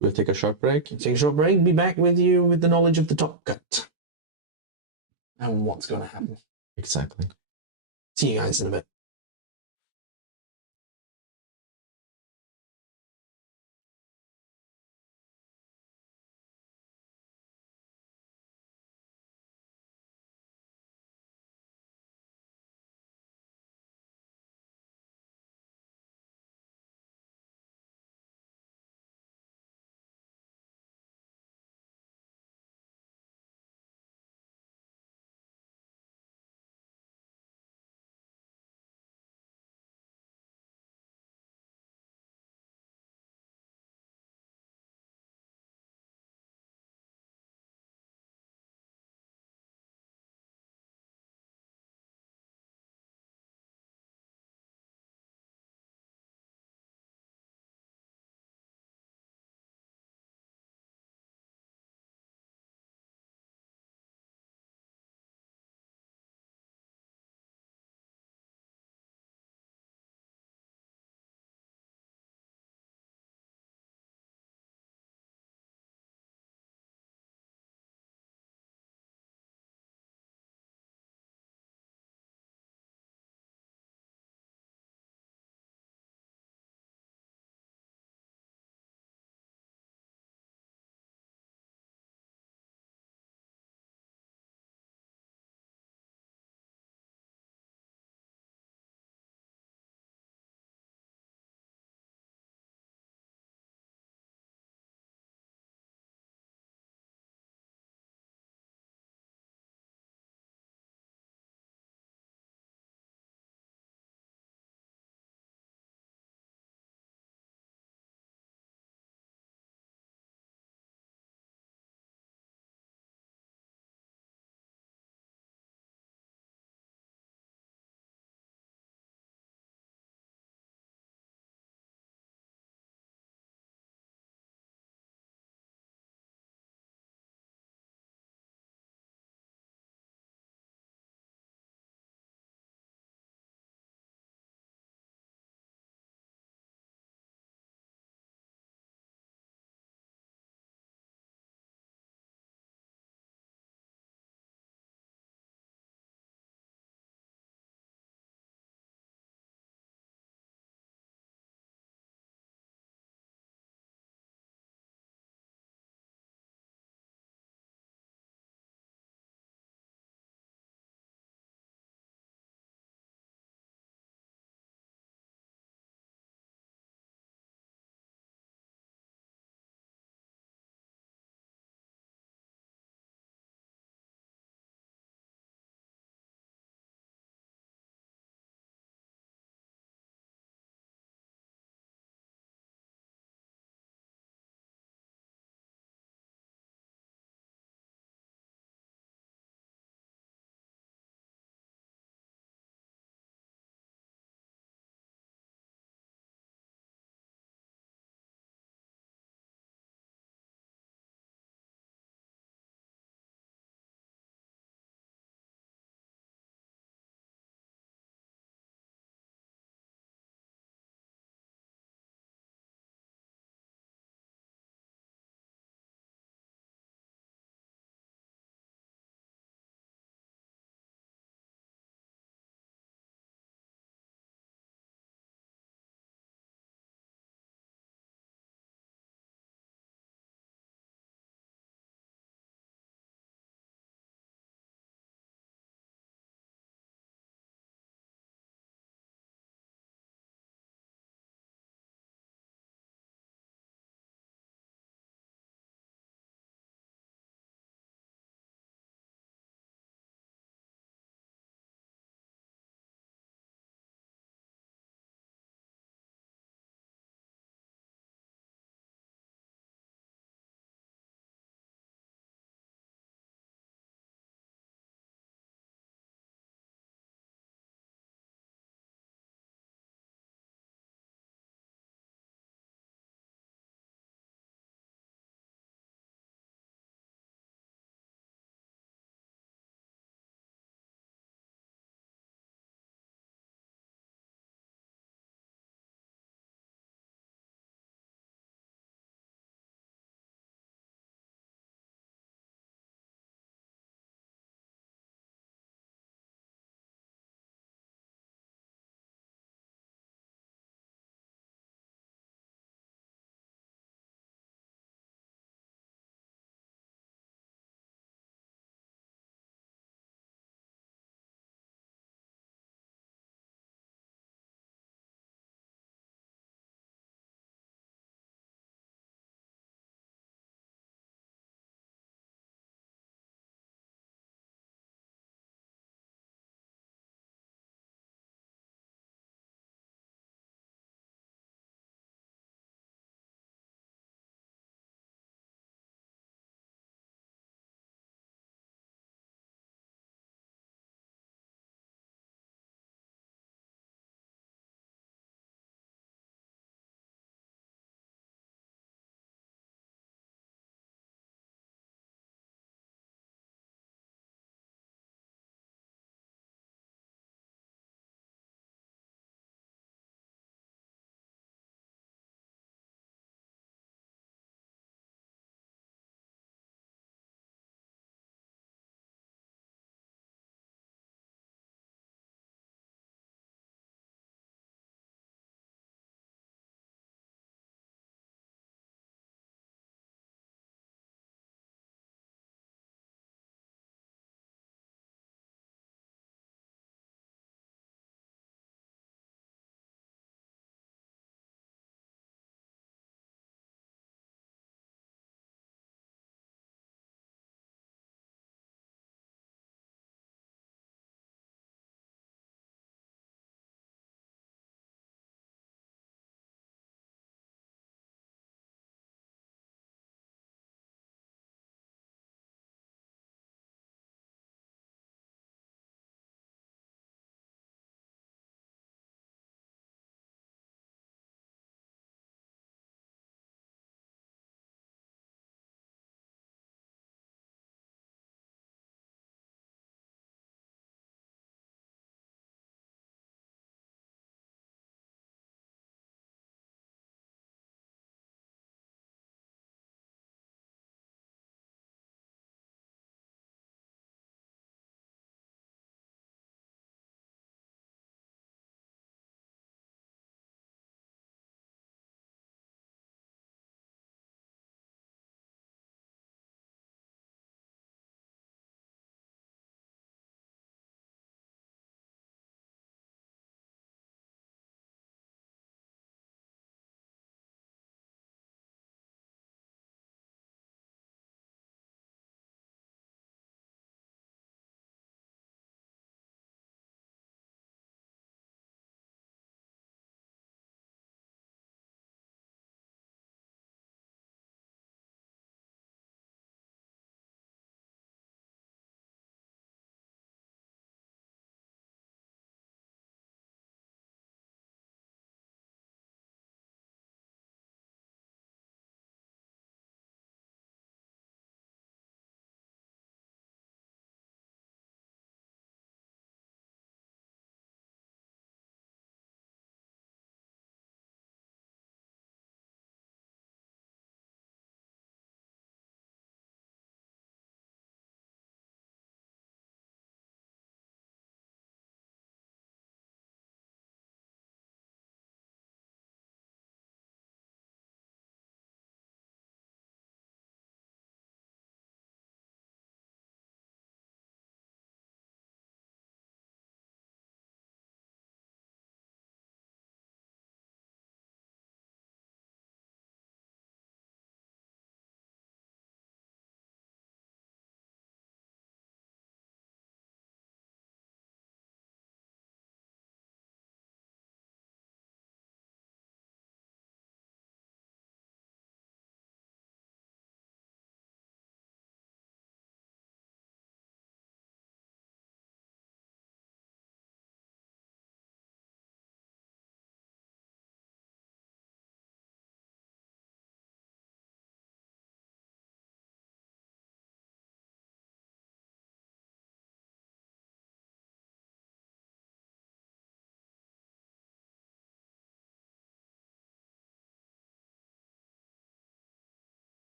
we'll take a short break. Take a short break. Be back with you with the knowledge of the Top Cut. And what's going to happen. Exactly. See you guys in a bit.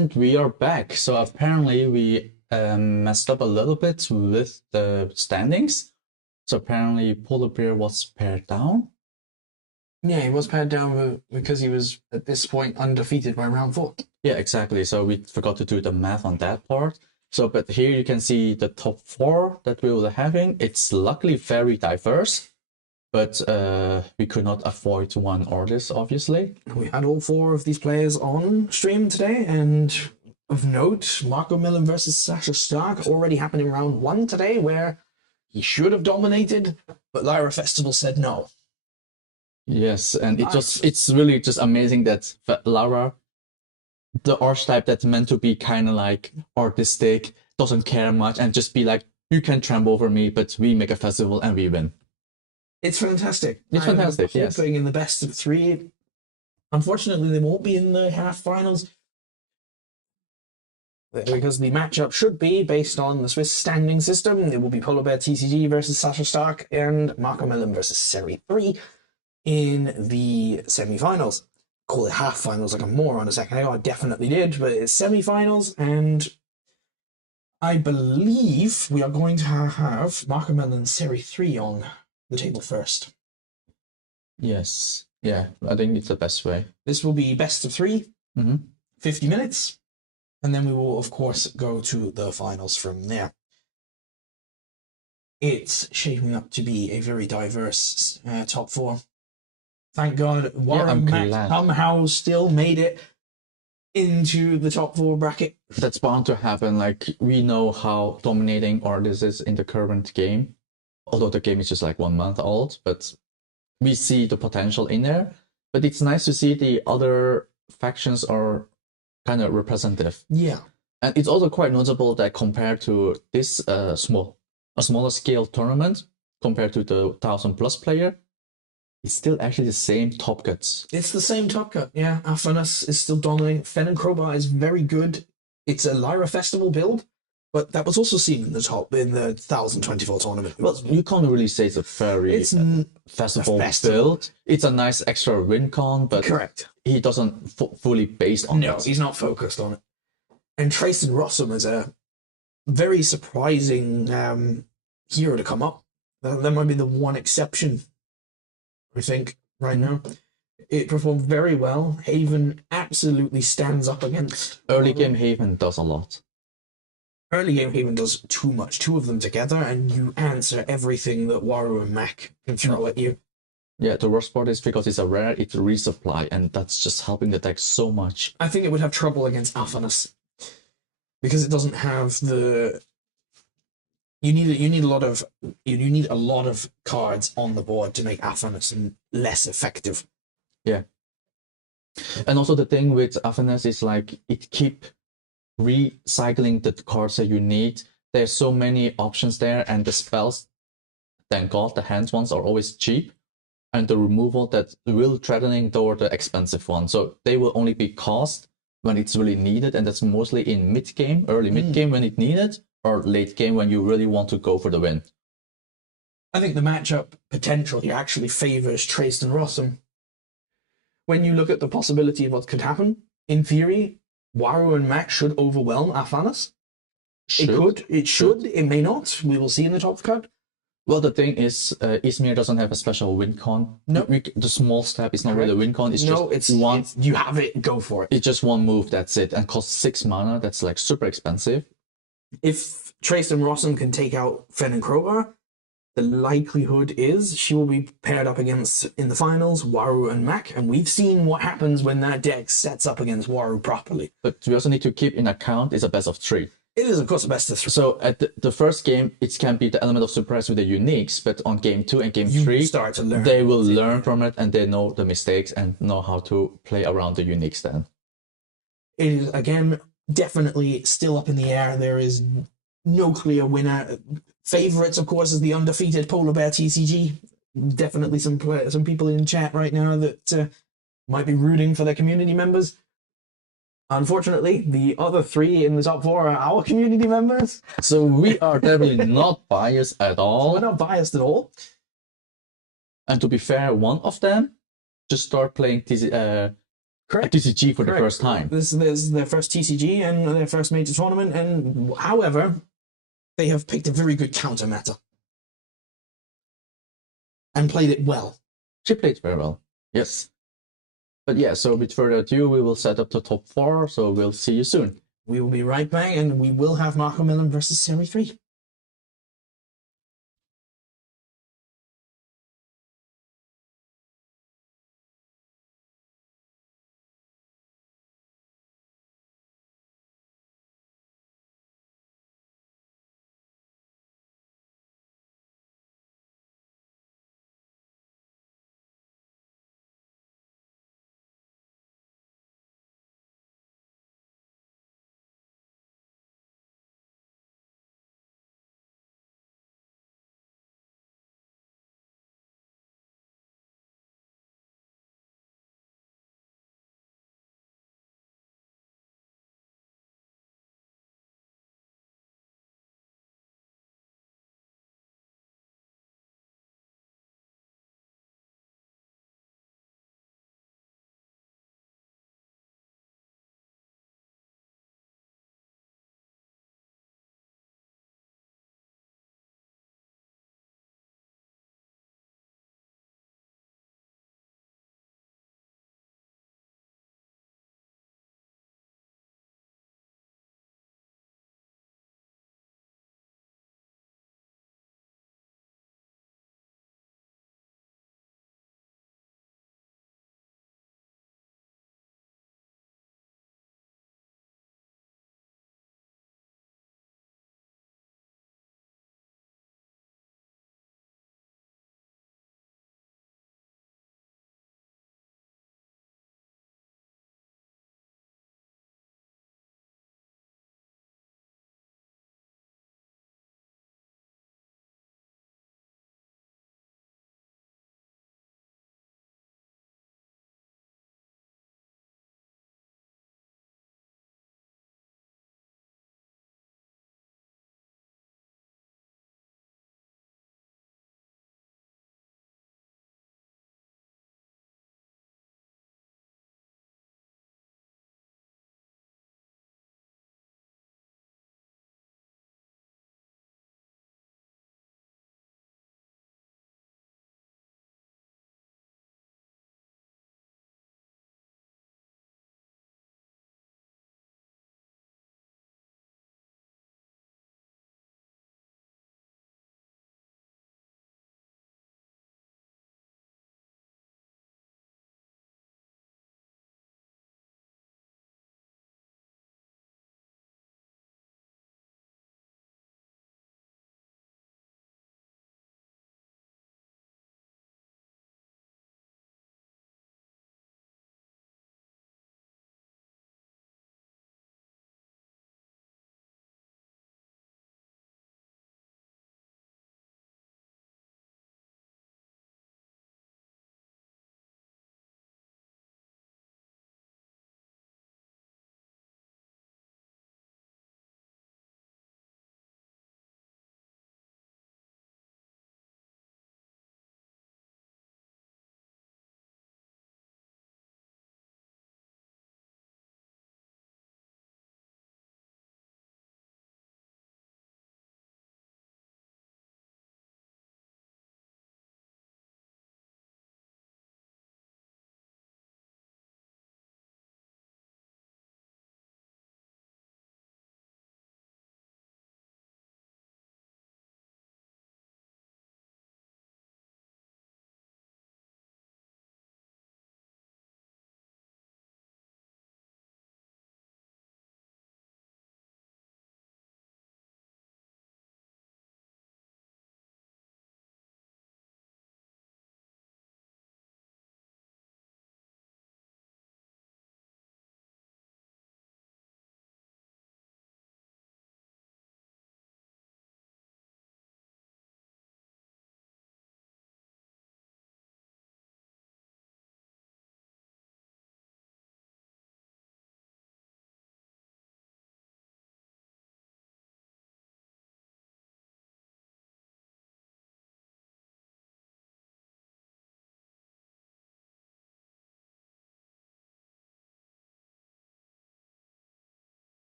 And we are back. So apparently we messed up a little bit with the standings. So apparently Polar Bear was paired down. Yeah, he was paired down because he was at this point undefeated by round 4. Yeah, exactly. So we forgot to do the math on that part. So, but here you can see the top 4 that we were having. It's luckily very diverse, but we could not avoid one artist, obviously. We had all 4 of these players on stream today, and of note, Marco Millen versus Sasha Stark already happened in round 1 today, where he should have dominated, but Lyra Festival said no. Yes, and Nice. it's really just amazing that Lara, the archetype that's meant to be kind of like artistic, doesn't care much, and just be like, you can trample over me, but we make a festival and we win. It's fantastic. It's fantastic, I'm yes. hoping in the best of 3. Unfortunately, they won't be in the half finals because the matchup should be based on the Swiss standing system. It will be Polar Bear TCG versus Sasha Stark and Marco Mellon versus Seri 3 in the semi-finals. Call it half finals like a moron a second ago. I definitely did, but it's semi-finals, and I believe we are going to have Marco Mellon Seri 3 on the table first. Yes, yeah, I think it's the best way. This will be best of 3, 50 minutes, and then we will, of course, go to the finals from there. It's shaping up to be a very diverse top 4. Thank God, Warren Mac somehow still made it into the top 4 bracket. That's bound to happen. Like, we know how dominating artists is in the current game, although the game is just like 1 month old, but we see the potential in there. But it's nice to see the other factions are kind of representative. Yeah. And it's also quite notable that compared to this smaller scale tournament, compared to the 1,000+ player, it's still actually the same top cuts. It's the same top cut, yeah. Afanas is still dominating. Fen and Crowbar is very good. It's a Lyra Festival build, but that was also seen in the 1024 tournament. Well, you can't really say it's a very festival build. It's a nice extra win con, but correct. He doesn't fully base on No, it. he's not focused on it. And Trace and Rossum is a very surprising hero to come up. That might be the one exception, I think, right now. It performed very well. Haven absolutely stands up against. Early game Haven does a lot. Early game Haven does too much. 2 of them together, and you answer everything that Waru and Mac can throw at you. Yeah, the worst part is because it's a rare, it's resupply, and that's just helping the deck so much. I think it would have trouble against Afanas because it doesn't have the. You need a lot of cards on the board to make Afanas less effective. Yeah. And also the thing with Afanas is like it keep recycling the cards that you need. There's so many options there, and the spells, thank God, the hands ones are always cheap, and the removal that will threatening toward the expensive one. So they will only be cost when it's really needed, and that's mostly in mid game, early mid game when it needed, or late game when you really want to go for the win. I think the matchup potential here actually favors Trace and Rossum. When you look at the possibility of what could happen, in theory, Waru and Mac should overwhelm Afanas. It should, it may not. We will see in the top cut. Well, the thing is, Izmir doesn't have a special win con. No. The small step is not really a win con. It's you have it, go for it. It's just one move, that's it, and costs 6 mana. That's like super expensive. If Trace and Rossum can take out Fen and Crowbar, the likelihood is she will be paired up against, in the finals, Waru and Mac, and we've seen what happens when that deck sets up against Waru properly. But we also need to keep in account it's a best of 3. It is, of course, the best of 3. So at the first game, it can be the element of surprise with the uniques, but on game 2 and game 3, start to learn. They will learn from it, and they know the mistakes and know how to play around the uniques then. It is, again, definitely still up in the air. There is no clear winner. Favorites, of course, is the undefeated Polar Bear TCG. Definitely some people in chat right now that might be rooting for their community members. Unfortunately, the other 3 in the top 4 are our community members. So we are definitely not biased at all. We're not biased at all. And to be fair, one of them just start playing Correct. TCG for the Correct. first time. This is their first TCG and their first major tournament, and however, they have picked a very good counter meta and played it well. She played very well. Yes. But yeah, so with further ado, we will set up the top 4. So we'll see you soon. We will be right back, and we will have Marco Millen versus Series 3.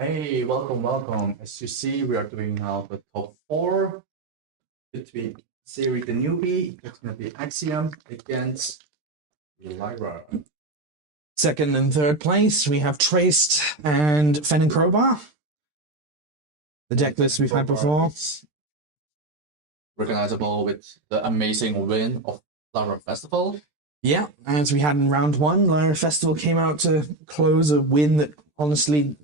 Hey, welcome, welcome. As you see, we are doing now the top 4 between Siri the newbie. It's gonna be Axiom against Lyra. Second and third place, we have Traced and Fen and Crowbar. The deck list we've had before. It's recognizable with the amazing win of Lyra Festival. Yeah, as we had in round 1, Lyra Festival came out to close a win that honestly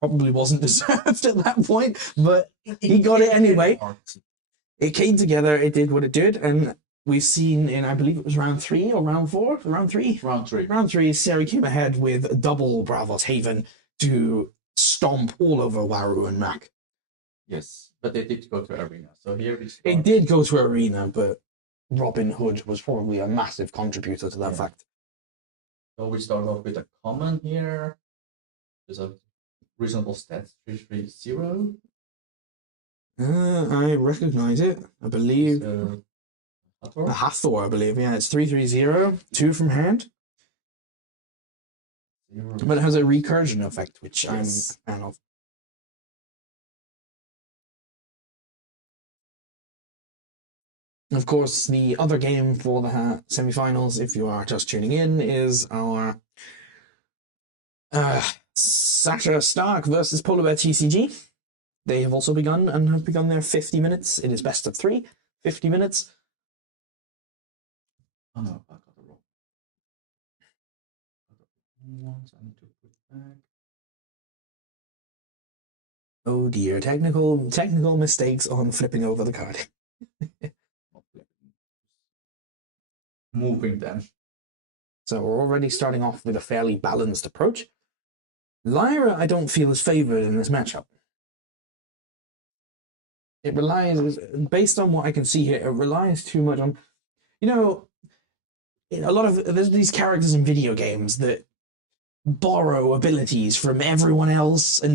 probably wasn't deserved at that point, but he got it anyway. It came together, it did what it did, and we've seen in, I believe it was round 3 or round 4? Round 3? Round 3. Round 3, Sari came ahead with a double Bravos Haven to stomp all over Waru and Mac. Yes, but they did go to Arena. So here we start. It did go to Arena, but Robin Hood was probably a massive contributor to that fact. So we start off with a common here. There's a reasonable stats 330. I recognize it. I believe. Hathor? A Hathor, I believe. Yeah, it's 330, 2 from hand. But it has a recursion effect, which I'm a fan of. Of course, the other game for the semi-finals, if you are just tuning in, is our Sasha Stark versus Polar Bear TCG. They have also begun and have begun their 50 minutes. It is best of 3, 50 minutes. Oh no, I got it wrong. I need to put back. Oh dear, technical mistakes on flipping over the card. Moving them. So we're already starting off with a fairly balanced approach. Lyra, I don't feel is favored in this matchup. It relies, based on what I can see here, it relies too much on, a lot of, there's these characters in video games that borrow abilities from everyone else and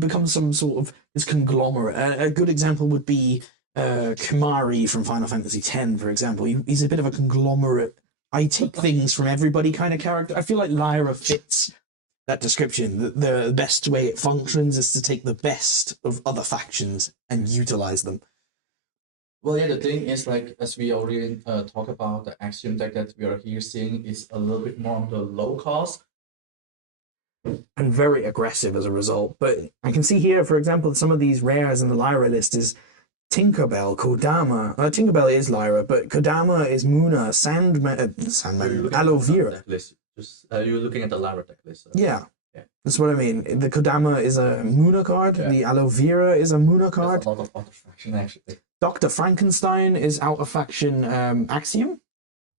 become some sort of this conglomerate. A good example would be Kumari from Final Fantasy X, for example. He's a bit of a conglomerate. I take things from everybody kind of character. I feel like Lyra fits that description. The best way it functions is to take the best of other factions and utilize them. Well, yeah, the thing is, like, as we already talk about, the Axiom deck that we are here seeing is a little bit more on the low cost. And very aggressive as a result. But I can see here, for example, some of these rares in the Lyra list is Tinkerbell, Kodama. Tinkerbell is Lyra, but Kodama is Muna, Sandman, Aloe Vera. You're looking at the Lyra deck list. So. Yeah. That's what I mean. The Kodama is a Muna card. Yeah. The Aloe Vera is a Muna card. There's a lot of out of faction, actually. Dr. Frankenstein is out of faction Axiom.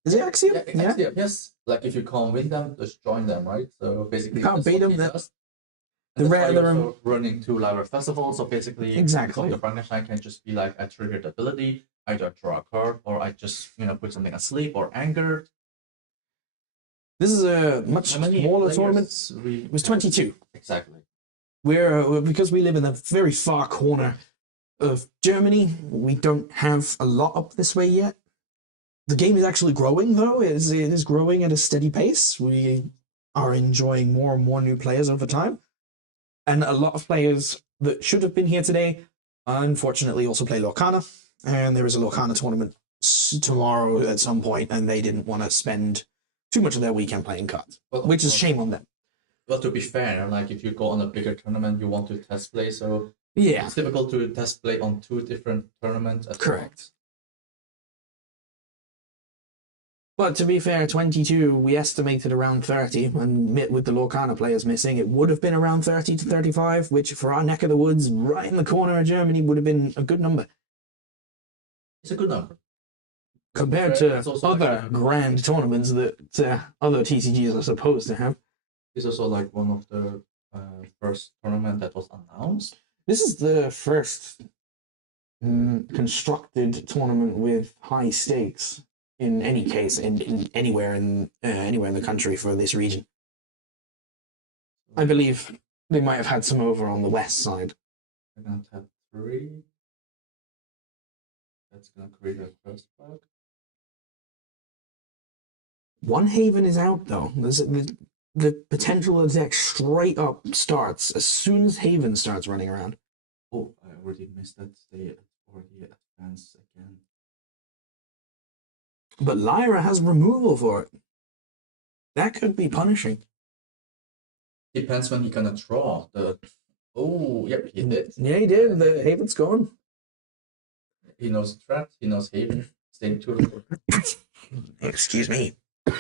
Is it Axiom? Yeah, Axiom, yes. Like, if you can't win them, just join them, right? So basically, you can't beat them. The rare they're running 2 Lyra festivals, so basically, exactly. Dr. Frankenstein can just be like a triggered ability. Either draw a card, or I just put something asleep or angered. This is a much smaller tournament. It was 22. Exactly. We're because we live in a very far corner of Germany. We don't have a lot up this way yet. The game is actually growing, though. It is growing at a steady pace. We are enjoying more and more new players over time. And a lot of players that should have been here today, unfortunately, also play Lorcana. And there is a Lorcana tournament tomorrow at some point, and they didn't want to spend too much of their weekend playing cards, which is shame on them. Well, to be fair, like, if you go on a bigger tournament, you want to test play, so yeah, it's difficult to test play on 2 different tournaments at correct. But to be fair, 22, we estimated around 30, and with the Lorcana players missing, it would have been around 30 to 35, which for our neck of the woods, right in the corner of Germany, would have been a good number. It's a good number. Compared to other grand tournaments that other TCGs are supposed to have. It's also like one of the first tournament that was announced. This is the first constructed tournament with high stakes in any case, in anywhere in the country for this region. I believe they might have had some over on the west side. We're gonna tap 3. That's gonna create a first bug. One Haven is out though. the potential attack straight up starts as soon as Haven starts running around. Oh, I already missed that. They already advanced again. But Lyra has removal for it. That could be punishing. Depends when he gonna draw the. Oh, yep, he did. Yeah, he did. The Haven's gone. He knows threat. He knows Haven. Staying too. Excuse me. And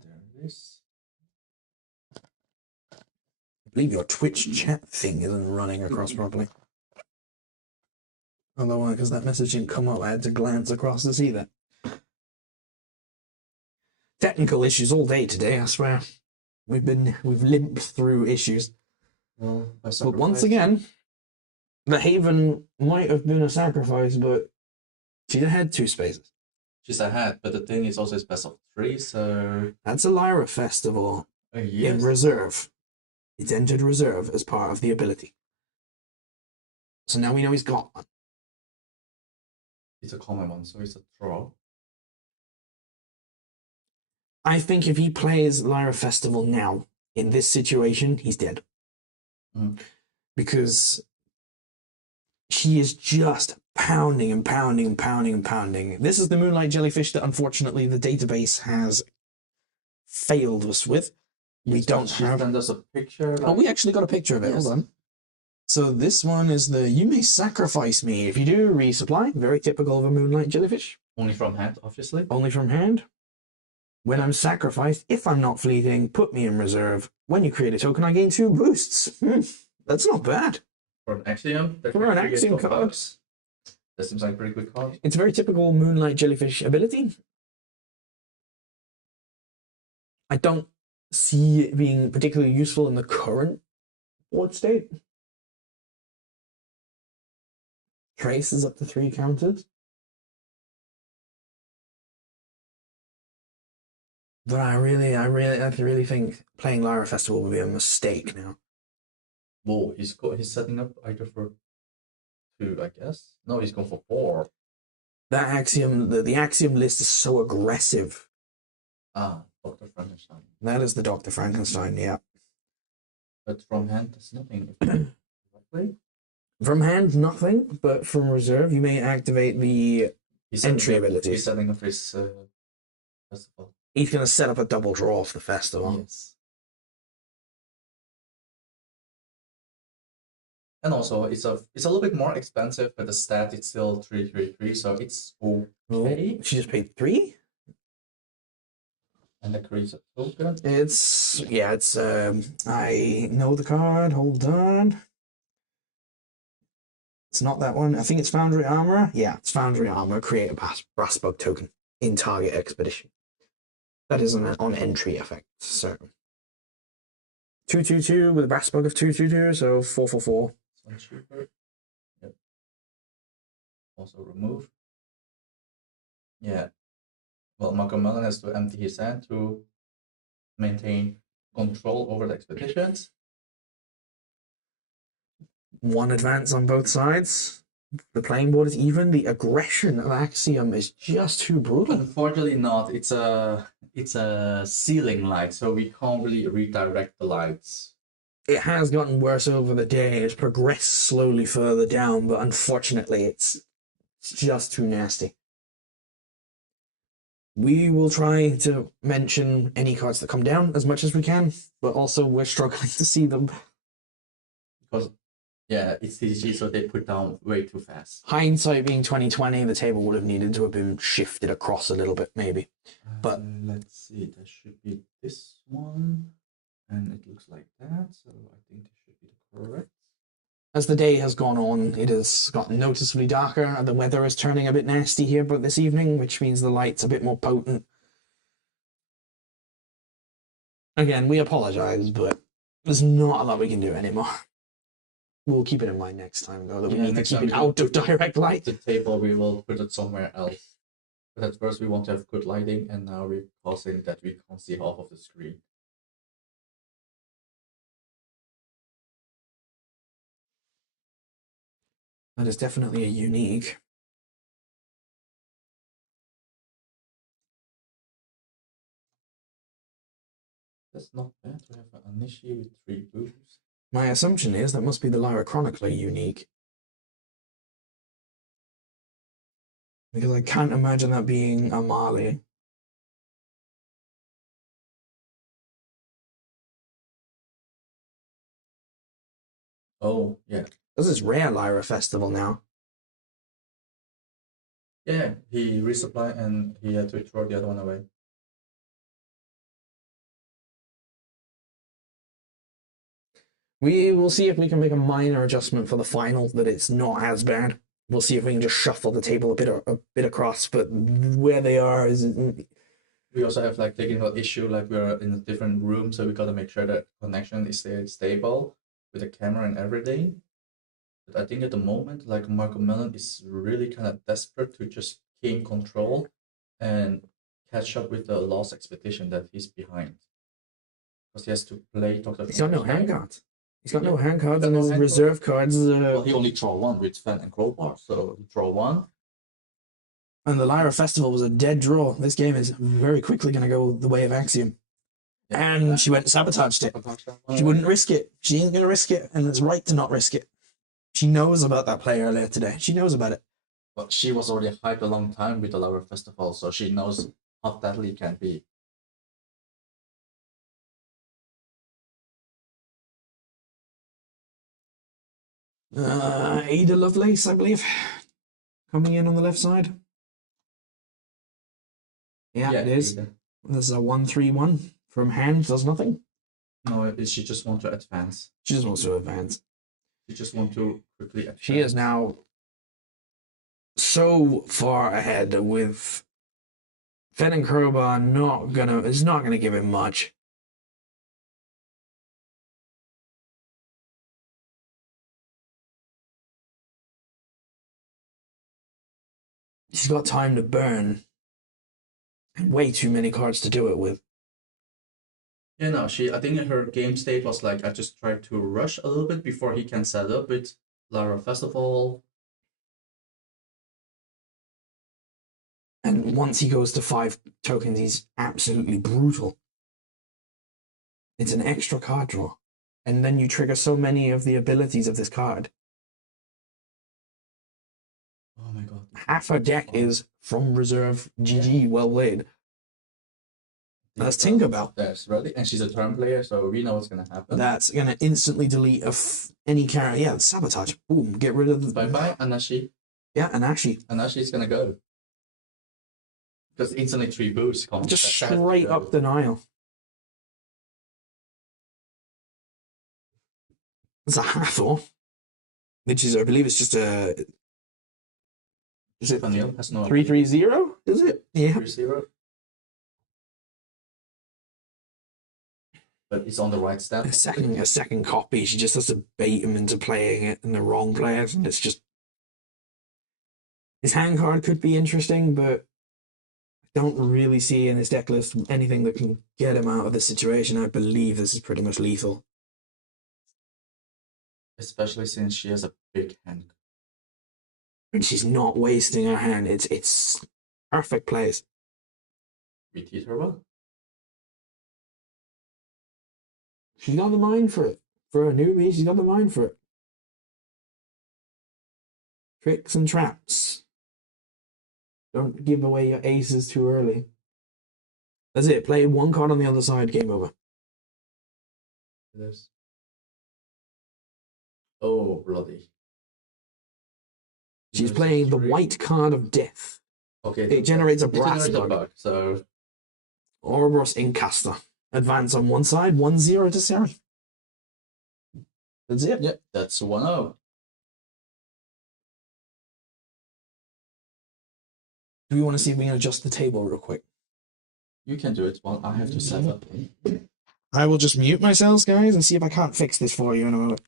there it is. I believe your Twitch chat thing isn't running across properly. Although, because that message didn't come up, I had to glance across to see that. Technical issues all day today, I swear. We've limped through issues. Well, But once again, the Haven might have been a sacrifice, but she had 2 spaces. she's ahead, but the thing is also it's best of 3, so That's a Lyra Festival yes. in reserve. It's entered reserve as part of the ability. So now we know he's got one. It's a common one, so it's a draw. I think if he plays Lyra Festival now, in this situation, he's dead. Because she is just pounding and pounding and pounding and pounding. This is the Moonlight Jellyfish that unfortunately the database has failed us with. We don't have. Send us a picture. Oh, we actually got a picture of it. Yes. Hold on. So this one is the "You may sacrifice me if you do" resupply. Very typical of a Moonlight Jellyfish. Only from hand, obviously. Only from hand. When I'm sacrificed, if I'm not fleeting, put me in reserve. When you create a token, I gain 2 boosts. That's not bad. For an Axiom. For an Axiom card. That seems like a pretty good card. It's a very typical Moonlight Jellyfish ability. I don't see it being particularly useful in the current board state. Trace is up to 3 counters. But I really think playing Lyra Festival would be a mistake now. Whoa, he's setting up either for 2, I guess. No, he's going for 4. That Axiom, the Axiom list is so aggressive. Ah, Dr. Frankenstein. That is the Dr. Frankenstein, yeah. But from hand, there's nothing. From hand, nothing, but from reserve, you may activate the entry abilities. He's setting up his festival. He's going to set up a double draw for the festival. Yes. And also, it's a little bit more expensive, but the stat it's still 333, so it's okay. Oh, she just paid 3? And that creates a token. It's I know the card, hold on. It's not that one. I think it's Foundry Armor. Yeah, it's Foundry Armor. Create a brass bug token in target expedition. That is an on-entry effect. So 2/2/2 with a brass bug of 2/2/2, so 4/4/4. One cheaper. Yep. Also remove. Yeah. Well, Magomelon has to empty his hand to maintain control over the expeditions. 1 advance on both sides. The playing board is even. The aggression of Axiom is just too brutal. Unfortunately not. It's a ceiling light, so we can't really redirect the lights. It has gotten worse over the day. It's progressed slowly further down, but unfortunately it's just too nasty. We will try to mention any cards that come down as much as we can, but also we're struggling to see them. Because, yeah, it's TCG, so they put down way too fast. Hindsight being 2020, the table would have needed to have been shifted across a little bit, maybe. But let's see, there should be this one, and it looks like that, so I think this should be the correct. as the day has gone on, it has gotten noticeably darker, and the weather is turning a bit nasty here but this evening, which means the light's a bit more potent. Again, we apologize, but there's not a lot we can do anymore. We'll keep it in mind next time, though, that we need to keep it out of direct light. The table, we will put it somewhere else. But at first we want to have good lighting, and now we're causing that we can't see half of the screen. That is definitely a unique. That's not bad to have an Anishi with 3 boosts. My assumption is that must be the Lyra Chronicler unique. Because I can't imagine that being a Marley. Oh, yeah. This is rare Lyra Festival now. Yeah, he resupplied and he had to throw the other one away. We will see if we can make a minor adjustment for the final that it's not as bad. We'll see if we can just shuffle the table a bit across, but where they are is. We also have like technical issue, like we're in a different room, so we gotta make sure that connection is stable with the camera and everything. But I think at the moment, like Marco Mellon is really kind of desperate to just gain control and catch up with the lost expectation that he's behind. Because he has to play Dr. He's got no hand Frankenstein. cards. He's got no Yeah, hand cards, got and no his hand reserve cards. Well, he only draw one with Fan and Crowbar, so he draw one. And the Lyra Festival was a dead draw. This game is very quickly going to go the way of Axiom. Yeah, And she went and sabotaged it. She wouldn't risk it. She ain't going to risk it, and it's right to not risk it. She knows about that play earlier today. She knows about it. But she was already hyped a long time with the Lyra Festival, so she knows how deadly it can be. Ada Lovelace, I believe, coming in on the left side. Yeah, it is. Ada. This is a 1-3-1 from hand, does nothing. No, she just wants to advance. She just wants to advance. She just wants to quickly advance. She is now so far ahead with Fen and Crowbar is not gonna give him much. She's got time to burn and way too many cards to do it with. Yeah, no, I think her game state was like, I just tried to rush a little bit before he can set up with Lyra Festival. And once he goes to 5 tokens, he's absolutely brutal. It's an extra card draw. And then you trigger so many of the abilities of this card. Oh my god. Half her deck is from reserve. GG, well played. That's Tinkerbell. That's ready, and she's a turn player, so we know what's gonna happen. That's gonna instantly delete any character. Yeah, sabotage. Boom, get rid of the. Bye bye, Anashi. Yeah, Anashi. Anashi's gonna go. Just instantly 3 boosts. Just straight up denial. It's a Hathor, which is, I believe, it's just a. Is it Vanille has no 3-3-0? Is it? Yeah. 3-0. But it's on the right step. A second copy. She just has to bait him into playing it in the wrong place, and it's just. His hand card could be interesting, but I don't really see in his deck list anything that can get him out of this situation. I believe this is pretty much lethal. Especially since she has a big hand. And she's not wasting her hand. It's perfect place. We teach her well. She's got the mind for it. For a newbie, she's got the mind for it. Tricks and traps. Don't give away your aces too early. That's it. Play 1 card on the other side. Game over. This. Oh, bloody. She's playing the white card of death. Okay. It generates a brass bug. bug. So. Ouroboros Incaster. Advance on one side, 1-0 to Seri. That's it. Yep, that's 1-0. Do we want to see if we can adjust the table real quick? You can do it while I have to set up. I will just mute myself, guys, and see if I can't fix this for you in a moment.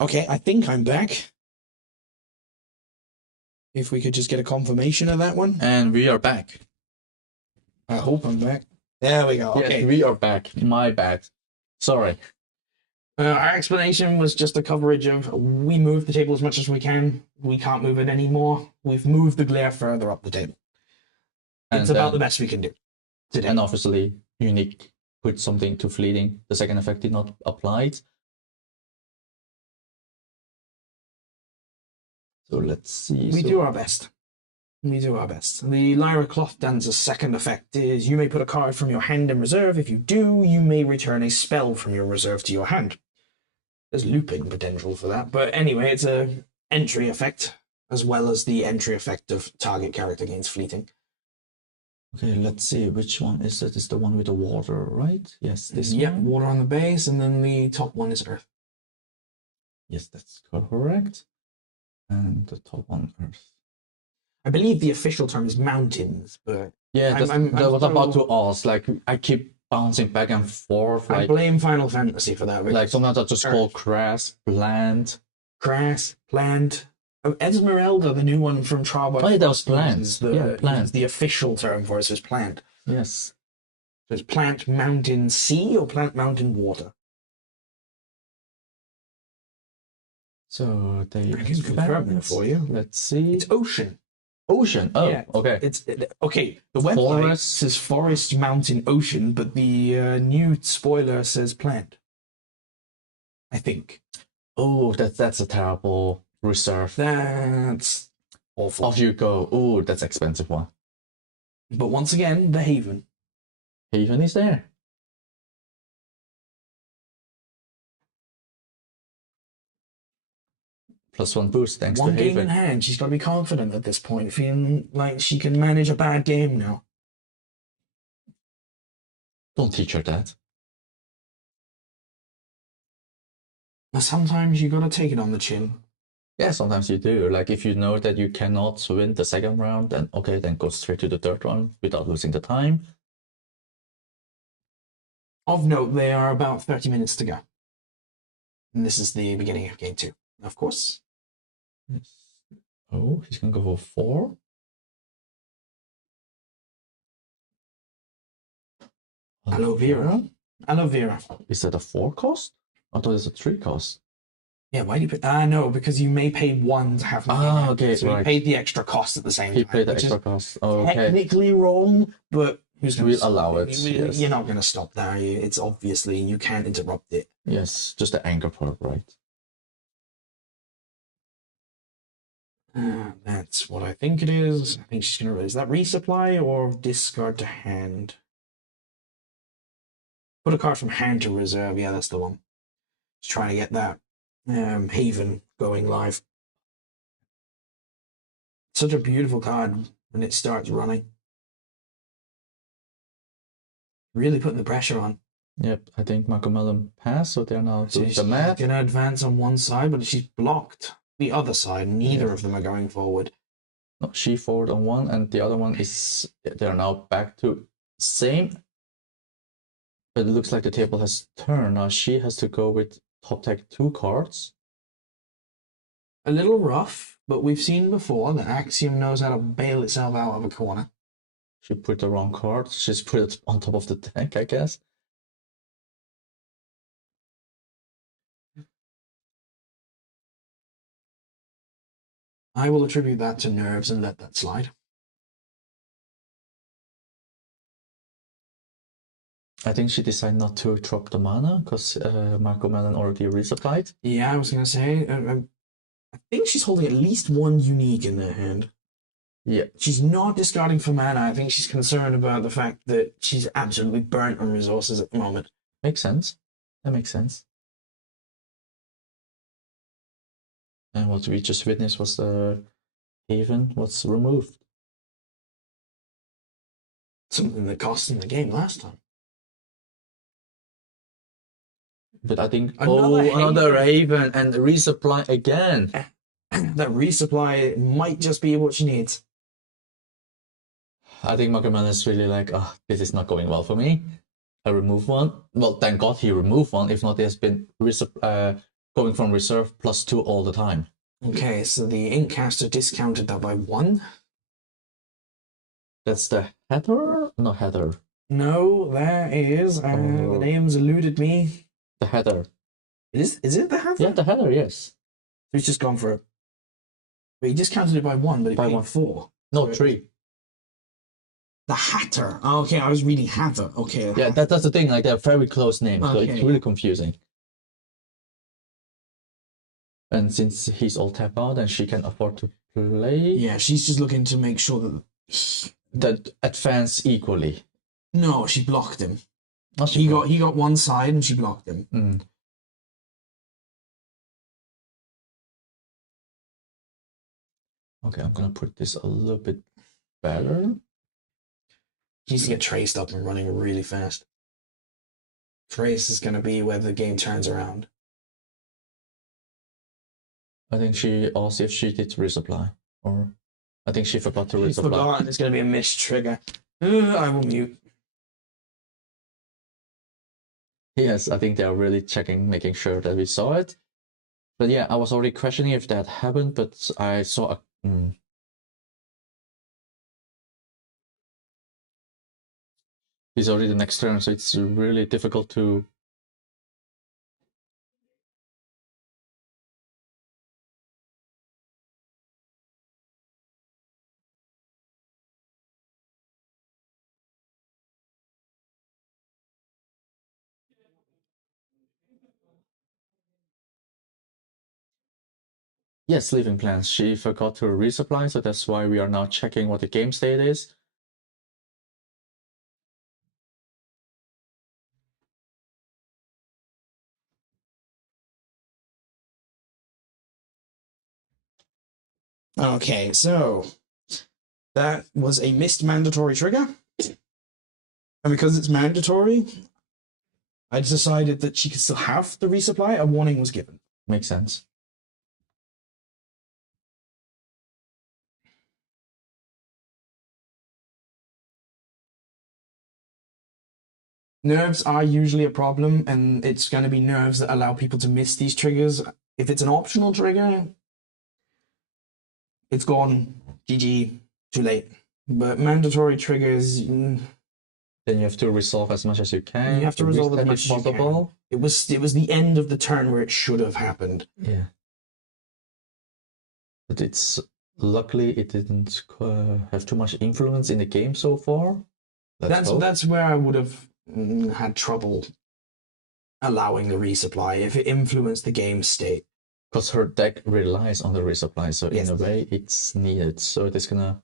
Okay, I think I'm back. If we could just get a confirmation of that one. And we are back. I hope I'm back. There we go. Okay. Yes, we are back. My bad. Sorry. Our explanation was just a coverage of we move the table as much as we can. We can't move it anymore. We've moved the glare further up the table. It's about the best we can do today. And obviously, Unique put something to fleeting. The second effect did not apply. So let's see. We do our best. We do our best. The Lyra Cloth Dancer's second effect is you may put a card from your hand in reserve. If you do, you may return a spell from your reserve to your hand. There's looping potential for that. But anyway, it's a entry effect, as well as the entry effect of target character gains fleeting. Okay, let's see. Which one is it? It's the one with the water, right? Yes, this one. Water on the base, and then the top one is earth. Yes, that's correct. And the top one, earth. I believe the official term is mountains, but yeah, I'm I was about to ask. Like, I keep bouncing back and forth. I like, blame Final Fantasy for that. Like sometimes I just call grass, plant. Grass, plant. Esmeralda, the new one from Trial by Oh, that was plants. Plant. The official term for it is plant. Yes. So it's plant, mountain, sea, or plant, mountain, water. So they I can confirm that for you. Let's see. It's ocean. Ocean. Oh, yeah, okay. It's okay. The website Forest says forest, mountain, ocean, but the new spoiler says plant. I think. Oh, that's a terrible reserve. That's awful. Off you go. Oh, that's an expensive one. But once again, the Haven. Haven is there. +1 boost thanks One to game Haven. in hand. She's got to be confident at this point, feeling like she can manage a bad game now. Don't teach her that. Sometimes you got to take it on the chin. Yeah, sometimes you do. Like if you know that you cannot win the second round, then okay, then go straight to the third round without losing the time. Of note, they are about 30 minutes to go. And this is the beginning of game 2, of course. Yes. Oh, he's gonna go for 4. Aloe vera. Aloe vera. Is that a 4 cost? I thought it's a 3 cost. Yeah, why do you pay? No, because you may pay 1 to have money. Okay, so right. he paid the extra cost at the same time. He paid the extra cost. Oh, okay. Technically wrong, but We'll allow it. Yes. You're not going to stop that. It's obviously, you can't interrupt it. Yes, just the anchor part, right? That's what I think it is. I think she's going to... Is that resupply or discard to hand? Put a card from hand to reserve. Yeah, that's the one. Just trying to get that Haven going live. Such a beautiful card when it starts running. Really putting the pressure on. Yep, I think Marco Mellon passed, so they're now doing She's the math. going to advance on one side, but she's blocked the other side. Neither of them are going forward. No, she forward on one, and the other one is... They're now back to same. But it looks like the table has turned. Now she has to go with top deck 2 cards. A little rough, but we've seen before that Axiom knows how to bail itself out of a corner. She put the wrong card. She's put it on top of the deck, I guess. I will attribute that to nerves and let that slide. I think she decided not to drop the mana because Marco Mellon already resupplied. Yeah, I was going to say, I think she's holding at least 1 unique in their hand. Yeah. She's not discarding for mana. I think she's concerned about the fact that she's absolutely burnt on resources at the moment. Makes sense. That makes sense. And what we just witnessed was the Haven was removed. Something that cost them the game last time. But I think, Another Haven and resupply again. That resupply might just be what she needs. I think Marco Mellon is really like, this is not going well for me. I remove one. Well, thank God he removed one. If not, he has been going from reserve +2 all the time. Okay, so the Inkcaster discounted that by 1. That's the header? Not header. No, there is. The names eluded me. The header. Is it the Hatter? Yeah, the header, yes. So he's just gone for it. But he discounted it by 1, but he By paid 1. 4. No, So 3. The Hatter. Oh, okay, I was reading Hatter. Okay. Yeah, that's the thing. Like, they're very close names, so it's Okay. really confusing. And since he's all tapped out and she can afford to play, Yeah, she's just looking to make sure that. that advance equally. No, she blocked him. Oh, He got one side and she blocked him. Mm. Okay, I'm gonna put this a little bit better. He needs to get traced up and running really fast. Trace is going to be where the game turns around. I think she also, if she did resupply, or I think she forgot to He's resupply. forgotten. It's going to be a missed trigger. I will mute. Yes, I think they are really checking, making sure that we saw it. But yeah, I was already questioning if that happened, but I saw a. It's already the next turn, so it's really difficult to. Yes, sleeping plans. She forgot to resupply, so that's why we are now checking what the game state is. Okay, so that was a missed mandatory trigger. And because it's mandatory, I decided that she could still have the resupply. A warning was given. Makes sense. Nerves are usually a problem, and it's going to be nerves that allow people to miss these triggers. If it's an optional trigger, it's gone. GG. Too late. But mandatory triggers, Then you have to resolve as much as you can. you have to resolve as much as possible. you can. It was the end of the turn where it should have happened. Yeah. But it's luckily it didn't have too much influence in the game so far. That's where I would have had trouble allowing the resupply if it influenced the game state. Because her deck relies on the resupply, so Yes. in a way it's needed. So it is gonna.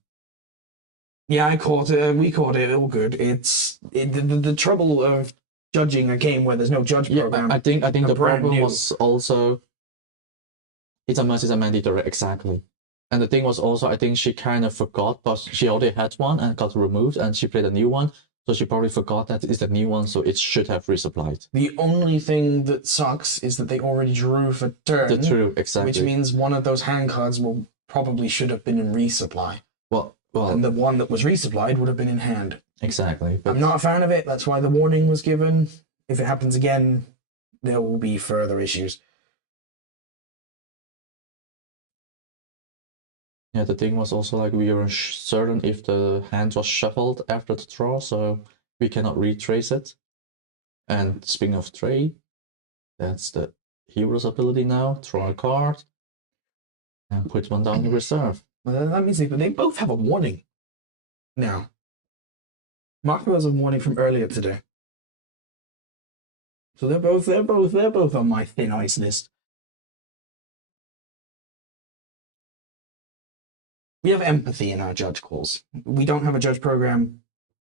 Yeah, I caught it. We caught it. All good. The trouble of judging a game where there's no judge program. I think the brand problem new. was also it's a mandatory, exactly. And the thing was also, I think she kind of forgot, but she already had one and got removed, and she played a new one, so she probably forgot that it's the new one, so it should have resupplied. The only thing that sucks is that they already drew for turn, True, exactly. which means one of those hand cards will probably should have been in resupply, well, and the one that was resupplied would have been in hand. exactly. But I'm not a fan of it. That's why the warning was given. If it happens again, there will be further issues. yeah, the thing was also like we were certain if the hand was shuffled after the draw, so we cannot retrace it. And speaking of trade, that's the hero's ability now. Draw a card and put one down in reserve. Well, let me see, but they both have a warning now. Marco has a warning from earlier today, so they're both on my thin ice list. We have empathy in our judge calls. We don't have a judge program.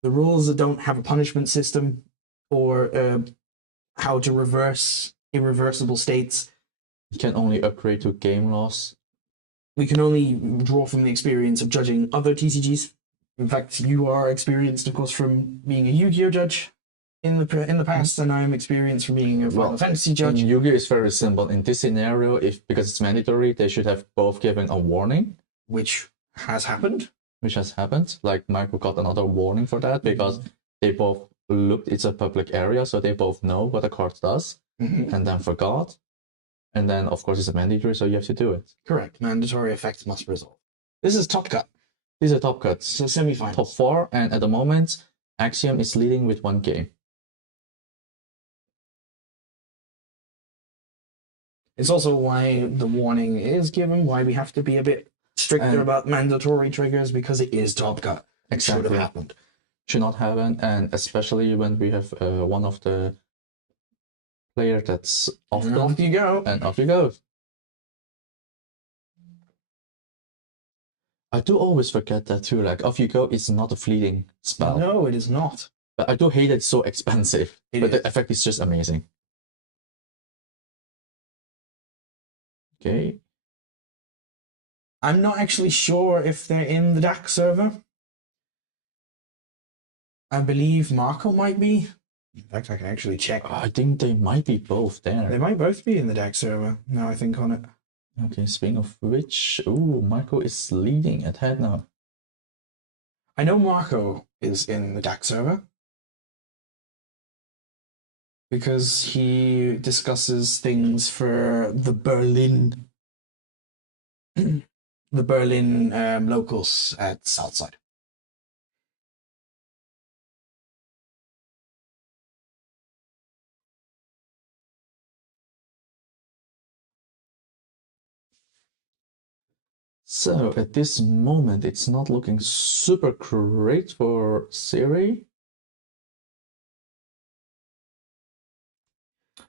The rules don't have a punishment system or how to reverse irreversible states. You can only upgrade to game loss. We can only draw from the experience of judging other TCGs. In fact, you are experienced, of course, from being a Yu-Gi-Oh judge in the past, and I am experienced from being a Final Fantasy judge. In Yu-Gi-Oh is very simple. In this scenario, because it's mandatory, they should have both given a warning, Which has happened. which has happened. Like Michael got another warning for that because they both looked. It's a public area, so they both know what the card does, and then forgot. And then, of course, it's a mandatory, so you have to do it. Correct. Mandatory effects must resolve. This is top cut. These are top cuts. So semi-finals. Top 4, and at the moment, Axiom is leading with 1 game. It's also why the warning is given, why we have to be a bit stricter about mandatory triggers, because it is top cut. It should have happened. Should not happen, and especially when we have one of the player that's off. And off you go. And off you go. I do always forget that too. Like, off you go is not a fleeting spell. No, it is not. But I do hate it's so expensive. But the effect is just amazing. Okay. I'm not actually sure if they're in the DAC server. I believe Marco might be. In fact, I can actually check. I think they might be both there. They might both be in the DAC server, now I think on it. Okay, speaking of which, ooh, Marco is leading at head now. I know Marco is in the DAC server because he discusses things for the Berlin locals at Southside. So at this moment, it's not looking super great for Siri.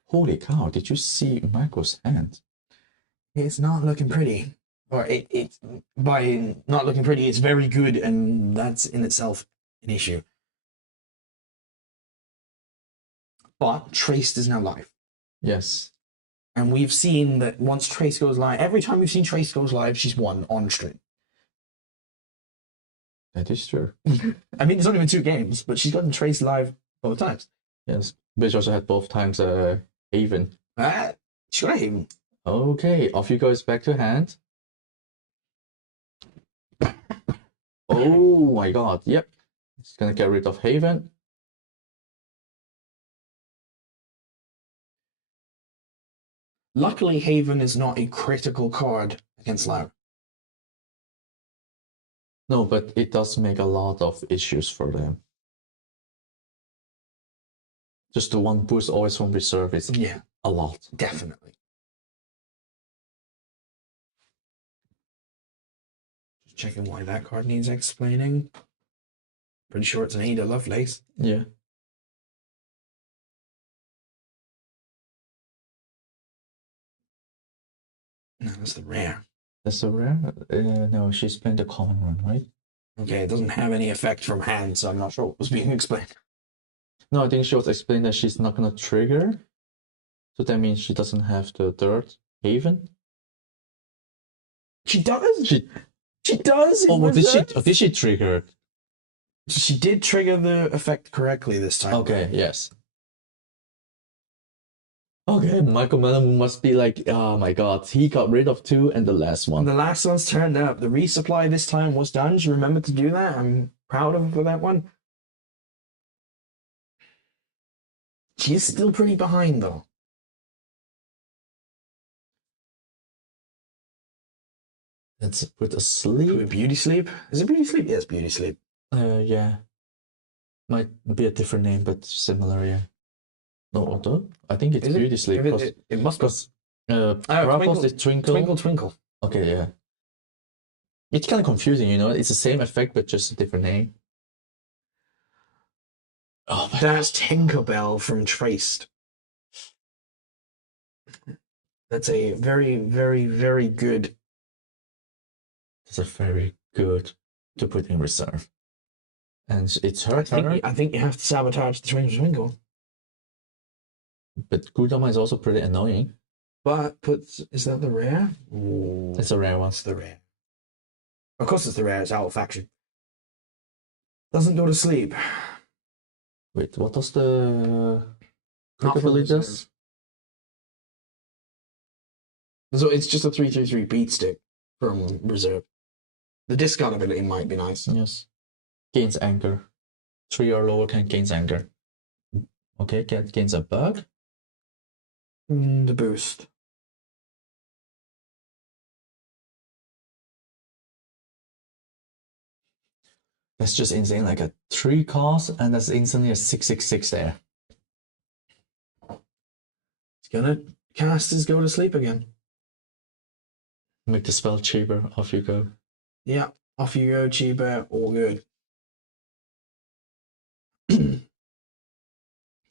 Holy cow, did you see Marco's hand? It's not looking pretty. Or it by not looking pretty, it's very good, and that's in itself an issue. But Traced is now live. Yes. And we've seen that once Trace goes live, every time we've seen Trace goes live, she's won on stream. That is true. I mean, it's only been 2 games, but she's gotten Trace live both times. Yes. Bitch also had both times Haven. She got a Haven. Okay, off you goes back to hand. Oh my god, yep. It's gonna get rid of Haven. Luckily, Haven is not a critical card against Lau. No, but it does make a lot of issues for them. Just the one boost always from reserve is a lot. Definitely. Just checking why that card needs explaining. Pretty sure it's an Ada Lovelace. Yeah. No, that's the rare. That's the rare? No, she's playing the common one, right? Okay, it doesn't have any effect from hand, so I'm not sure what was being explained. No, I think she was explaining that she's not gonna trigger. So that means she doesn't have the third Haven. She does? She does? Oh, did she trigger? She did trigger the effect correctly this time. Okay, yes. Okay, Michael Manamu must be like, oh my god, he got rid of 2 and the last one. The last one's turned up. The resupply this time was done. She remembered to do that. I'm proud of her for that one. She's still pretty behind, though. Let's put a sleep. Beauty sleep? Is it beauty sleep? Yes, beauty sleep. Yeah. Might be a different name, but similar, yeah. No, auto? I think it's beauty sleep. It must be. Raffles is twinkle. Twinkle, twinkle. Okay, yeah. It's kind of confusing, you know? It's the same effect, but just a different name. Oh my That's Tinkerbell from Traced. That's a very, very, very good. That's a very good to put in reserve. And it's her turn. I think you have to sabotage the Twinkle Twinkle. But Gudama is also pretty annoying. But is that the rare? Ooh, It's a rare one. it's the rare. Of course it's the rare, it's out of faction. Doesn't go to sleep. Wait, what does the Not Cricket from Village reserve. does? So it's just a 3/3/3 beat stick from reserve. The discard ability might be nice. Yes. Gains anger. 3 or lower can gains anger. Okay, gains a bug. The boost. That's just insane. Like a 3 cost, and that's instantly a 6/6/6 there. He's gonna cast his go to sleep again. Make the spell cheaper. Off you go. Yeah, off you go, cheaper, all good.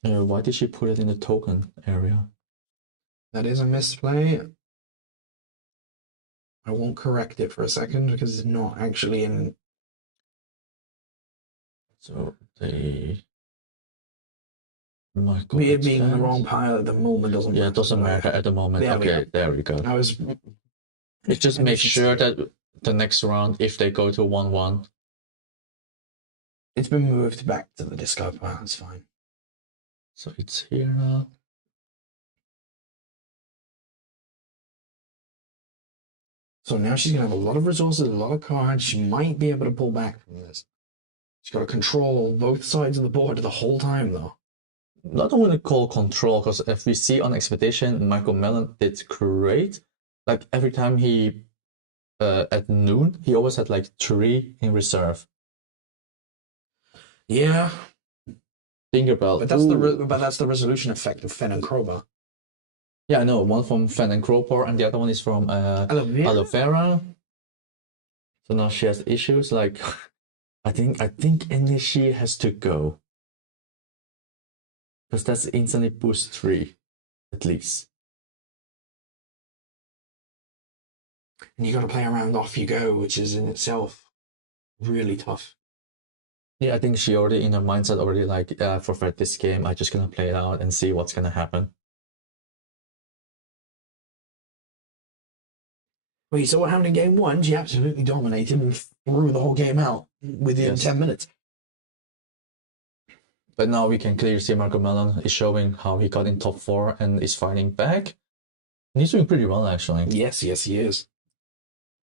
Why did she put it in the token area? That is a misplay. I won't correct it for a second because it's not actually in. So they. My God, Me being in the wrong pile at the moment doesn't matter. Yeah, it doesn't matter at the moment. There we Okay, there we go. I was. It just makes sure that the next round, if they go to 1/1. It's been moved back to the discard pile. It's fine. So it's here now. So now she's gonna have a lot of resources, a lot of cards. She might be able to pull back from this. She's got to control both sides of the board the whole time, though. Not only call control, because if we see on Expedition, Michael Mellon did great. Like every time he at noon, he always had like 3 in reserve. Yeah, Think about. but that's the resolution effect of Fen and Crowbar. Yeah, I know. One from Fen and Crowbar, and the other one is from Aloe Vera. So now she has issues. Like, I think Inishi has to go, because that's instantly boost 3, at least. And you got to play around off you go, which is in itself really tough. Yeah, I think she already in her mindset already like forfeit this game. I'm just gonna play it out and see what's gonna happen. Well, you saw what happened in game 1. She absolutely dominated and threw the whole game out within 10 minutes. But now we can clearly see Marco Mellon is showing how he got in top 4 and is fighting back. And he's doing pretty well, actually. Yes, he is.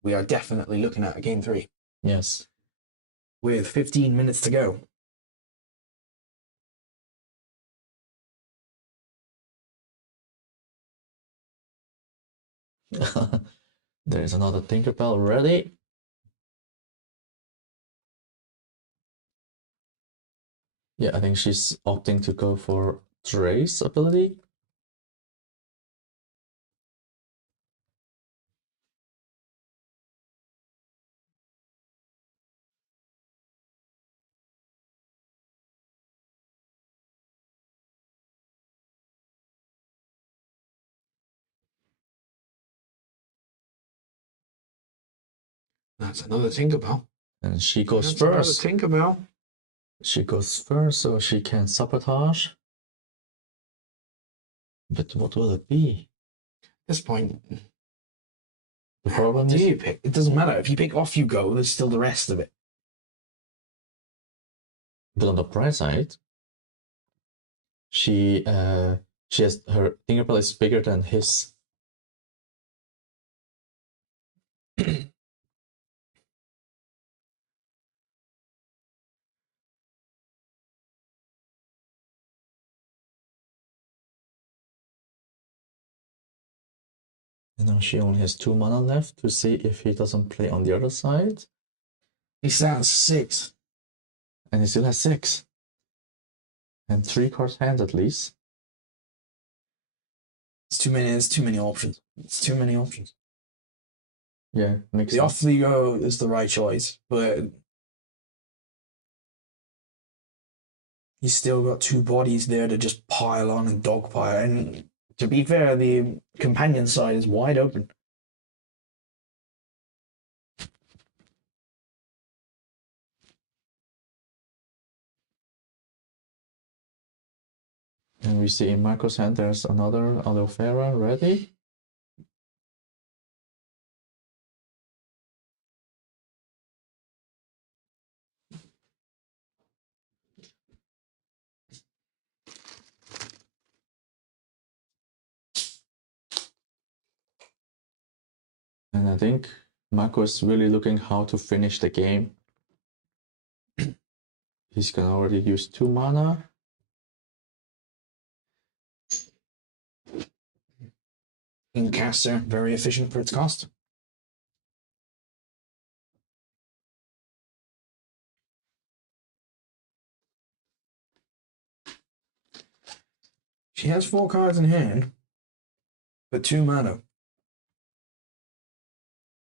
We are definitely looking at game 3. Yes. With 15 minutes to go. There's another Tinkerbell ready. Yeah, I think she's opting to go for Dre's ability. That's another Tinkerbell. And she goes first. Tinkerbell. She goes first, so she can sabotage. But what will it be? At this point, The problem do is, you pick? It doesn't matter. If you pick off you go, there's still the rest of it. but on the bright side, she has her Tinkerbell is bigger than his. And now she only has 2 mana left to see if he doesn't play on the other side. He stands 6. And he still has 6. And 3 cards hand at least. It's too many. There's too many options. It's too many options. Yeah, makes The sense. off the go is the right choice, but he's still got 2 bodies there to just pile on and dogpile. And to be fair, the companion side is wide open. And we see in Marco's hand there's another Aloe Vera ready. And I think Marco is really looking how to finish the game. He's gonna already use 2 mana. Caster, very efficient for its cost. She has 4 cards in hand, but 2 mana.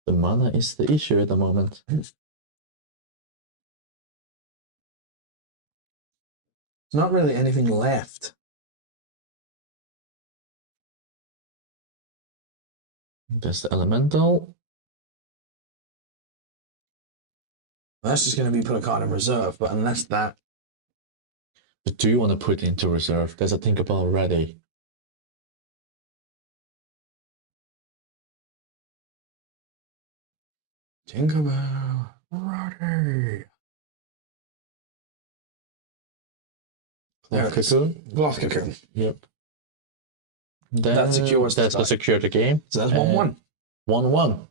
The mana is the issue at the moment. There's not really anything left. There's the elemental. That's just going to be put a card in reserve, but unless that... But do you want to put it into reserve? There's a Tinkerbell already. Tinkerbell. Ready. There it is. Cocoon. Glass Cocoon. Yep. Then That secures the that's die. the secure the game. So that's 1-1. 1-1.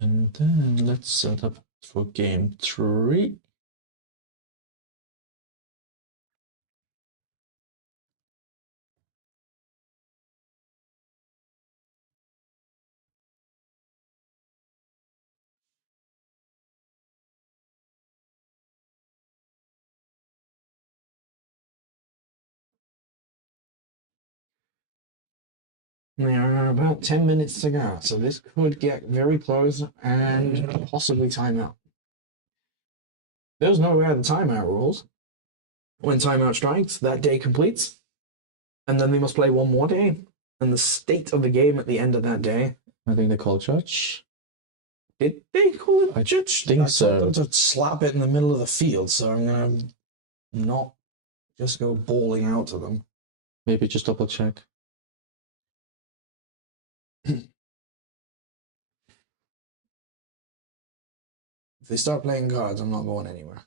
And then let's set up for game 3. There are about 10 minutes to go, so this could get very close and possibly time out. There's no way the timeout rules. When timeout strikes, that day completes, and then they must play one more day. And the state of the game at the end of that day. I think they call judge. Did they call it I judge? think I so. told them to slap it in the middle of the field, so I'm gonna not just go bawling out to them. Maybe just double check. If they start playing cards, I'm not going anywhere.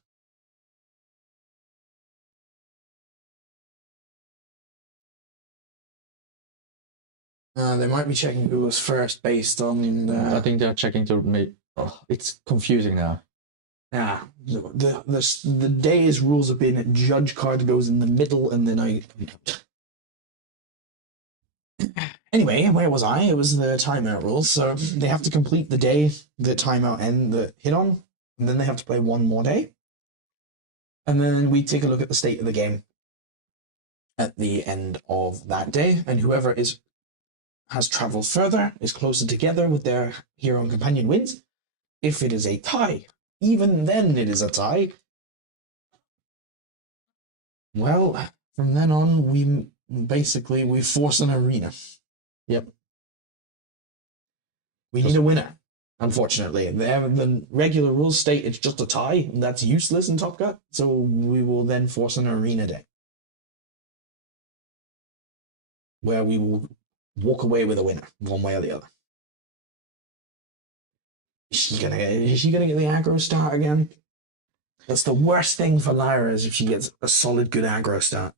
They might be checking who was first based on. I think they're checking to make. Oh, it's confusing now. Yeah, the day's rules have been judge card goes in the middle, and then I. Anyway, where was I? It was the timeout rules. So they have to complete the day the timeout end the hit on, and then they have to play one more day. And then we take a look at the state of the game at the end of that day, and whoever has traveled further is closer together with their hero and companion wins. If it is a tie, even then it is a tie. Well, from then on, we force an arena. Yep. We need a winner, unfortunately. The regular rules state it's just a tie, and that's useless in Top Cut, so we will then force an arena day. Where we will walk away with a winner, one way or the other. Is she gonna get the aggro start again? That's the worst thing for Lyra, is if she gets a solid good aggro start.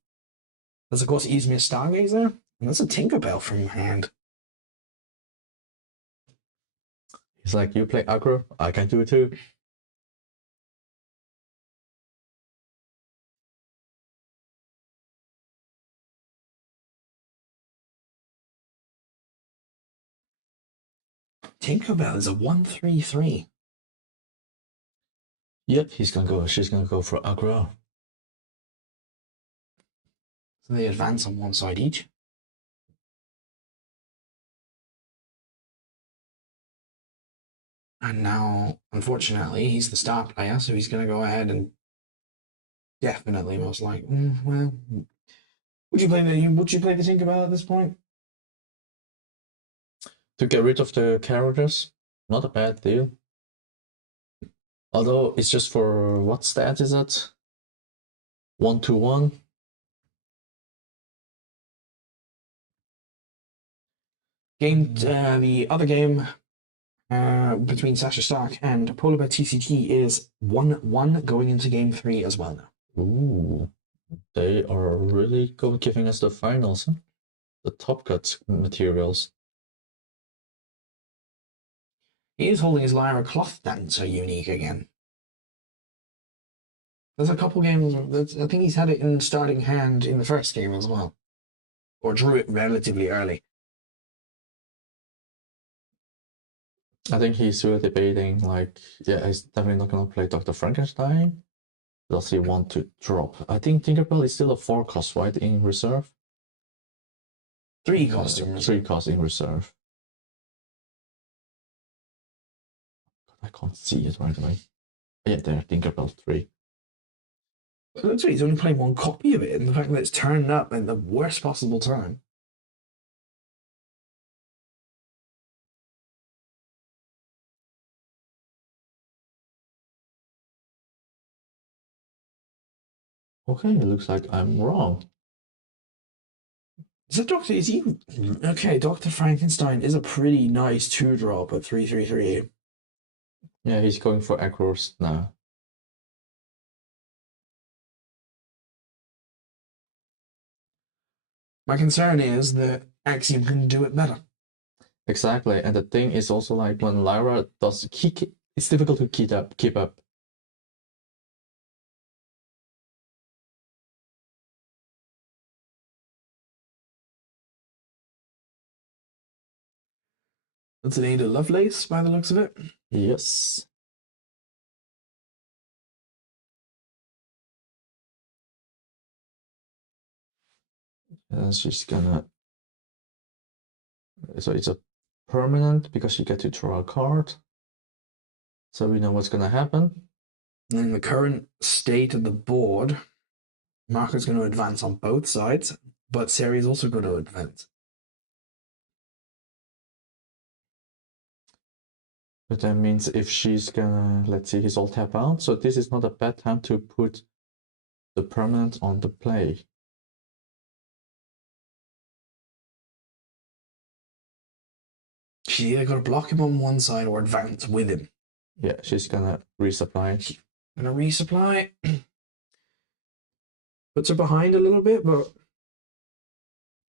That's of course Izmir Stargazer, and that's a Tinkerbell from your hand. It's like, you play aggro, I can do it too. Tinkerbell is a 1/3/3. Yep, she's gonna go for aggro. So they advance on one side each. And now, unfortunately, he's the star player, so he's going to go ahead and definitely, most likely, well, would you play the Tinkerbell at this point? To get rid of the characters, not a bad deal. Although it's just for what stat is it? 1/1. The other game between Sasha Stark and Polar Bear TCG is 1-1 going into game 3 as well now. Ooh. They are really giving us the finals, huh? The top cut materials. He is holding his Lyra Cloth Dancer unique again. There's a couple games. I think he's had it in starting hand in the first game as well, or drew it relatively early. I think he's still debating, like, yeah, he's definitely not gonna play Dr. Frankenstein. Does he want to drop? I think Tinkerbell is still a 4 cost, right, in reserve? 3 costumes. 3 cost in reserve. I can't see it right away. Yeah, there, Tinkerbell 3. Looks like he's only playing one copy of it, and the fact that it's turned up at the worst possible time. Okay, it looks like I'm wrong. Is that Doctor? Is he okay? Dr. Frankenstein is a pretty nice 2-drop at 3/3/3. Yeah, he's going for Acros now. My concern is that Axiom can do it better. Exactly, and the thing is also like when Lyra does kick, it's difficult to keep up. That's an Ada Lovelace by the looks of it. Yes. And she's gonna. So it's a permanent because you get to draw a card. So we know what's gonna happen. In the current state of the board, Marco's going to advance on both sides, but Seri is also going to advance. But that means if she's gonna, let's see, he's all tap out. So this is not a bad time to put the permanent on the play. She's either going to block him on one side or advance with him. Yeah, she's gonna resupply. Gonna resupply. Puts her behind a little bit, but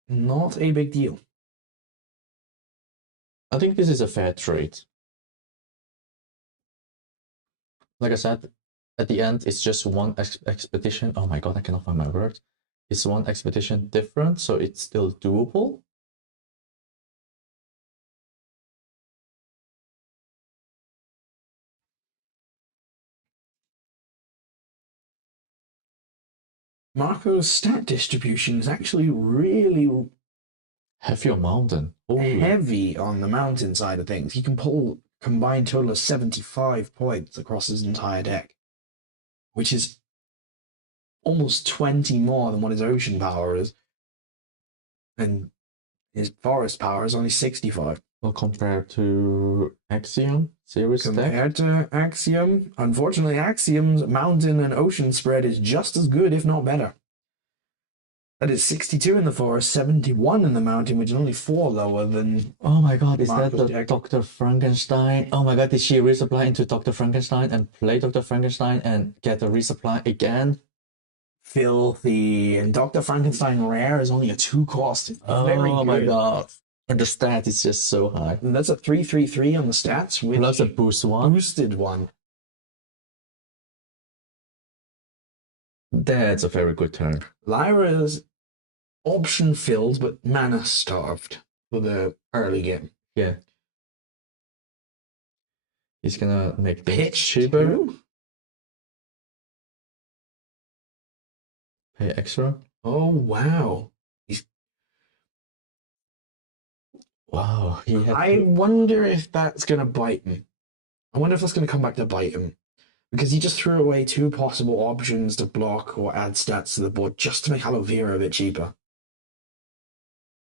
not a big deal. I think this is a fair trade. Like I said, at the end, it's just one expedition. Oh my god, I cannot find my word. It's one expedition different, so it's still doable. Marco's stat distribution is actually really Heavy on mountain. Holy. heavy on the mountain side of things. He can pull a combined total of 75 points across his entire deck, which is almost 20 more than what his ocean power is. And his forest power is only 65. Well, compared to Axiom series deck. Compared to Axiom, unfortunately, Axiom's mountain and ocean spread is just as good, if not better. That is 62 in the forest, 71 in the mountain, which is only 4 lower than. Oh my god, is Marco's that the deck. Dr. Frankenstein? Oh my god, did she resupply into Dr. Frankenstein and play Dr. Frankenstein and get a resupply again? Filthy. And Dr. Frankenstein Rare is only a 2 cost. Very Oh my good. god. And the stat is just so high. And that's a 3/3/3 on the stats with Plus a boost one. boosted one. That's a very good turn. Lyra's option filled but mana starved for the early game. Yeah. He's gonna make things Pitch cheaper. 2? Pay extra. Oh wow. Wow. He had I to... wonder if that's gonna bite him. I wonder if that's gonna come back to bite him. Because he just threw away 2 possible options to block or add stats to the board just to make Aloe Vera a bit cheaper.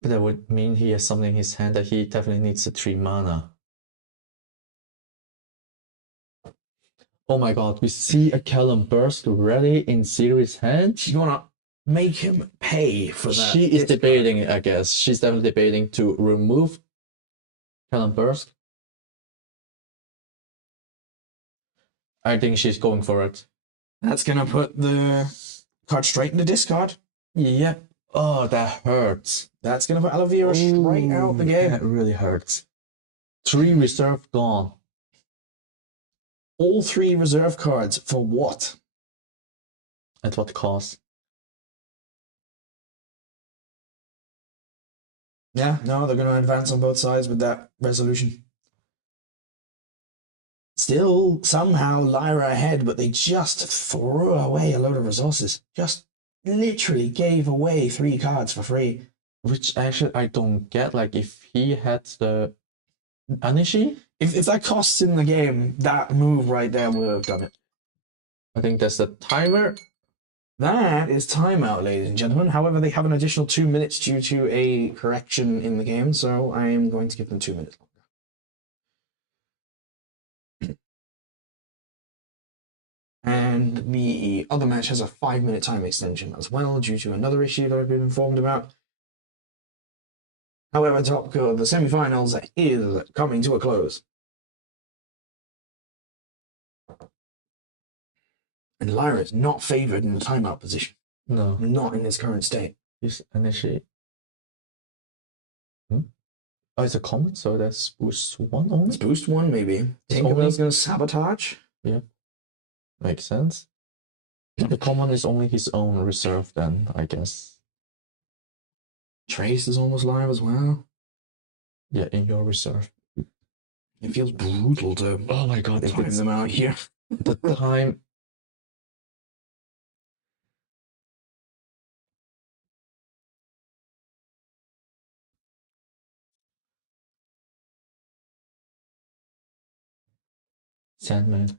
But that would mean he has something in his hand that he definitely needs a 3 mana. Oh my god, we see a Callum Burst ready in series hand. You wanna make him pay for that. She is debating, I guess. She's definitely debating to remove Callum Burst. I think she's going for it. That's gonna put the Card straight into discard. Yep. Oh, that hurts. That's going to put Aloe Vera straight out the game. That really hurts. 3 reserve gone. All 3 reserve cards for what? At what cost? Yeah, no, they're going to advance on both sides with that resolution. Still, somehow, Lyra ahead, but they just threw away a load of resources. Just literally gave away 3 cards for free. Which actually I don't get. Like, if he had the Anishi, If that costs in the game, that move right there would have done it. I think that's the timer. That is timeout, ladies and gentlemen. However, they have an additional 2 minutes due to a correction in the game, so I am going to give them 2 minutes longer. And the other match has a 5-minute time extension as well, due to another issue that I've been informed about. However, the semi-finals is coming to a close. And Lyra is not favoured in the timeout position. No. Not in his current state. Is Anishi. Oh, it's a common, so that's boost 1 only? It's boost 1, maybe. Tinkerbell's going to sabotage. Yeah. Makes sense. The common is only his own reserve then, I guess. Trace is almost live as well. Yeah, in your reserve. It feels brutal to Oh my god, time them out here. the time. Sandman.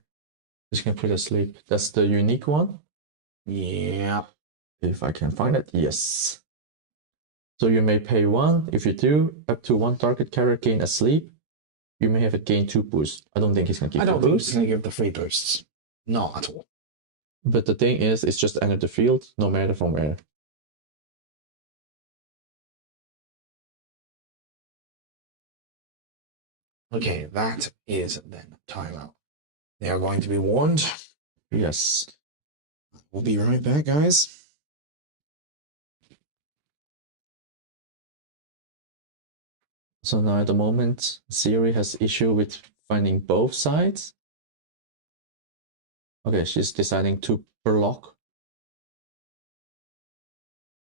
Just gonna put asleep. That's the unique one. Yeah. If I can find it, yes. So you may pay 1. If you do, up to 1 target character gain a sleep. You may have it gain 2 boosts. I don't think he's gonna give I you don't think boost. he's going to give the free boosts. Not at all. But the thing is, it's just enter the field, no matter from where. Okay, that is then timeout. They are going to be warned. Yes. We'll be right back, guys. So now at the moment, Siri has issue with finding both sides. Okay, she's deciding to block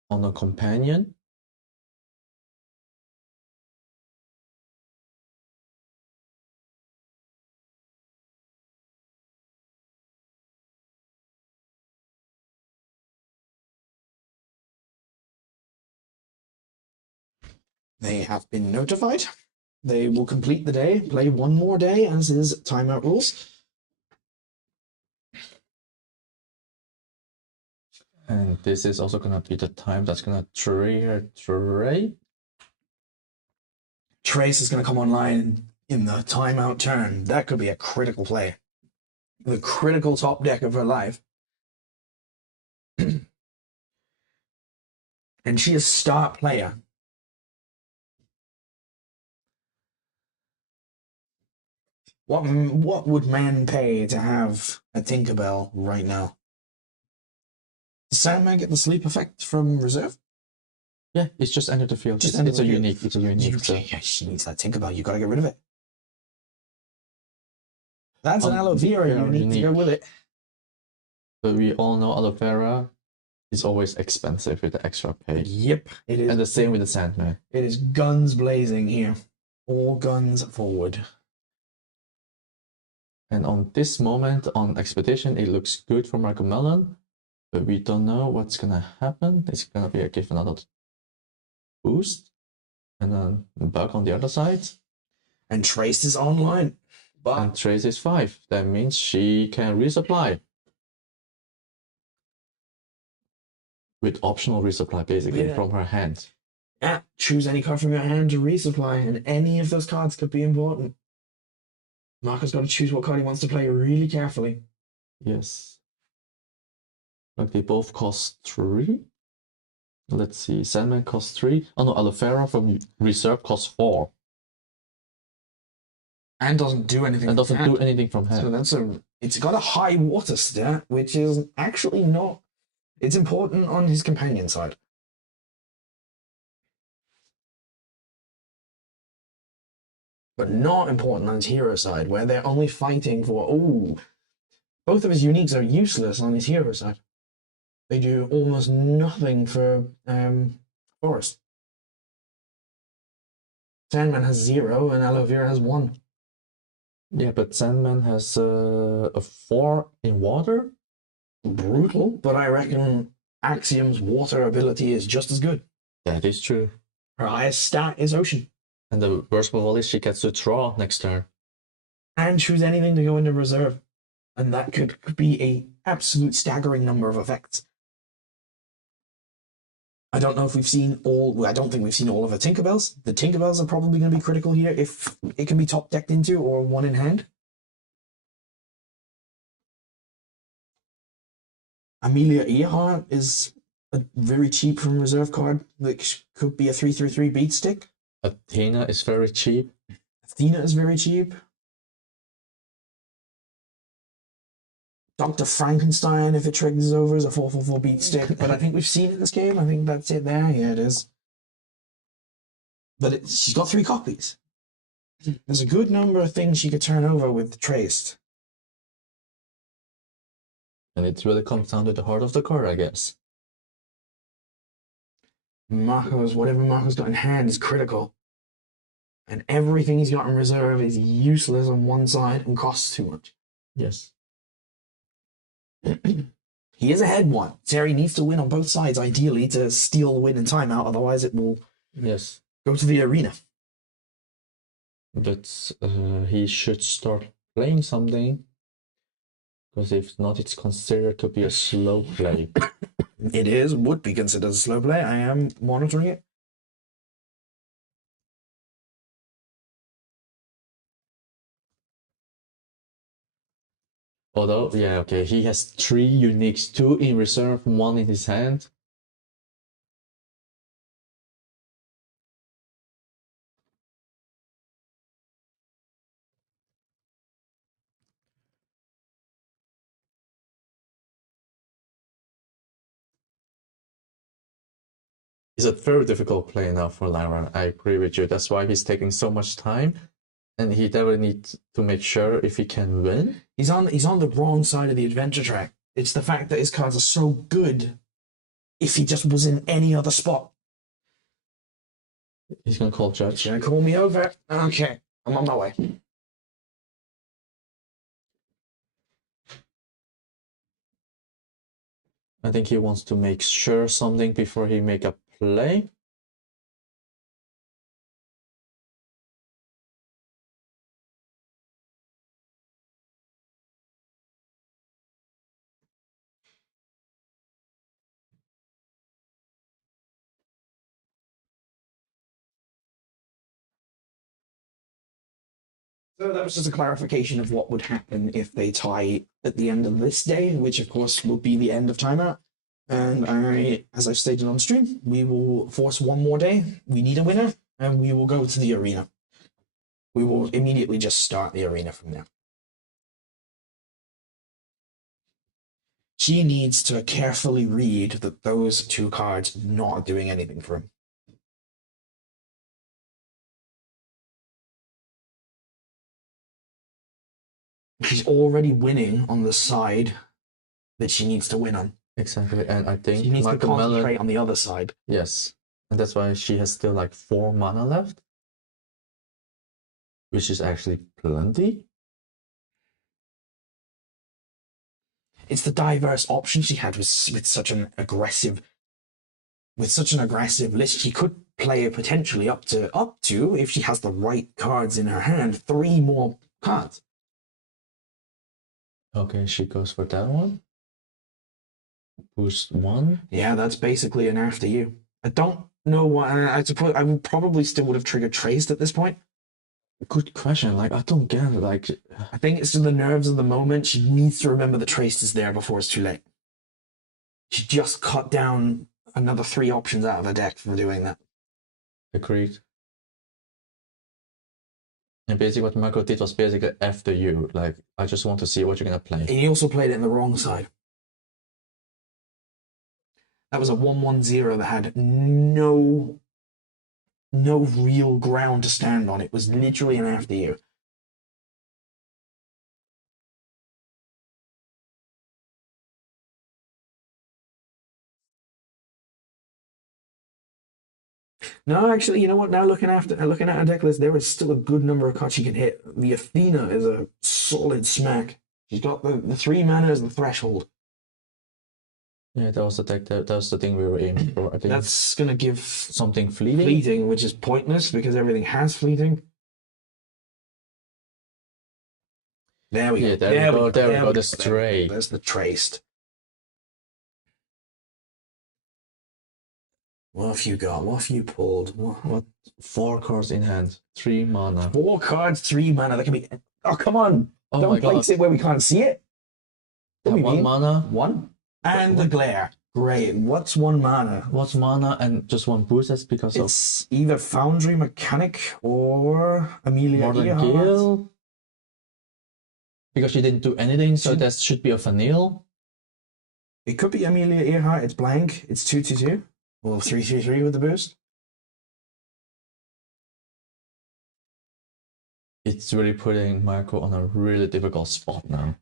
on a companion. They have been notified. They will complete the day, play 1 more day, as is timeout rules. And this is also gonna be the time that's gonna trigger Trey. Trace is going to come online in the timeout turn. That could be a critical play. The critical top deck of her life. And she is star player. What would man pay to have a Tinkerbell right now? Does Sandman get the sleep effect from reserve? Yeah, it's just enter the field. Just It's, enter it's the a field. unique. It's a unique. So. Yeah, she needs that Tinkerbell. You got to get rid of it. That's an aloe vera. Yeah, You need to go with it. But we all know aloe vera is always expensive with the extra pay. Yep, it is. And the same with the Sandman. It is guns blazing here. All guns forward. And on this moment on Expedition, it looks good for Marco Mellon, but we don't know what's gonna happen. It's gonna be give another boost, and then Bug on the other side. And Trace is online. But And Trace is 5. That means she can resupply. With optional resupply, basically, Yeah. from her hand. yeah, choose any card from your hand to resupply, and any of those cards could be important. Marco's got to choose what card he wants to play really carefully. Yes. Like they both cost 3. Let's see. Sandman costs 3. Oh no, aloe vera from reserve costs 4. And doesn't do anything. And doesn't from do hand. anything from hand. So it's got a high water stat, which is actually not It's important on his companion side. But not important on his hero side, where they're only fighting for, oh, both of his uniques are useless on his hero side. They do almost nothing for Forest. Sandman has 0 and Aloe Vera has 1. Yeah, but Sandman has a 4 in water. Brutal, but I reckon Axiom's water ability is just as good. That is true. Her highest stat is Ocean. And the worst of all is she gets to draw next turn. And choose anything to go into reserve. And that could be a absolute staggering number of effects. I don't know if we've seen all. I don't think we've seen all of her Tinkerbells. The Tinkerbells are probably going to be critical here if it can be top decked into or one in hand. Amelia Earhart is a very cheap from reserve card that could be a 3/3 beat stick. Athena is very cheap. Athena is very cheap. Dr. Frankenstein, if it triggers over, is a 4/4 beat stick. But I think we've seen it in this game. I think that's it there. Yeah, it is. But she's got 3 copies. There's a good number of things she could turn over with Traced. And it really comes down to the heart of the card, I guess. Whatever Marco's got in hand is critical. And everything he's got in reserve is useless on one side and costs too much. Yes. He is ahead 1. Terry needs to win on both sides, ideally, to steal the win in timeout. Otherwise, it will go to the arena. But he should start playing something. Because if not, it's considered to be a slow play. It would be considered a slow play. I am monitoring it. Although, yeah, okay, he has 3 uniques, 2 in reserve, 1 in his hand. It's a very difficult play now for Lara. I agree with you. That's why he's taking so much time. And he definitely needs to make sure if he can win. He's on the wrong side of the adventure track. It's the fact that his cards are so good. If he just was in any other spot. He's gonna call Judge. He's gonna call me over. Okay, I'm on my way. I think he wants to make sure something before he make a play. So that was just a clarification of what would happen if they tie at the end of this day, which of course will be the end of timeout. And as I've stated on stream, we will force one more day. We need a winner, and we will go to the arena. We will immediately just start the arena from there. She needs to carefully read that those 2 cards are not doing anything for him. She's already winning on the side that she needs to win on. Exactly, and I think She needs to Michael concentrate Mellon, on the other side. yes, and that's why she has still like 4 mana left, which is actually plenty. It's the diverse options she had with such an aggressive list. She could play potentially up to if she has the right cards in her hand, 3 more cards. Okay, she goes for that one. Boost 1. Yeah, that's basically an after you. I don't know what. I suppose I would probably still would have triggered Traced at this point. Good question. Like, I don't get it. Like, I think it's in the nerves of the moment. She needs to remember the Traced is there before it's too late. She just cut down another 3 options out of her deck for doing that. agreed. And basically what Michael did was basically after you. Like, I just want to see what you're gonna play. And he also played it in the wrong side. That was a 1-1-0 that had no real ground to stand on. It was literally an after you. No, actually, you know what? Now looking at her deck list, there is still a good number of cards she can hit. The Athena is a solid smack. She's got the 3 mana as the threshold. Yeah, that was the deck. That was the thing we were aiming for. I think That's gonna give something fleeting. fleeting, which is pointless because everything has fleeting. There we go. Yeah, there we go. The stray. There's the traced. What have you got? What have you pulled? What? 4 cards in hand, 3 mana. 4 cards, 3 mana. That can be. Oh, come on! Oh Don't my place god! it where we can't see it. What do Have you 1 mean? mana. 1 and the glare. Great. What's 1 mana? What's mana and just 1 boost? That's because It's either Foundry Mechanic or Amelia Modern Earhart. Gale. Because she didn't do anything, so that should be a vanille. It could be Amelia Earhart. It's blank. It's 2/2. Or 3/3 with the boost. It's really putting Marco on a really difficult spot now.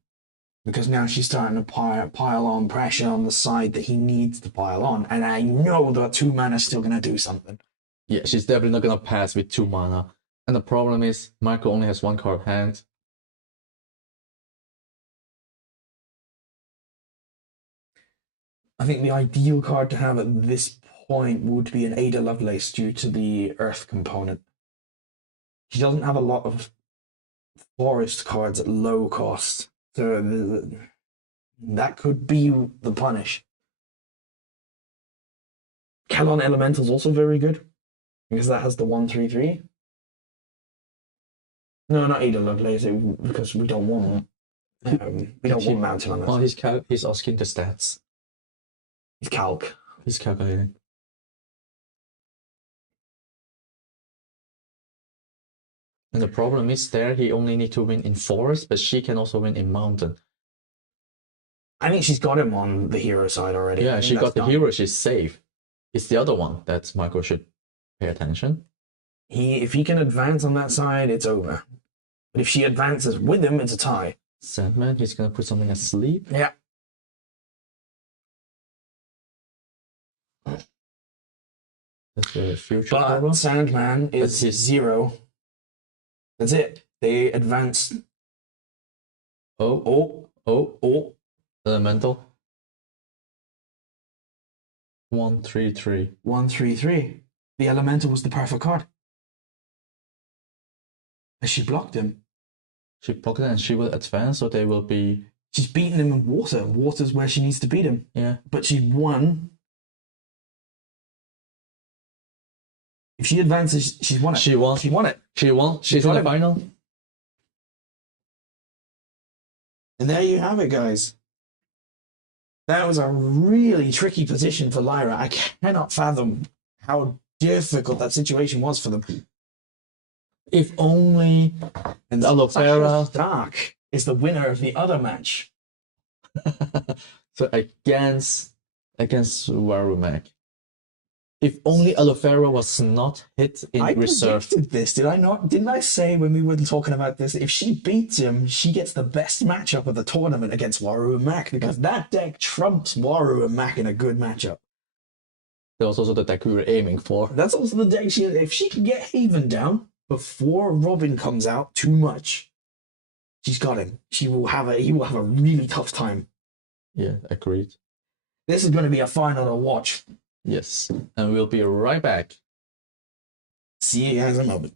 Because now she's starting to pile on pressure on the side that he needs to pile on. And I know that 2 mana is still going to do something. Yeah, she's definitely not gonna pass with 2 mana. And the problem is, Marco only has 1 card hand. I think the ideal card to have at this point would be an Ada Lovelace due to the Earth component. She doesn't have a lot of forest cards at low cost. So that could be the punish. Kalon Elemental's also very good because that has the 1/3/3. No, not Ada Lovelace because we don't want we don't want mountain on that. Oh, he's asking the stats. He's calc. He's calculating. And the problem is there he only need to win in forest, but she can also win in mountain. I think she's got him on the hero side already. Yeah, she got the hero, she's safe. It's the other one that Michael should pay attention. If he can advance on that side, it's over. But if she advances with him, it's a tie. Sandman, he's gonna put something asleep. Yeah. That's the future But problem. Sandman is 0. That's it. They advance. Oh. Elemental. 1/3/3. 1/3/3. The elemental was the perfect card. And she blocked him. She blocked it and she will advance, so they will be. She's beaten him in water. Water's where she needs to beat him. Yeah. But she won. If she advances, she's won it. She won. She won it. She won. She's in the final. And there you have it, guys. That was a really tricky position for Lyra. I cannot fathom how difficult that situation was for them. If only And Aloe Vera Stark is the winner of the other match. so against Warumak. If only Aloe Vera was not hit in I reserve. predicted this, did I not? Didn't I say when we were talking about this, if she beats him, she gets the best matchup of the tournament against Waru and Mac, because that deck trumps Waru and Mac in a good matchup. That was also the deck we were aiming for. That's also the deck if she can get Haven down before Robin comes out too much, she's got him. He will have a really tough time. Yeah, agreed. This is going to be a final to watch. Yes, and we'll be right back. See you guys in a moment.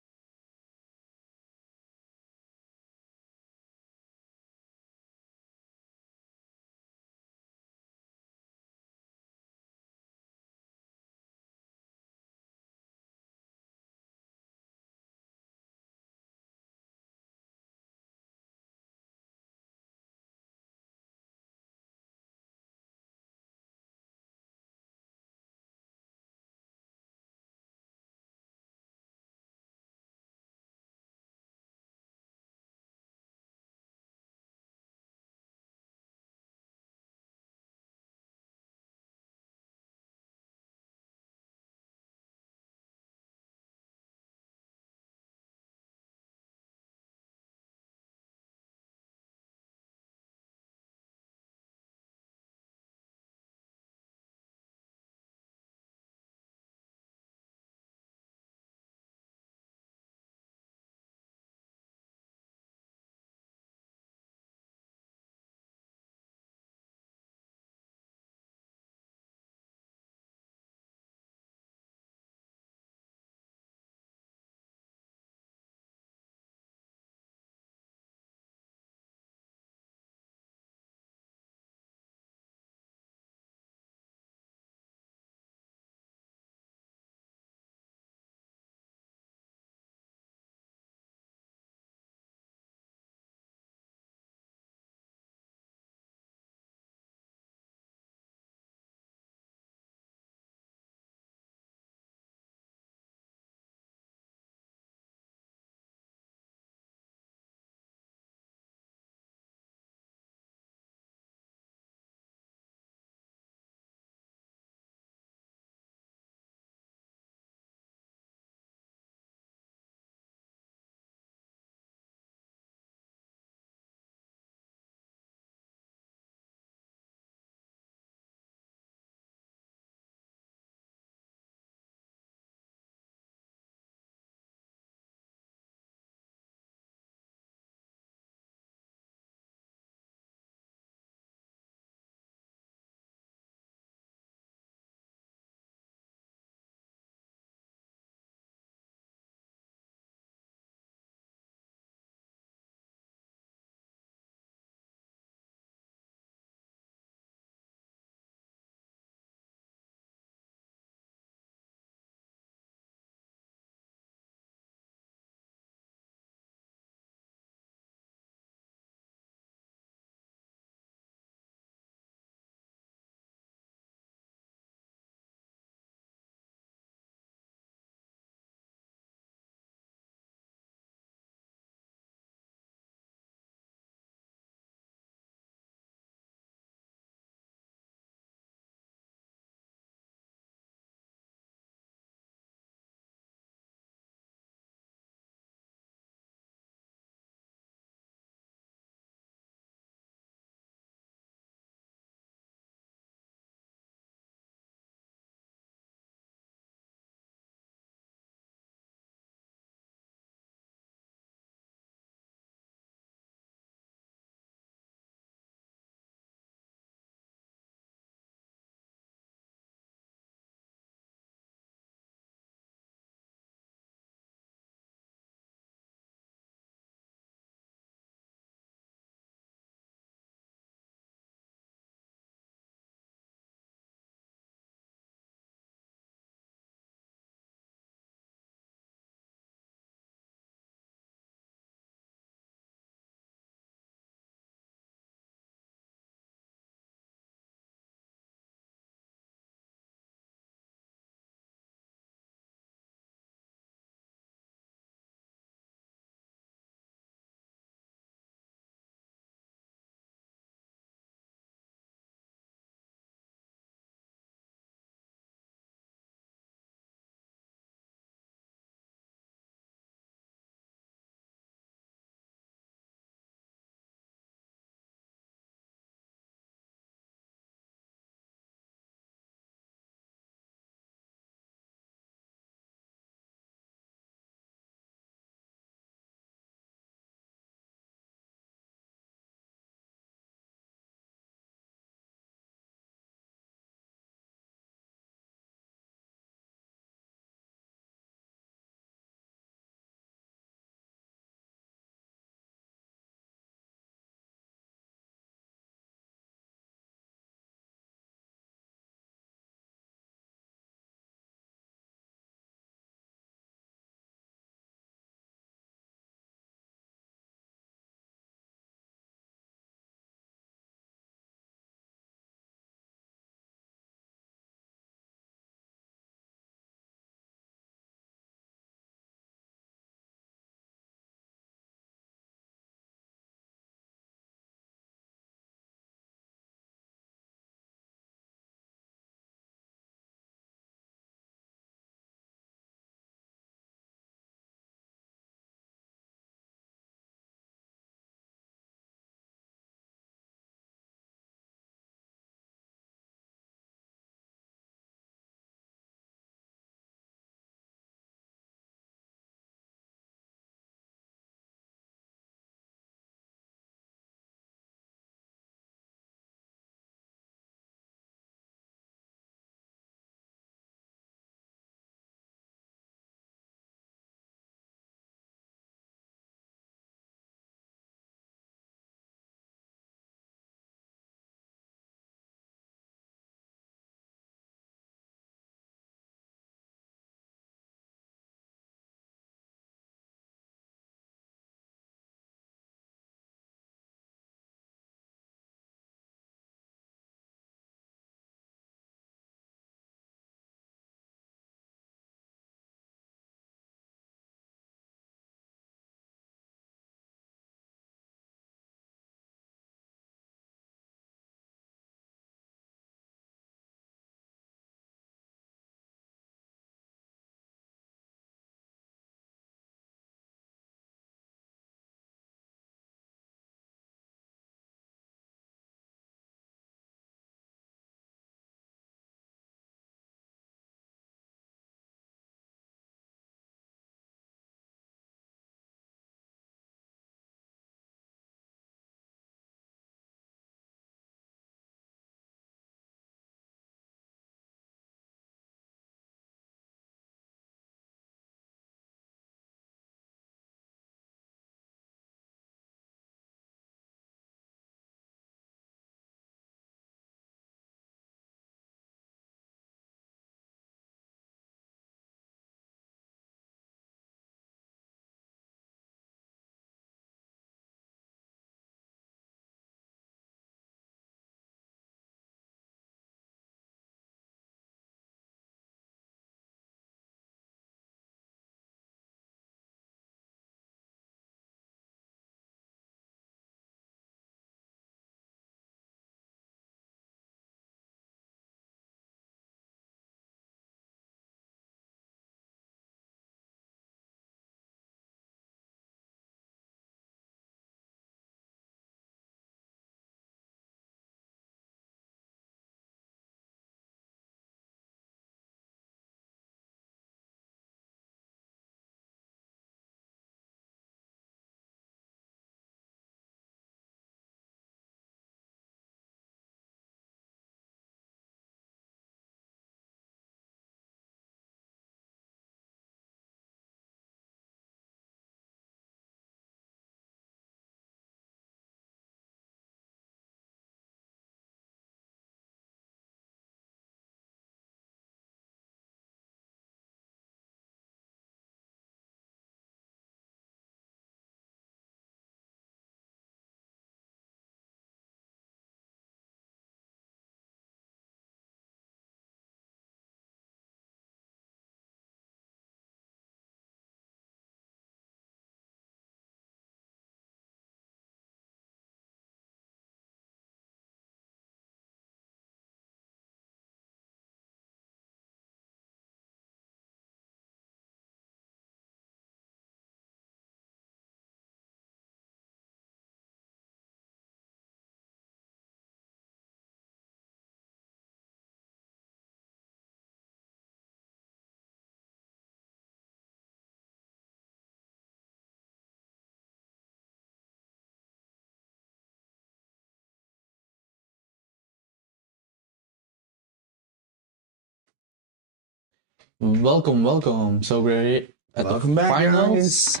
Welcome, welcome. So we're at Welcome the back, finals. guys.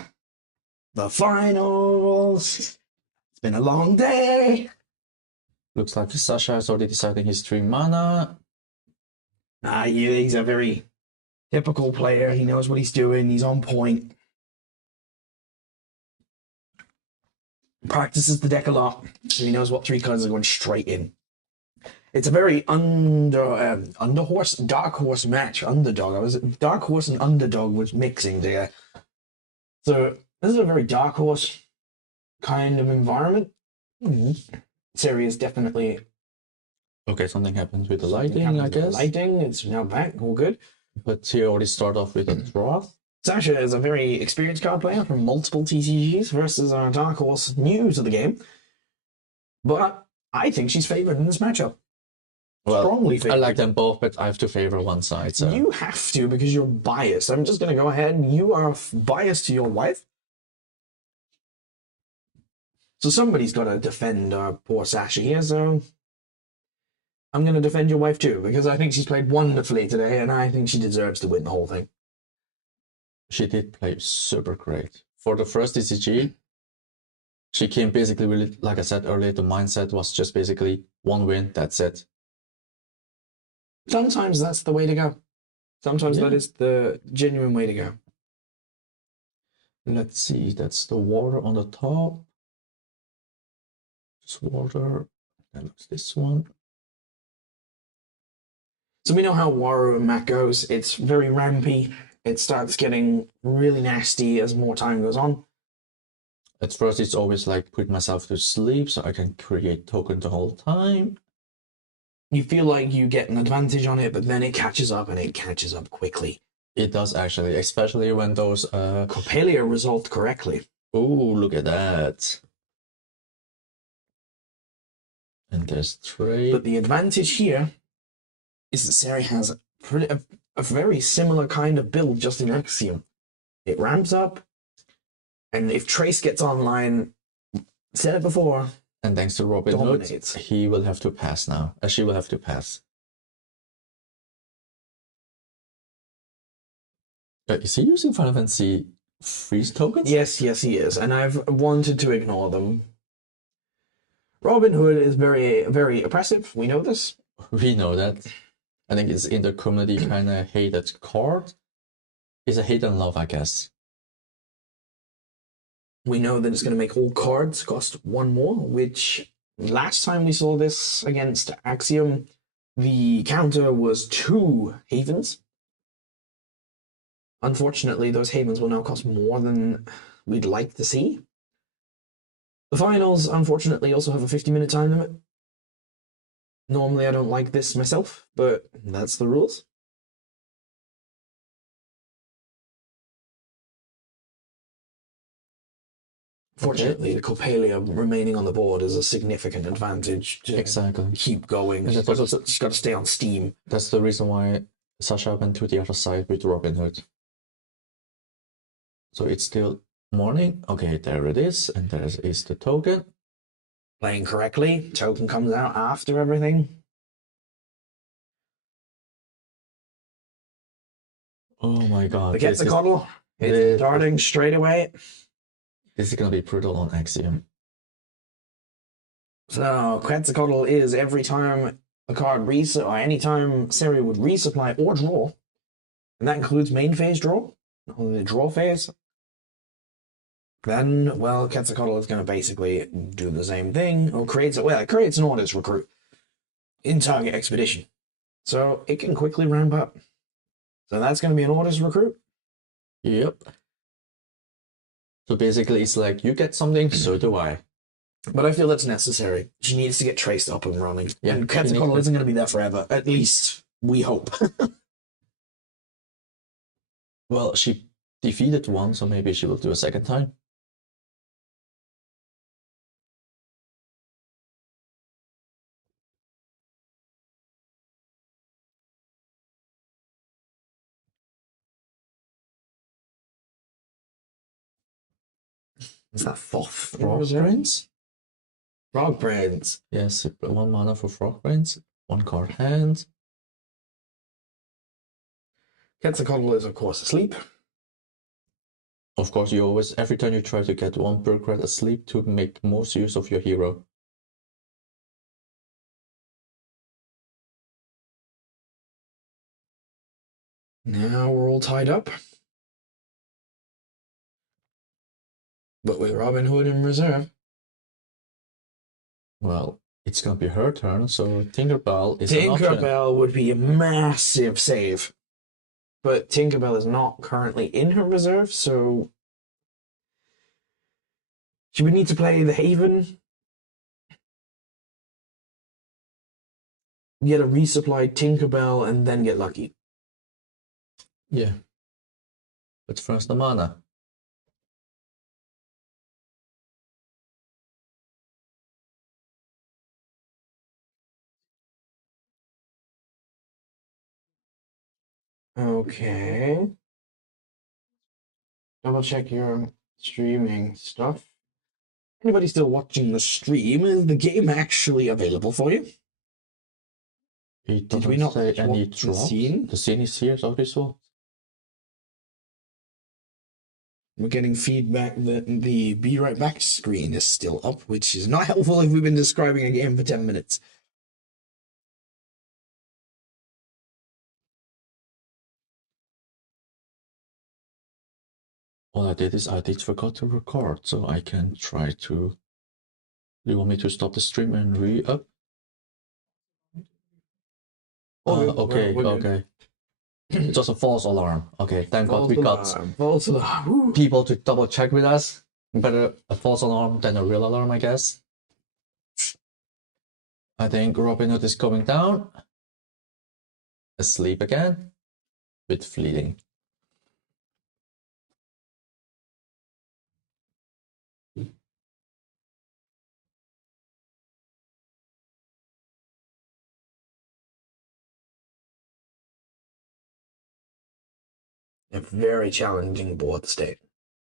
The finals. It's been a long day. Looks like Sasha is already deciding his 3 mana. He's a very typical player. He knows what he's doing. He's on point. Practices the deck a lot, so he knows what 3 cards are going straight in. It's a very dark horse match. Dark horse and underdog was mixing there. So this is a very dark horse kind of environment. Seri is definitely Okay, something happened with the lighting, I guess. Lighting, it's now back, all good. But he already started off with a draw. Sasha is a very experienced card player from multiple TCGs versus our Dark Horse new to the game. But I think she's favored in this matchup. Well, Strongly favored. I like them both, but I have to favor one side. So You have to because you're biased. I'm just going to go ahead. You are biased to your wife. So somebody's got to defend our poor Sasha here. So I'm going to defend your wife too because I think she's played wonderfully today and I think she deserves to win the whole thing. she did play super great. For the first TCG, she came basically really, like I said earlier, the mindset was just basically 1 win, that's it. Sometimes that's the way to go. Sometimes Yeah. that is the genuine way to go. Let's see, that's the water on the top. Just water. That looks this one. So we know how Waru and Mac goes. It's very rampy. It starts getting really nasty as more time goes on. At first, it's always like put myself to sleep so I can create token the whole time. You feel like you get an advantage on it, but then it catches up and it catches up quickly. It does actually, especially when those Coppelia resolved correctly. oh, look at that. And there's trade. But the advantage here is that Seri has a very similar kind of build just in Axiom. It ramps up, and if Trace gets online, said it before, And thanks to Robin Hood, dominates. he will have to pass now. She will have to pass. Is he using Final Fantasy freeze tokens? Yes, he is, and I've wanted to ignore them. Robin Hood is very, very oppressive. We know this. We know that. I think it's in the community kind of hated card. It's a hate and love, I guess. We know that it's going to make all cards cost 1 more, which last time we saw this against Axiom, the counter was 2 havens. Unfortunately, those havens will now cost more than we'd like to see. The finals, unfortunately, also have a 50-minute time limit. Normally, I don't like this myself, but that's the rules. Fortunately, the Coppelia remaining on the board is a significant advantage to Exactly. keep going. And Just got to stay on Steam. That's the reason why Sasha went to the other side with Robin Hood. So it's still morning. Okay, there it is. And there is the token. Playing correctly, token comes out after everything. Oh my god. The This is, Quetzalcoatl, this- it's starting straight away. this is gonna be brutal on Axiom. So Quetzalcoatl is every time a card or anytime Seri would resupply or draw, and that includes main phase draw, only the draw phase. Then, well, Quetzalcoatl is going to basically do the same thing, or it creates an orders recruit in target expedition, so it can quickly ramp up. So that's going to be an orders recruit. Yep. So basically, it's like you get something, so do I. But I feel that's necessary. She needs to get traced up and running. Yeah, And she Quetzalcoatl needs to- isn't going to be there forever. At least we hope. Well, she defeated one, so maybe she will do a second time. Is that Thoth? Frog Prince? Frog Prince. Yes, 1 mana for Frog Prince, 1 card hand. Quetzalcoatl is, of course, asleep. Of course, you always, every turn you try to get one bureaucrat asleep to make most use of your hero. Now we're all tied up. But with Robin Hood in reserve. Well, it's gonna be her turn, so Tinkerbell is an option. Tinkerbell would be a massive save. But Tinkerbell is not currently in her reserve, so she would need to play the Haven, get a resupplied Tinkerbell, and then get lucky. Yeah. But first the mana. Okay. Double check your streaming stuff. Anybody still watching the stream? Is the game actually available for you? It Did we doesn't not say swap any the drops. scene? The scene is here, so this will. We're getting feedback that the Be Right Back screen is still up, which is not helpful if we've been describing a game for 10 minutes. All I did is I did forgot to record, so I can try to. Do you want me to stop the stream and re-up? Okay, okay. It's just a false alarm. Okay, thank God we got false alarm. people to double check with us. Better a false alarm than a real alarm, I guess. I think Robin Hood is going down. Asleep again. With fleeting. A very challenging board state.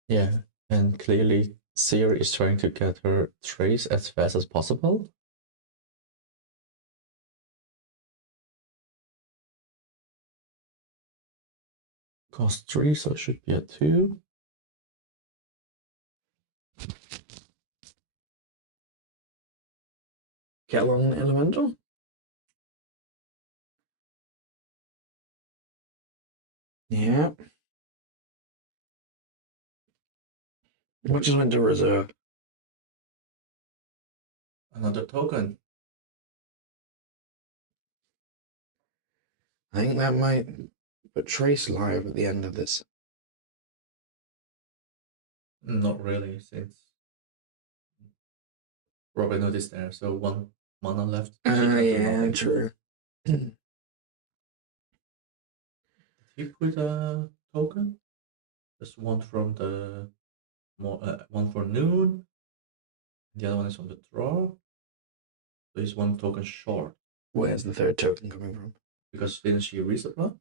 Yeah, and clearly Siri is trying to get her trace as fast as possible. Cost 3, so it should be a 2. Kellon Elemental? Yeah. What just went to reserve? Another token. I think that might put Trace live at the end of this. Not really, since Robin Hood is there, so 1 mana left. Yeah, true. Did he put a token? Just one from the one for noon. The other one is from the draw. So he's 1 token short. Where's the third token coming from? Because didn't she resupply?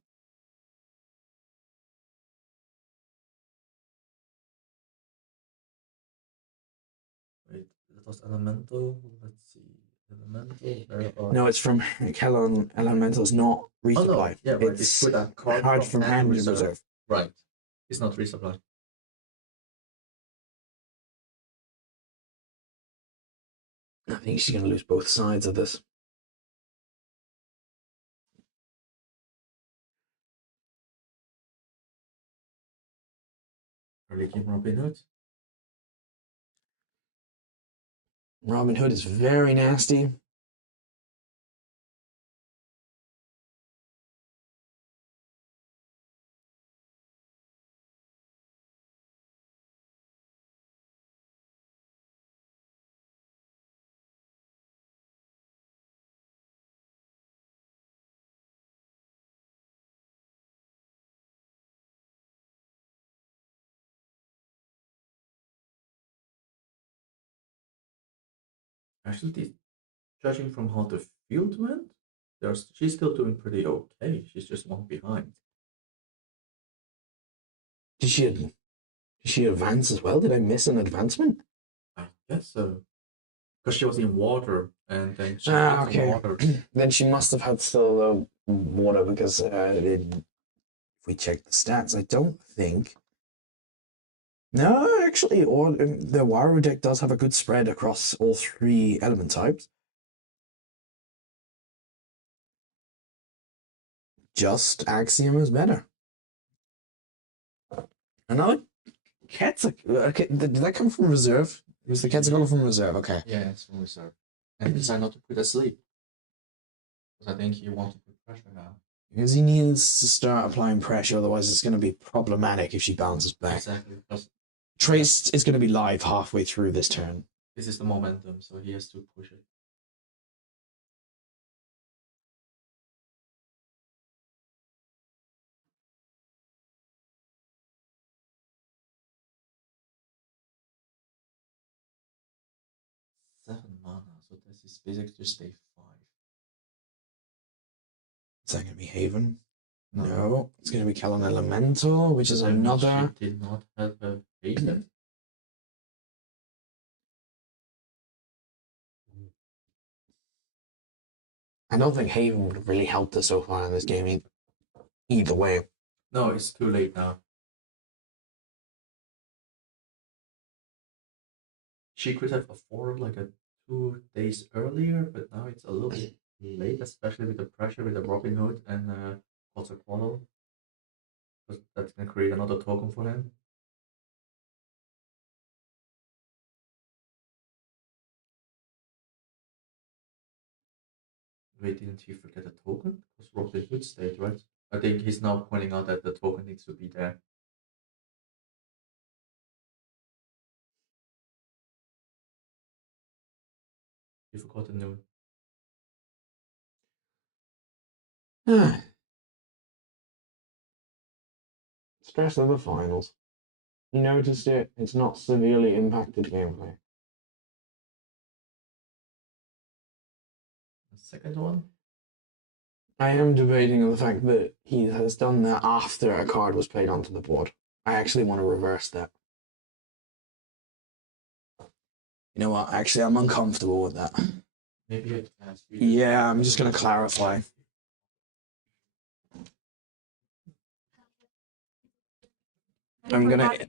Wait, that was elemental. Let's see. Elemental. No, it's from Kellon Elemental's not resupply. Oh, no. Yeah, right. It's put a card hard from hand reserve. Right. It's not resupply. I think she's going to lose both sides of this. Early game Robin Hood. Robin Hood is very nasty. Actually, judging from how the field went, she's still doing pretty okay. She's just 1 behind. Did she advance as well? Did I miss an advancement? I guess so. Because she was in water and then she okay. water. Then she must have had still water because if we check the stats, I don't think. No, actually, the Waru deck does have a good spread across all 3 element types. Just Axiom is better. Another Quetzalcoatl. Did that come from reserve? Was the Quetzalcoatl from reserve? Okay. Yeah, it's from reserve. And he decided not to put asleep. Because I think he wants to put pressure now. Because he needs to start applying pressure, otherwise it's going to be problematic if she bounces back. Exactly, because Trace is going to be live halfway through this turn. this is the momentum, so he has to push it. Seven mana, so this is basically just stay 5. Is that going to be Haven? No, it's going to be Callan Elemental, which is another. She did not have a Haven. I don't think Haven would have really helped us so far in this game either way. No, it's too late now. She could have afforded like 2 days earlier, but now it's a little bit late, especially with the pressure with the Robin Hood and Quetzalcoatl. Because that's gonna create another token for him. Wait, didn't he forget a token? Because Robin Hood stayed, right? I think he's now pointing out that the token needs to be there. He forgot the noon. Especially the finals. You noticed it, it's not severely impacted gameplay. The second one? I am debating on the fact that he has done that after a card was played onto the board. I actually want to reverse that. You know what? Actually, I'm uncomfortable with that. Maybe I can ask you. Yeah, I'm just going to clarify. I'm going to.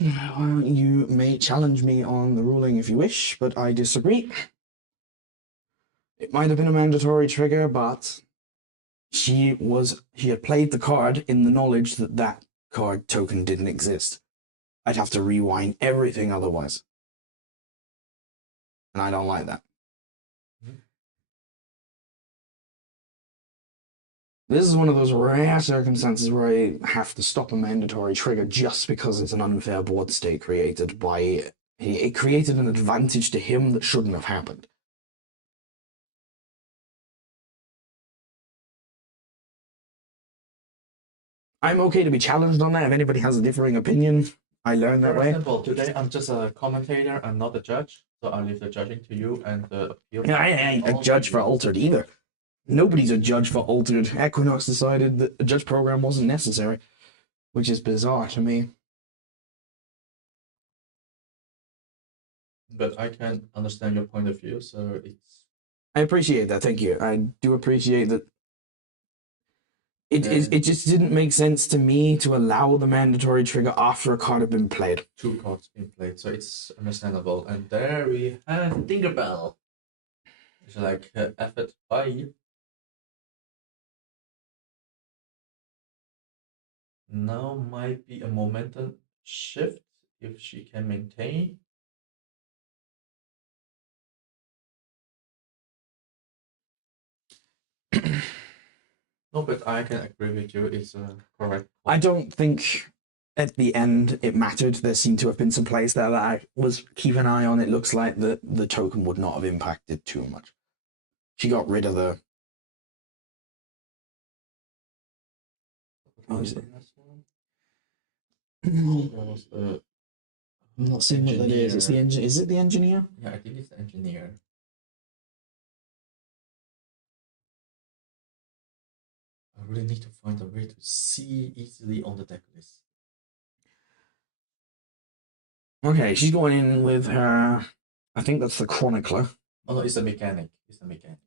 Yeah, well, you may challenge me on the ruling if you wish, but I disagree. It might have been a mandatory trigger, but she had played the card in the knowledge that that card token didn't exist. I'd have to rewind everything otherwise. And I don't like that. This is one of those rare circumstances where I have to stop a mandatory trigger just because it's an unfair board state created by. It created an advantage to him that shouldn't have happened. I'm okay to be challenged on that. If anybody has a differing opinion, I learn that way. Simple. Today I'm just a commentator. I'm not a judge, so I'll leave the judging to you and the appeal. Yeah, I ain't a judge for Altered either. Nobody's a judge for Altered. Equinox decided that the judge program wasn't necessary, which is bizarre to me. But I can understand your point of view, so it's. I appreciate that. Thank you. I do appreciate that. It just didn't make sense to me to allow the mandatory trigger after a card had been played. 2 cards being played, so it's understandable. And there we have Tinkerbell. It's like effort by you. Now might be a momentum shift if she can maintain. No, but I can agree with you. It's correct. I don't think at the end it mattered. There seemed to have been some plays there that I was keep an eye on. It looks like the token would not have impacted too much. She got rid of the. What was it? That was the I'm not seeing what that is. It's the engine. Is it the engineer? yeah, I think it's the engineer. I really need to find a way to see easily on the deck list. Okay, she's going in with her. I think that's the chronicler. Oh no, it's a mechanic. It's a mechanic.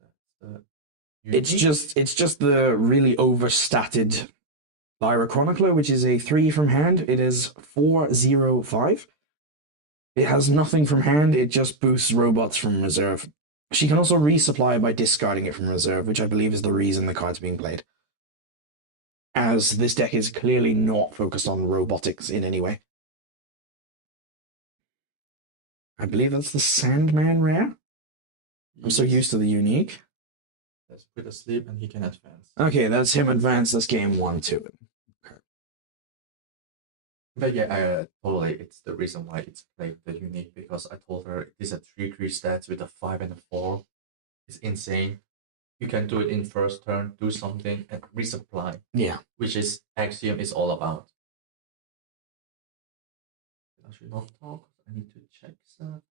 That's the It's just the really overstated Lyra Chronicler, which is a 3 from hand. It is 4/0/5. It has nothing from hand, it just boosts robots from reserve. She can also resupply by discarding it from reserve, which I believe is the reason the card's being played. As this deck is clearly not focused on robotics in any way. I believe that's the Sandman rare. I'm so used to the unique. Let's put asleep and he can advance. Okay, that's him advance this game 1-2. But yeah, totally. It's the reason why it's played the unique because I told her it's a 3/3 stats with a 5 and a 4. It's insane. You can do it in first turn, do something, and resupply. Yeah. Which is Axiom is all about. I should not talk. I need to check stuff.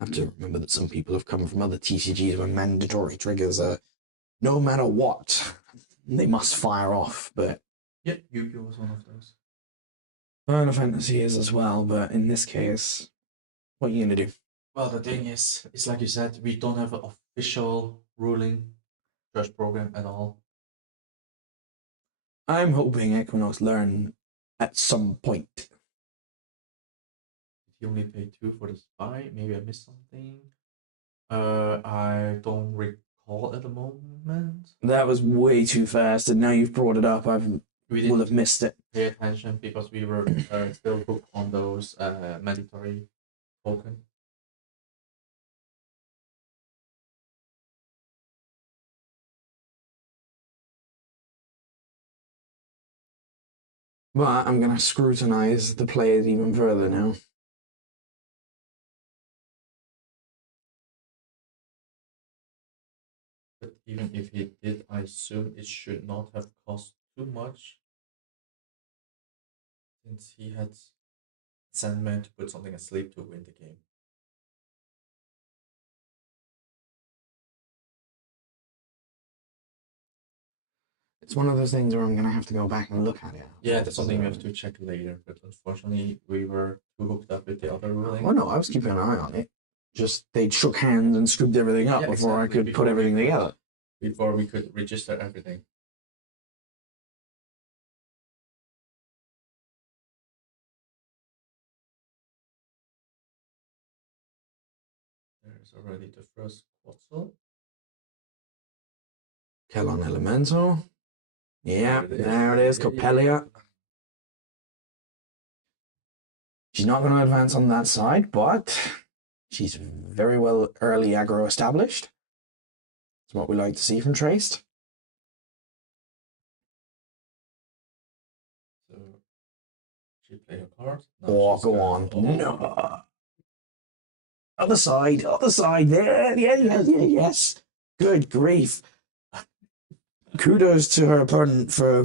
Have to remember that some people have come from other TCGs where mandatory triggers are no matter what, they must fire off. But Yeah, Yu-Gi-Oh was one of those. Final Fantasy is as well, but in this case, what are you gonna do? Well, the thing is, it's like you said, we don't have an official ruling trust program at all. I'm hoping Equinox learn at some point. He only paid 2 for the spy. Maybe I missed something. I don't recall at the moment. That was way too fast, and now you've brought it up. I We will didn't have missed it. pay attention because we were still hooked on those mandatory token. But I'm gonna scrutinize the players even further now. But even if he did, I assume it should not have cost too much. Since he had Sandman to put something asleep to win the game. It's one of those things where I'm gonna have to go back and look at it. Yeah, that's something we have to check later. But unfortunately, we were too hooked up with the other ruling. Oh no, I was keeping an eye on it. Just they shook hands and scooped everything up Yeah, before I exactly, could put everything together. Before we could register everything. There's already the first Quetzal. Kellon Elemental. Yeah, There it is. there it is, Yeah, yeah, Coppelia. She's not going to advance on that side, but she's very well early aggro established. It's what we like to see from Traced. So she play her card. Oh, go on. No. Other side, there. Yes. Good grief. Kudos to her opponent for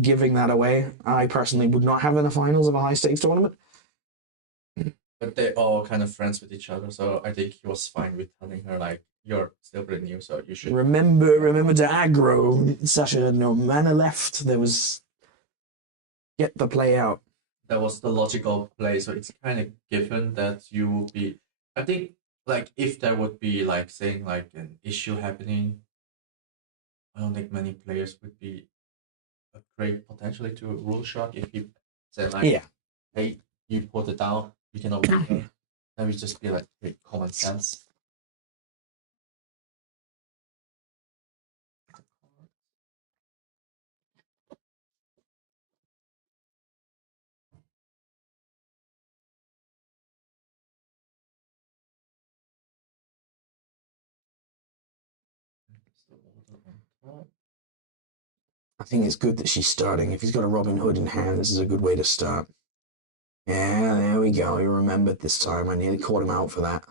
giving that away. I personally would not have in the finals of a high stakes tournament. But they're all kind of friends with each other, so I think he was fine with telling her like, "You're still pretty new, so you should Remember to aggro, Sasha. No mana left. There was get the play out. That was the logical play, so it's kind of given that you will be. I think like if there would be like saying like an issue happening, I don't think many players would be a great potentially to rule shock if you say like, Yeah. hey, you put it down, you cannot win it. That would just be like great common sense. I think it's good that she's starting. If he's got a Robin Hood in hand, this is a good way to start. Yeah, there we go. He remembered this time. I nearly caught him out for that.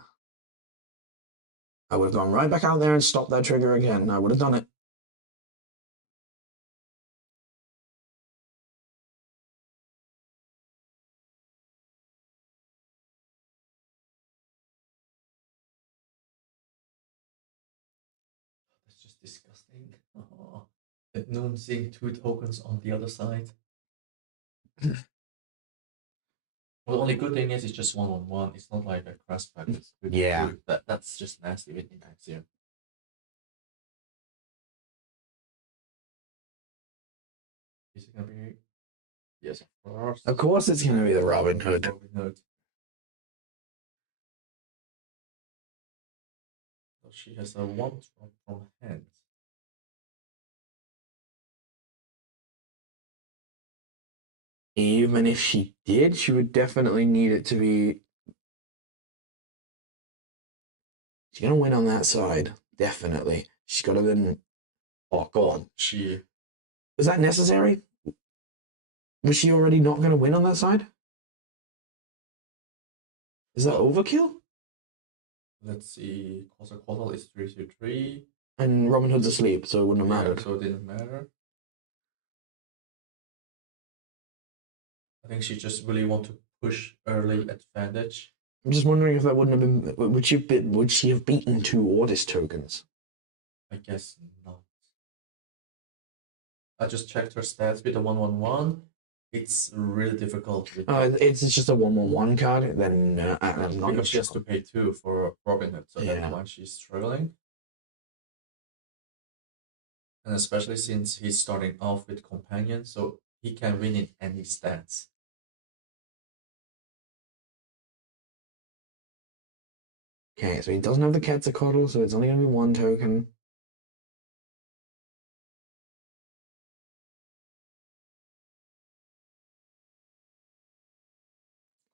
I would have gone right back out there and stopped that trigger again. I would have done it. That's just disgusting. Oh. At noon, seeing 2 tokens on the other side. Well, the only good thing is it's just 1-1-1. It's not like a crash pack. It's good. Yeah. That's just nasty with Inaxia. Is it gonna be? Yes, of course. Of course, it's going to be the Robin Hood. Robin Hood. So she has a 1 drop from hand. Even if she did, she would definitely need it to be. She's going to win on that side. Definitely. She's got to win. Oh, go on. She. Was that necessary? Was she already not going to win on that side? Is that overkill? Let's see. Quetzalcoatl is 3-3. And Robin Hood's asleep, so it wouldn't have mattered. So it didn't matter. I think she just really want to push early advantage. I'm just wondering if that wouldn't have been. Would she have beaten 2 Ordis tokens? I guess not. I just checked her stats with the 1-1-1. It's really difficult. With It's just a 1-1-1 card. Then I'm not because she has to pay 2 for Robin Hood, so Yeah. that's why she's struggling. And especially since he's starting off with companion, so he can win in any stats. Okay, so he doesn't have the Quetzalcoatl, so it's only going to be 1 token.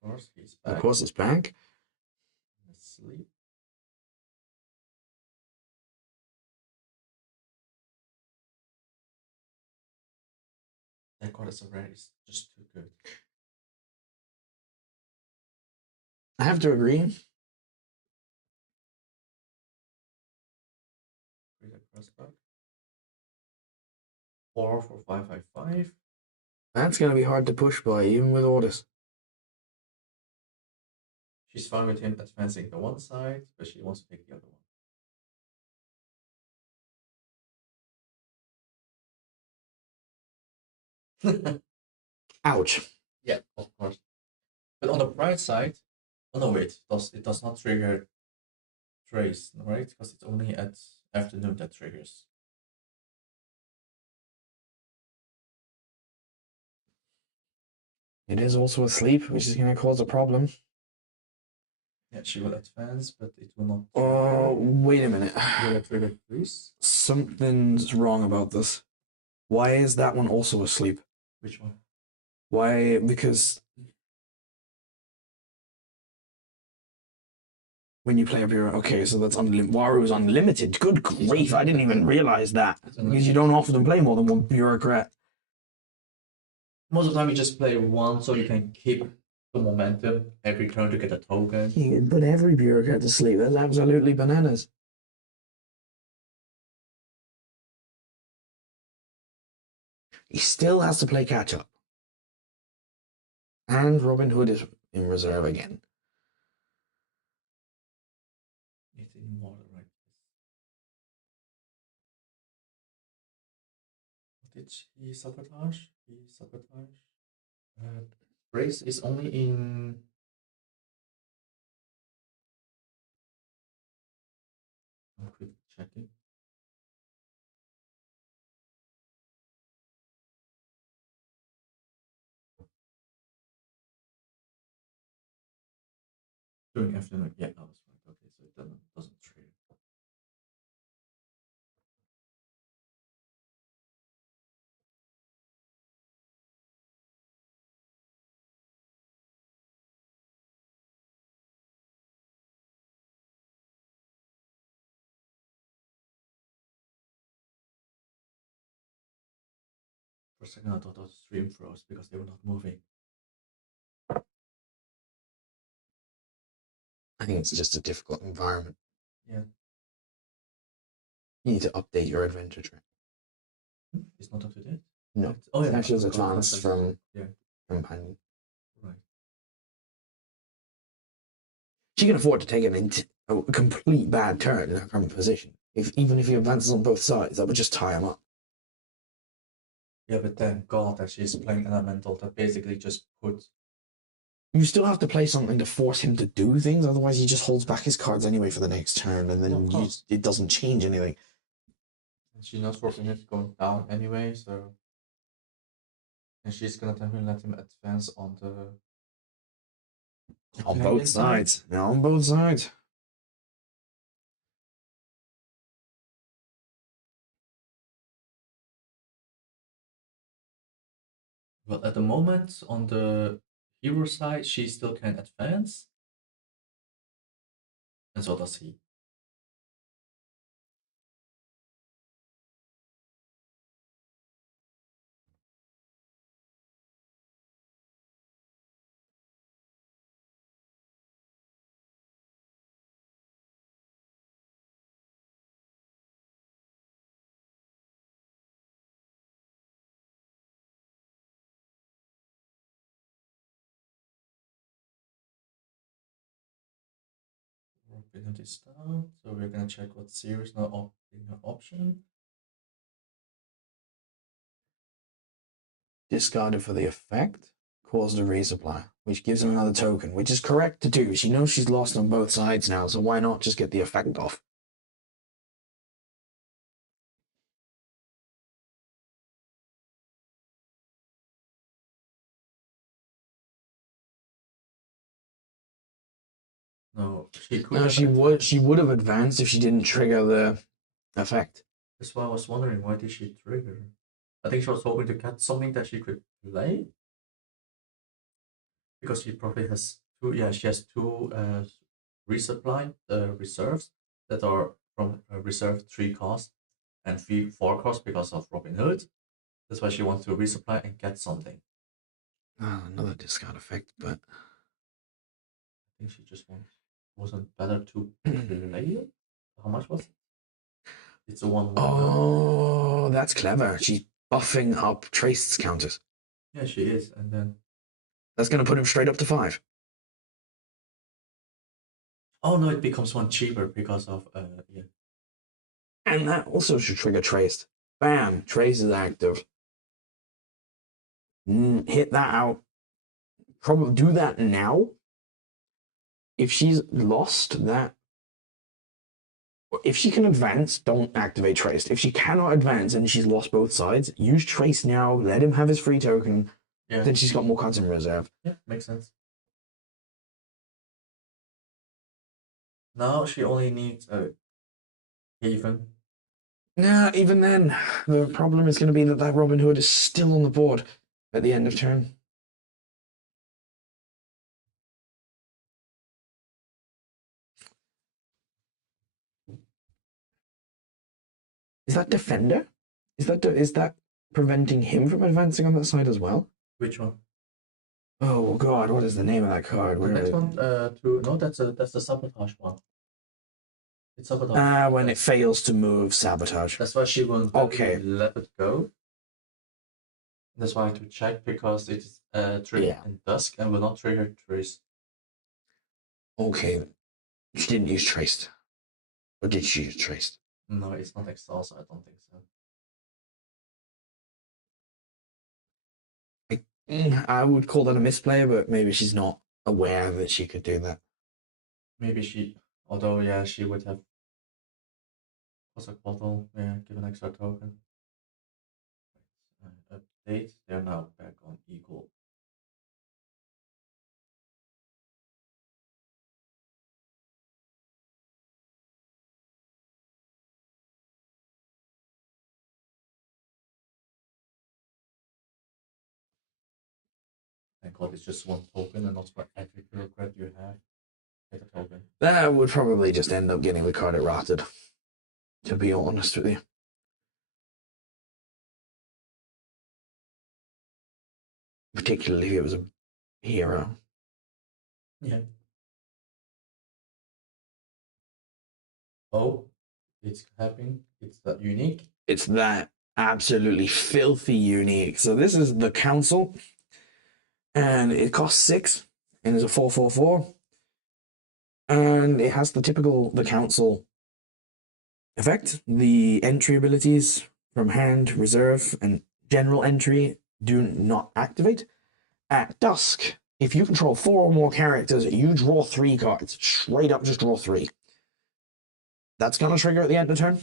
Of course, he's back. Of course, it's back. Asleep. That card is already just too good. I have to agree. Read a crossback. 4 for 555. That's going to be hard to push by, even with Ordis. She's fine with him advancing the one side, but she wants to take the other one. Ouch. Yeah, of course. But on the bright side, oh no, wait, it does not trigger trace, right? Because it's only at afternoon that triggers. It is also asleep, which is going to cause a problem. Yeah, she will advance, but it will not. Oh, wait a minute. Will it trigger freeze? Something's wrong about this. Why is that one also asleep? Which one? Why? Because when you play a bureau, okay, so that's unlimited. Waru's unlimited. Good grief, I didn't even realize that. Because you don't often play more than 1 bureaucrat. Most of the time, you just play one, so you can keep the momentum every turn to get a token. You can put every bureaucrat to sleep. That's absolutely bananas. He still has to play catch up. And Robin Hood is in reserve again. It's in water, right? Did he sabotage? He sabotage. Brace is only in. I'm quick checking. During afternoon, yeah, I was right. Okay, so it doesn't trigger. For a second, I thought the stream froze because they were not moving. I think it's just a difficult environment. Yeah. You need to update your adventure track. It's not up to date. No. Oh yeah, Specials I forgot advanced that from yeah, companion. right. She can afford to take a complete bad turn in her current position. Even if he advances on both sides, that would just tie him up. Yeah, but thank God that she's playing elemental that basically just put. You still have to play something to force him to do things, otherwise he just holds back his cards anyway for the next turn, and then it doesn't change anything. And she knows Robin is going down anyway, so. And she's gonna let him advance on the. On both sides. Yeah, on both sides. Well, at the moment, on the hero side, she still can advance. And so does he. Robin Hood is down, so we're gonna check what series now opting her option. Discarded for the effect, caused a resupply, which gives him another token, which is correct to do. She knows she's lost on both sides now, so why not just get the effect off? No, she could No, have she advanced. would have advanced if she didn't trigger the effect. That's why I was wondering, why did she trigger? I think she was hoping to get something that she could play. Because she probably has two, yeah, she has two resupply reserves that are from reserve 3 cost and 4 cost because of Robin Hood. That's why she wants to resupply and get something. Oh, another discard effect, but I think she just wasn't better to play it. How much was it? It's a 1-1. oh, that's clever. She's buffing up Trace's counters. Yeah, she is. And then. That's going to put him straight up to 5. Oh no, it becomes 1 cheaper because of yeah. And that also should trigger Trace. Bam! Trace is active. Hit that out. Probably do that now. If she's lost that, if she can advance, don't activate Trace. If she cannot advance and she's lost both sides, use Trace now. Let him have his free token. Yeah. Then she's got more cards in reserve. Yeah, makes sense. Now she only needs a Haven. Nah, even then, the problem is going to be that Robin Hood is still on the board at the end of turn. Is that Defender? Is that preventing him from advancing on that side as well? Which one? Oh God, what is the name of that card? The next one, no, that's the sabotage one. It's sabotage. When it fails to move, sabotage. That's why she will let it go. That's why I have to check because it's triggered in dusk and will not trigger trace. Okay, she didn't use traced, or did she use traced? No, it's not exile, so I don't think so. I would call that a misplay, but maybe she's not aware that she could do that. Maybe she, although yeah, she would have. What's a bottle? Yeah, give an extra token. Update. They're now back on equal. Thank God it's just one token and not for every bureaucrat you have. Get a token. That would probably just end up getting the card errated, to be honest with you. Particularly if it was a hero. Yeah. Oh, it's happening. It's that unique. It's that absolutely filthy unique. So this is the Council, and it costs 6, and it's a 4/4/4, and it has the typical the Council effect. The entry abilities from hand, reserve, and general entry do not activate. At dusk, if you control 4 or more characters, you draw 3 cards. Straight up, just draw 3. That's gonna trigger at the end of turn.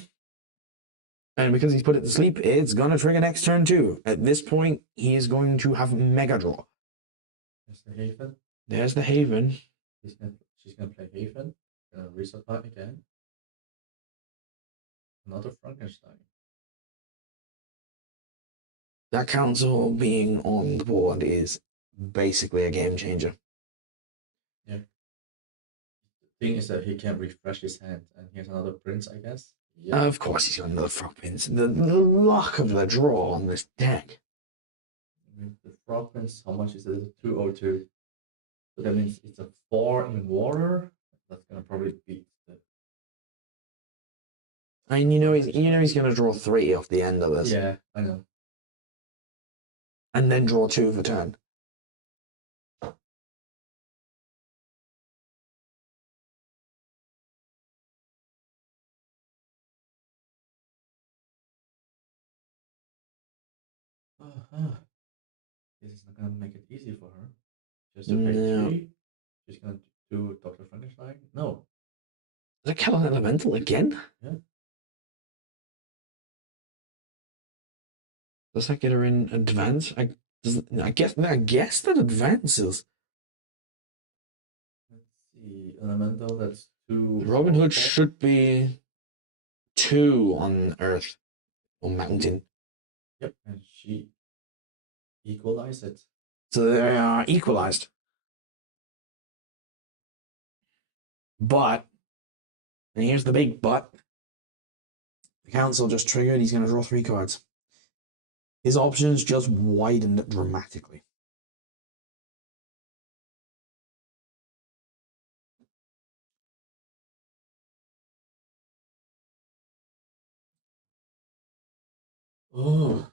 And because he's put it to sleep, it's gonna trigger next turn too. At this point, he is going to have Mega Draw. There's the Haven. There's the Haven. She's gonna play Haven. Gonna reset that again. Another Frankenstein. That Council being on the board is basically a game changer. Yeah. The thing is that he can refresh his hand, and he has another prince, I guess. Yeah. Of course, he's got another Frog Prince. The luck of the draw on this deck. The frog prince, how much is it? 2/2. So that means it's a 4 in water. That's gonna probably beat the. And he's gonna draw 3 off the end of this. Yeah, I know. And then draw 2 for turn. This is not gonna make it easy for her. Just to pay No. 3. She's gonna do Dr. Frankenstein. No. Is that Kellogg Elemental again? Yeah. Does that get her in advance? I guess that advances. Let's see. Elemental, that's 2. Robin Hood 4. should be 2 on Earth or Mountain. Yep, and she equalized it. So they are equalized. But, and here's the big but, the Council just triggered, he's going to draw 3 cards. His options just widened dramatically. Oh.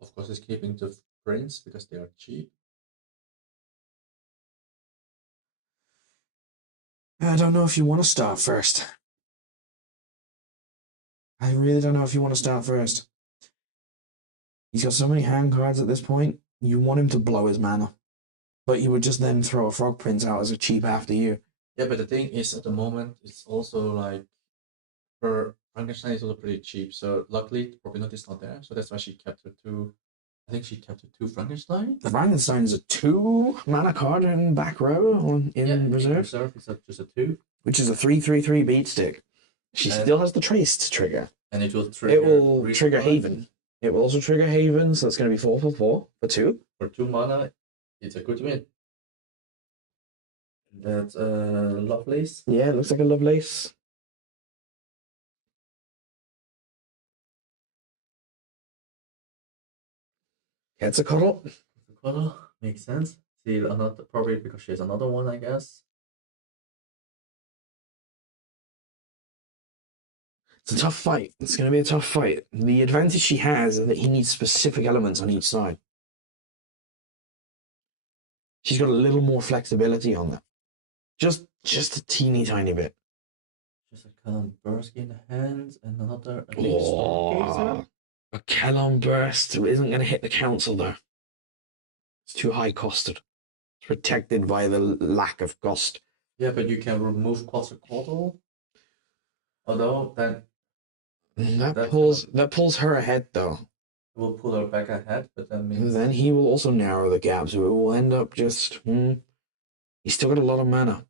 Of course, he's keeping the prints because they are cheap. I don't know if you want to start first. I really don't know if you want to start first. He's got so many hand cards at this point, you want him to blow his mana. But you would just then throw a Frog Prince out as a cheap after you. Yeah, but the thing is, at the moment, it's also like her Frankenstein is also pretty cheap. So luckily, Robin Hood is not there. So that's why she kept her 2. I think she kept her 2 Frankenstein. The Frankenstein is a 2 mana card in back row in reserve. Reserve is just a 2. Which is a 3/3/3 beat stick. She still has the trace to trigger. And it will trigger. It will trigger Haven. It will also trigger Haven, so it's going to be 4/4/4 for 2. For 2 mana, it's a good win. That's Lovelace. Yeah, it looks like a Lovelace. It's a cuddle. The color makes sense. See, another probably because she has another one, I guess. It's a tough fight. It's going to be a tough fight. The advantage she has is that he needs specific elements on each side. She's got a little more flexibility on that. Just a teeny tiny bit. Just a Callum Bursky in the hands and another. A Kellon Burst isn't going to hit the Council though. It's too high costed. It's protected by the lack of cost. Yeah, but you can remove Quetzalcoatl. Although that pulls her ahead though. it will pull her back ahead, but that means And then he will also narrow the gap, so it will end up just. He's still got a lot of mana.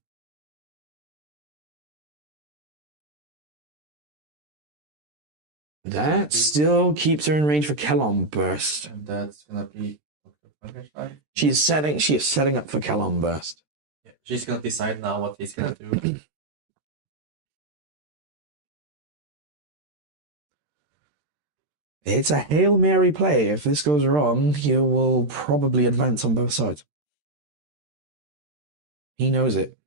That still keeps her in range for Kellon Burst. and that's gonna be Okay, try. She is setting up for Calon Burst. Yeah, she's gonna decide now what he's gonna do. It's a Hail Mary play. If this goes wrong, he will probably advance on both sides. He knows it.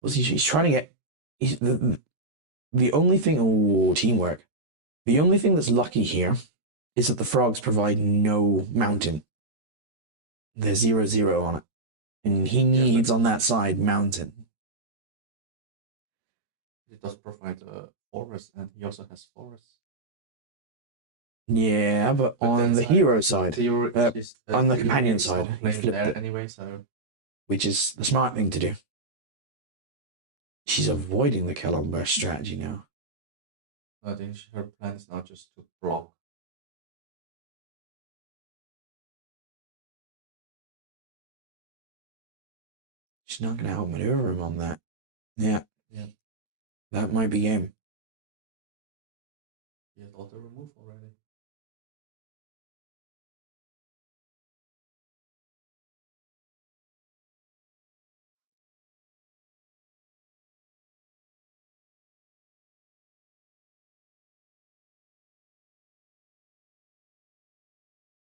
Well, he's trying to get. The only thing. Oh, teamwork. The only thing that's lucky here is that the frogs provide no mountain. They're 0/0 on it. And he needs on that side mountain. It does provide a forest, and he also has forest. Yeah, but on the hero side, on the companion side, he flipped there it, anyway, so which is the smart thing to do. She's avoiding the Calon Burst strategy now. I think her plan is now just to block. She's not going to outmaneuver him on that. Yeah. Yeah. That might be game. He has auto remove already.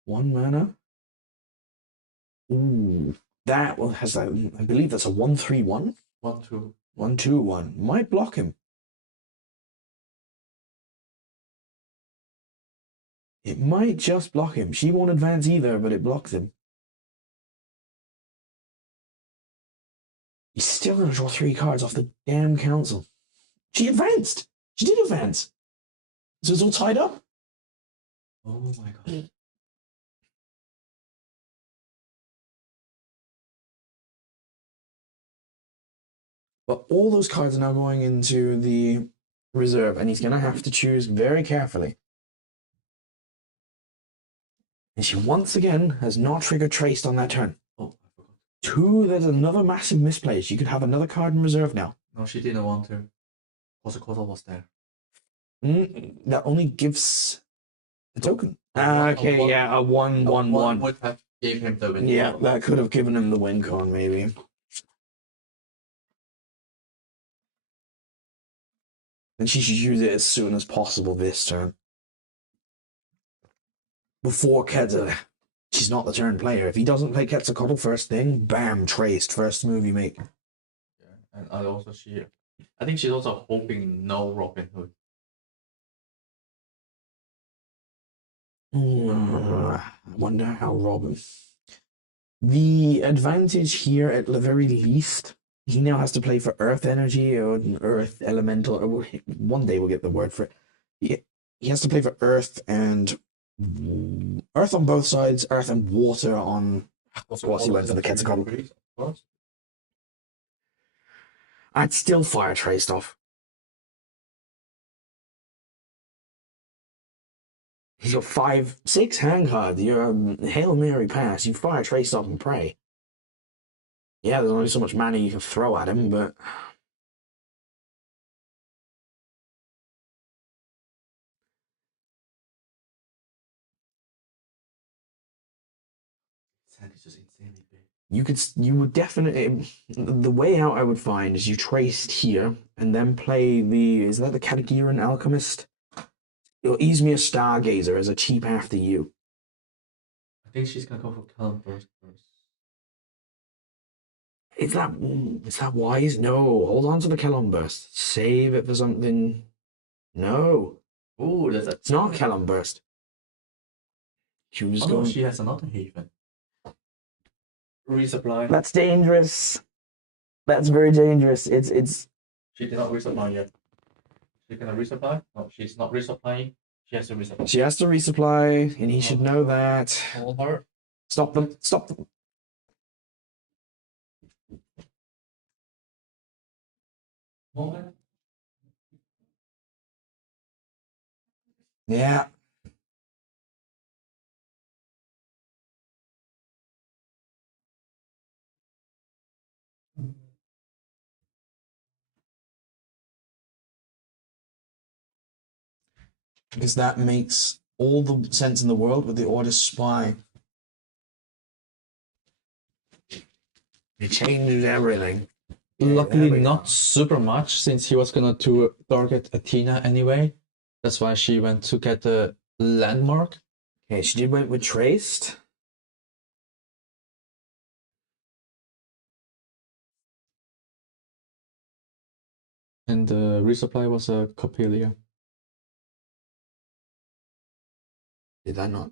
One mana. Ooh, that one has that. I believe that's a 1/3/1. 1/2. 1/2/1 might block him. It might just block him. She won't advance either, but it blocks him. He's still going to draw 3 cards off the damn council. She advanced. She did advance. So it's all tied up. Oh my god. But all those cards are now going into the reserve, and he's going to have to choose very carefully. And she once again has not trigger traced on that turn. Oh, I forgot. 2, there's another massive misplay. She could have another card in reserve now. No, she didn't want to. Kosokoto was there. That only gives a token. A Okay, yeah, a 1/1/1. Would have gave him the win. Yeah, that could have given him the win con, maybe. And she should use it as soon as possible this turn. Before Kedza. She's not the turn player. If he doesn't play Quetzalcoatl first thing, bam, traced. First move you make. Yeah, and I think she's also hoping no Robin Hood. I wonder how Robin. The advantage here, at the very least, he now has to play for Earth Energy or an Earth Elemental. Or one day we'll get the word for it. He has to play for Earth and Earth on both sides, Earth and Water on. Of course, he went for the Quetzalcoatl. I'd still fire traced off. He's got 5/6 hand cards. You're a Hail Mary pass. You fire traced off and pray. Yeah, there's only so much mana you can throw at him, but. Sandy's just insanely big. You would definitely, the way out I would find is you traced here and then play is that the Katagiran Alchemist? Or Izmir Stargazer as a cheap after you. I think she's gonna go for Calm Burst first. Is that wise? No, hold on to the Kelon Burst. Save it for something. No. Oh, It's not Kelon Burst. She was no, going. she has another Haven. Resupply. That's dangerous. That's very dangerous. It's. She did not resupply yet. She's gonna resupply? No, she's not resupplying. She has to resupply. She has to resupply, and he should know that. Hold her. Stop them! Stop them! Moment. Yeah. Because that makes all the sense in the world with the Order Spy. It changes everything. Luckily, there we not go. super much, since he was gonna to target Athena anyway. That's why she went to get the landmark. Okay, she did went with Traced. And the resupply was a Coppelia. Did that not?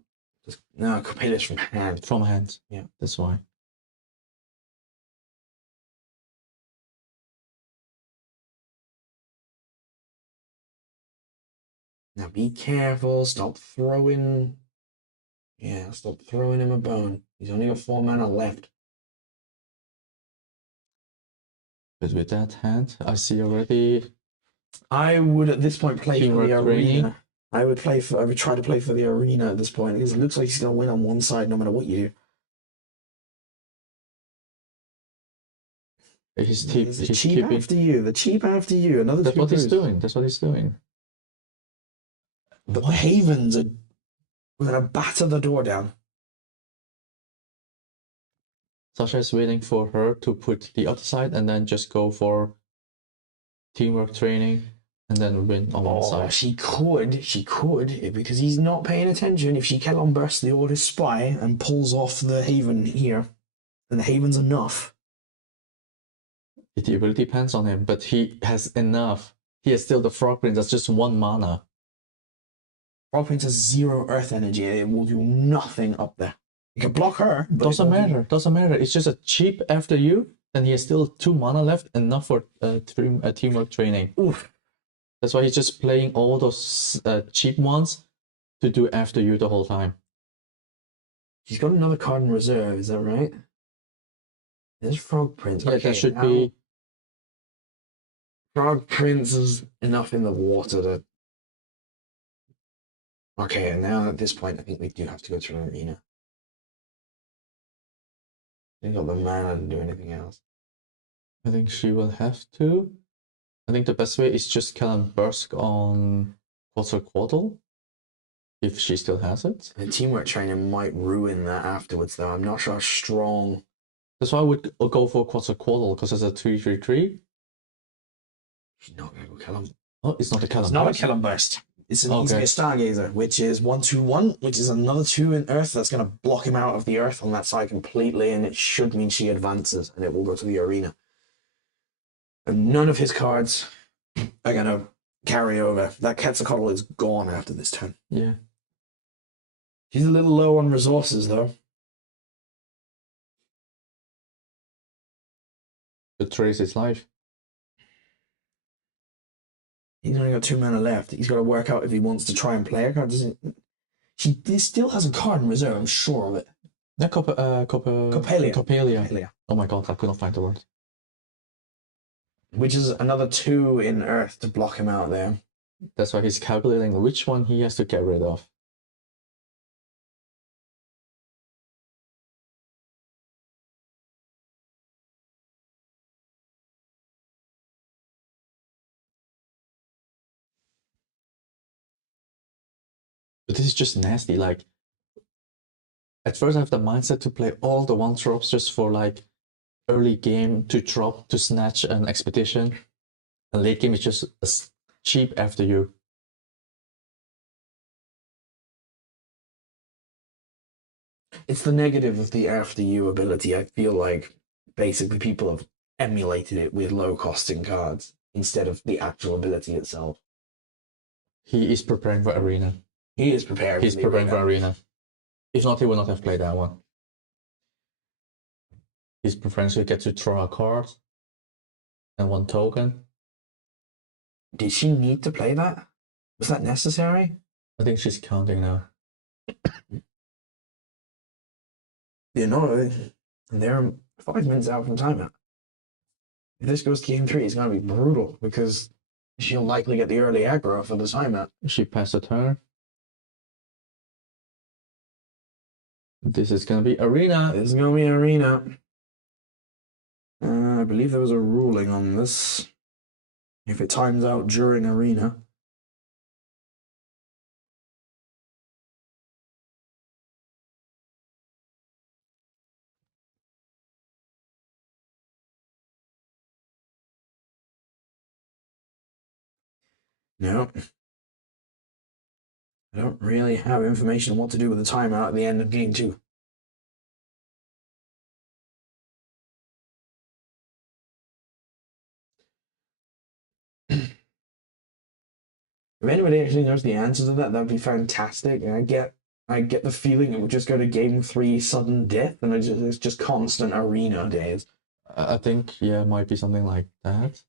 No, Coppelia's from hand. From hand. Yeah. That's why. Now be careful. Stop throwing. Yeah, stop throwing him a bone. He's only got 4 mana left. But with that hand, I see already. I would at this point play for Teamwork the training. arena. I would try to play for the arena at this point because it looks like he's gonna win on one side no matter what you do. He's He's cheap keeping. after you. The cheap after you. Another. That's two what he's boosts. doing. That's what he's doing. The Havens are gonna batter the door down. Sasha is waiting for her to put the other side and then just go for teamwork training and then win on one side. She could, because he's not paying attention. If she Kellon bursts the Order Spy and pulls off the Haven here, then the Haven's enough. It really depends on him, but he has enough. He has still the Frog Prince, that's just 1 mana. Frog Prince has 0 Earth energy. It will do nothing up there. You can block her. But Doesn't matter. It's just a cheap after you, and he has still 2 mana left, enough for teamwork training. Oof. That's why he's just playing all those cheap ones to do after you the whole time. He's got another card in reserve, is that right? There's Frog Prince. Yeah, Okay, that should now be. Frog Prince is enough in the water to. Okay, and now at this point, I think we do have to go to an arena. We got the mana to do anything else. I think she will have to. I think the best way is just kill and burst on Quetzalcoatl, if she still has it. And teamwork training might ruin that afterwards, though. I'm not sure how strong. That's why I would go for Quetzalcoatl, because it's a 3/3/3. She's not going to go kill him. Oh, it's not a kill It's and not a burst. kill and burst. It's an Okay. easy Stargazer, which is 1/2/1, which is another 2 in Earth that's going to block him out of the Earth on that side completely, and it should mean she advances, and it will go to the arena. And none of his cards are going to carry over. That Quetzalcoatl is gone after this turn. Yeah. He's a little low on resources, though. To trace his life. He's only got 2 mana left. He's got to work out if he wants to try and play a card. He still has a card in reserve, I'm sure of it. Yeah, Coppelia. Coppelia. Oh my god, I couldn't find the word. Which is another 2 in Earth to block him out there. That's why he's calculating which one he has to get rid of. But this is just nasty. Like, at first I have the mindset to play all the 1-drops just for like early game to drop to snatch an expedition. And late game is just cheap after you. It's the negative of the after you ability. I feel like basically people have emulated it with low costing cards instead of the actual ability itself. He is preparing for arena. He is prepared. He's preparing for arena. If not, he would not have played that one. He's preparing to get to draw a card and 1 token. Did she need to play that? Was that necessary? I think she's counting now. You know, they're 5 minutes out from timeout. If this goes to game 3, it's going to be brutal because she'll likely get the early aggro for the timeout. She passed a turn. This is going to be arena. This is going to be arena. I believe there was a ruling on this. If it times out during arena. No. I don't really have information on what to do with the timeout at the end of game 2. If anybody actually knows the answer to that, that'd be fantastic. And I get the feeling it would just go to game 3 sudden death, and it's just constant arena days. I think, yeah, it might be something like that.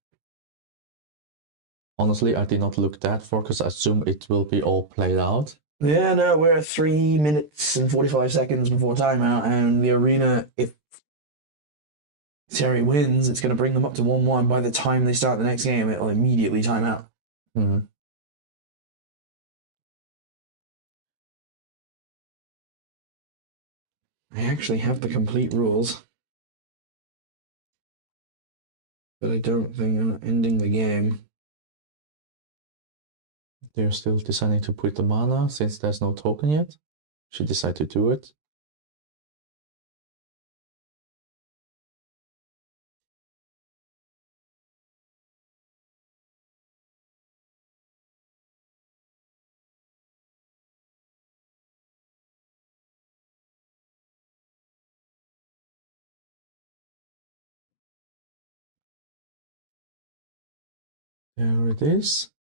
Honestly, I did not look that far because I assume it will be all played out. Yeah, no, we're 3 minutes and 45 seconds before timeout, and the arena, if Terry wins, it's going to bring them up to 1-1. By the time they start the next game, it'll immediately time out. Mm-hmm. I actually have the complete rules, but I don't think I'm ending the game. They're still deciding to put the mana since there's no token yet. Should decide to do it. There it is.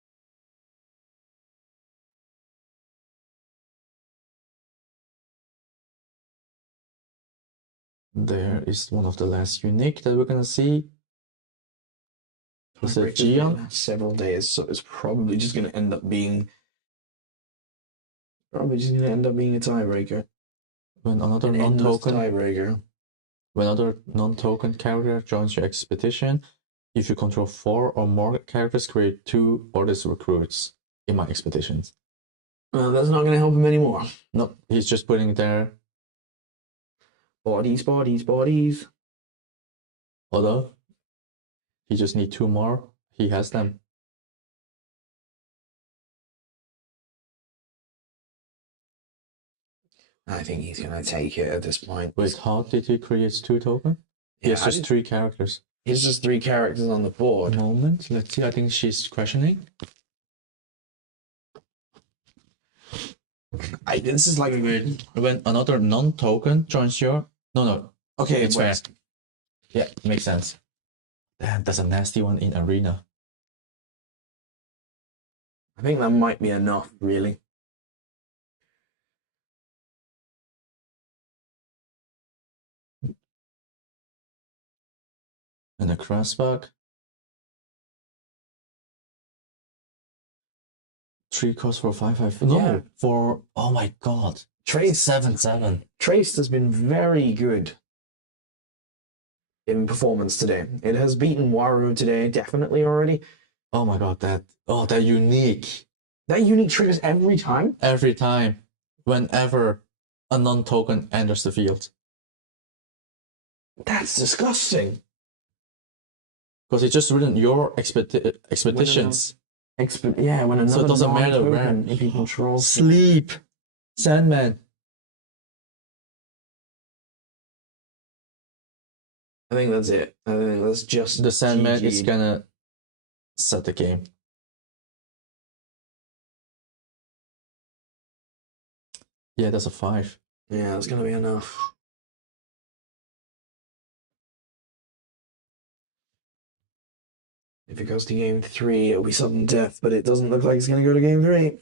There is one of the last unique that we're gonna see. Is it Gion? Several days, so it's probably just going to end up being a tiebreaker. When another An endless non-token tiebreaker. When another non-token character joins your expedition, if you control 4 or more characters, create 2 Orders recruits in my expeditions. Well, that's not going to help him anymore. No, he's just putting there. Bodies, bodies, bodies. Although, he just need 2 more. He has them. I think he's going to take it at this point. Wait, how did he create 2 tokens? He has just 3 characters. It's just 3 characters on the board. Moment, let's see. I think she's questioning. This is like a good. When another non-token joins your. No. Okay, it's fair. Yeah, makes sense. Damn, that's a nasty one in Arena. I think that might be enough, really. And a crossback. 3 costs for 5/5. No, Yeah. for oh my god. Trace 7/7. Trace has been very good in performance today. It has beaten Waru today, definitely already. Oh my god, that unique. That unique triggers every time. Every time. Whenever a non-token enters the field. That's disgusting. Because it just ruined your expeditions. When another So it doesn't matter where. if he controls Sleep. Sandman. I think that's it. I think that's just The Sandman is GG. gonna set the game. Yeah, that's a 5. Yeah, that's gonna be enough. If it goes to game 3, it'll be sudden death, but it doesn't look like it's gonna go to game 3.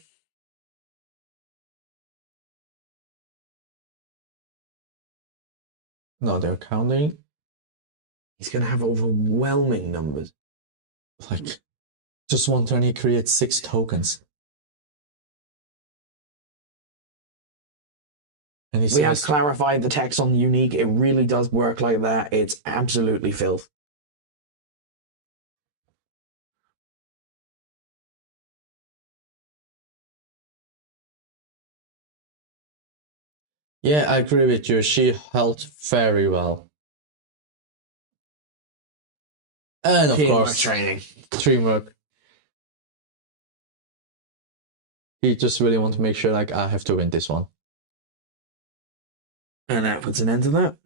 No, they're counting. He's gonna have overwhelming numbers. Like, just one turn he creates 6 tokens. And he We have says, clarified the text on unique. It really does work like that. It's absolutely filth. yeah, I agree with you. She held very well. And of Teamwork course, training. teamwork. He just really want to make sure, like, I have to win this one. And that puts an end to that.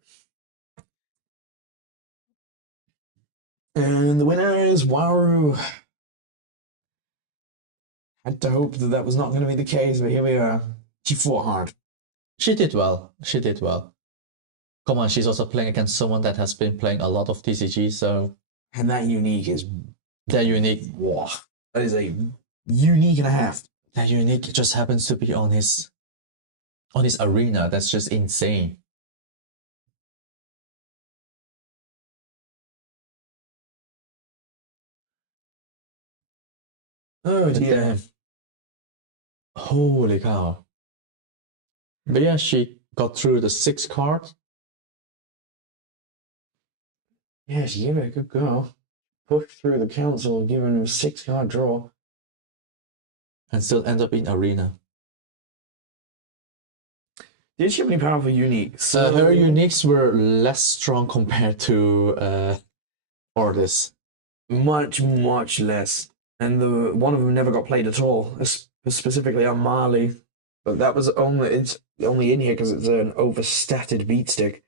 And the winner is Waru. had to hope that that was not going to be the case, but here we are. She fought hard. She did well. She did well. Come on, she's also playing against someone that has been playing a lot of TCG, so And that unique is... they're unique. Wow. That is a unique and a half. That unique just happens to be on his arena. That's just insane. Oh But dear. damn. Holy cow. But yeah, she got through the 6 card Yeah, she gave it a good go. Pushed through the council, giving him a 6-card draw. and still end up in arena. Did she have any powerful uniques? Her uniques were less strong compared to Ordis. Much, much less. And the one of them never got played at all, specifically on Marley. But that was it's only in here because it's an overstated beat stick.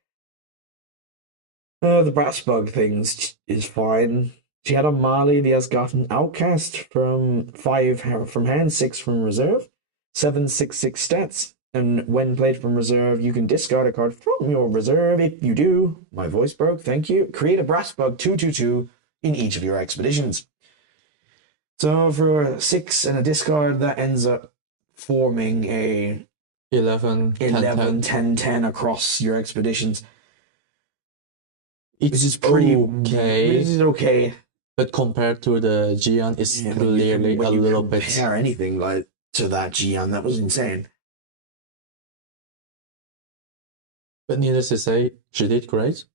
The brass bug things is fine. She had on Marley the Asgarden Outcast from 5 from hand, 6 from reserve, 7/6/6 stats. And when played from reserve, you can discard a card from your reserve. If you do, my voice broke, thank you. Create a brass bug 2/2/2 in each of your expeditions. So for 6 and a discard, that ends up forming a 11, 11, 10, 10, 10 across your expeditions. It's Which is pretty okay. This is okay. But compared to the Gian, it's Yeah, clearly when a you little bit. compare anything like to that Gian, that was insane. But needless to say, she did great.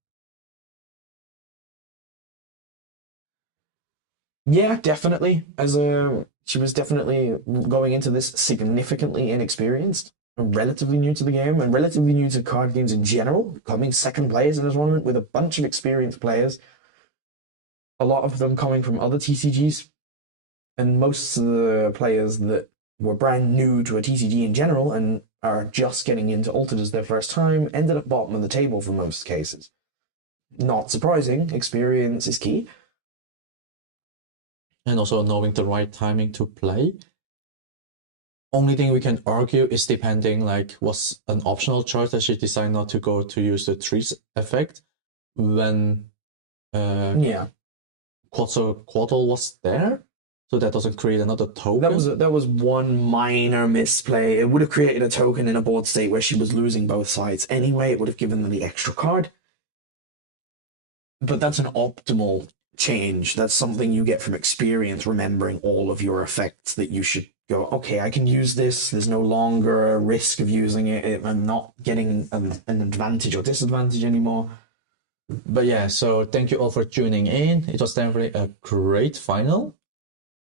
Yeah, definitely. She was definitely going into this significantly inexperienced, relatively new to the game, and relatively new to card games in general. Coming second place in the tournament with a bunch of experienced players, a lot of them coming from other TCGs, and most of the players that were brand new to a TCG in general and are just getting into Altered as their first time ended up bottom of the table for most cases. Not surprising. Experience is key. And also knowing the right timing to play. Only thing we can argue is depending, like, was an optional choice that she decided not to go to use the trees effect when Yeah, Quaddle was there, so that doesn't create another token. that was one minor misplay. It would have created a token in a board state where she was losing both sides anyway. It would have given them the extra card. But that's an optimal change. That's something you get from experience, remembering all of your effects that you should go, okay, I can use this. There's no longer a risk of using it. I'm not getting an advantage or disadvantage anymore. But yeah, so thank you all for tuning in. It was definitely a great final.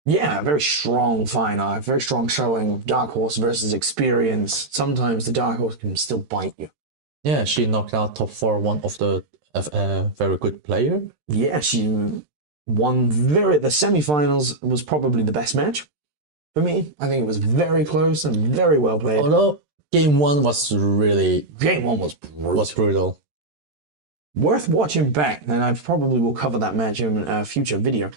Yeah, a very strong final, a very strong showing of Dark Horse versus experience. Sometimes the Dark Horse can still bite you. Yeah, she knocked out top 4, one of the very good player. Yeah, she won the semifinals was probably the best match for me. I think it was very close and very well played. Although game 1 was really Game 1 was brutal. worth watching back, and I probably will cover that match in a future video.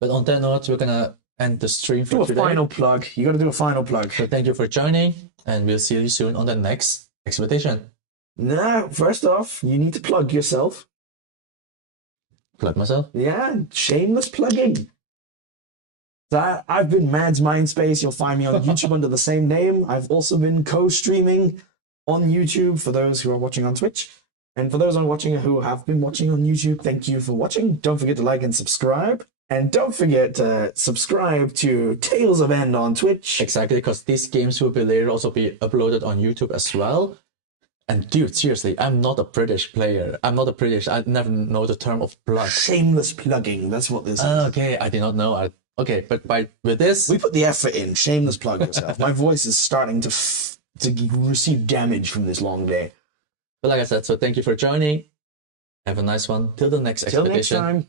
But on that note, we're gonna end the stream for Do a today. final plug. You got to do a final plug. So thank you for joining, and we'll see you soon on the next expedition. Now, first off, you need to plug yourself. Plug myself. Yeah, shameless plugging. So I've been Mads Mindspace. You'll find me on YouTube under the same name. I've also been co-streaming on YouTube for those who are watching on Twitch. And for those who have been watching on YouTube, thank you for watching. Don't forget to like and subscribe. And don't forget to subscribe to Tales of End on Twitch. Exactly, because these games will be later also be uploaded on YouTube as well. And dude, seriously, I'm not a British player. I never know the term of plug. Shameless plugging. That's what this is. Okay, I did not know. Okay, but with this, We put the effort in. Shameless plug yourself. My voice is starting to receive damage from this long day. but like I said, so thank you for joining. Have a nice one. Till the next Till next expedition. time.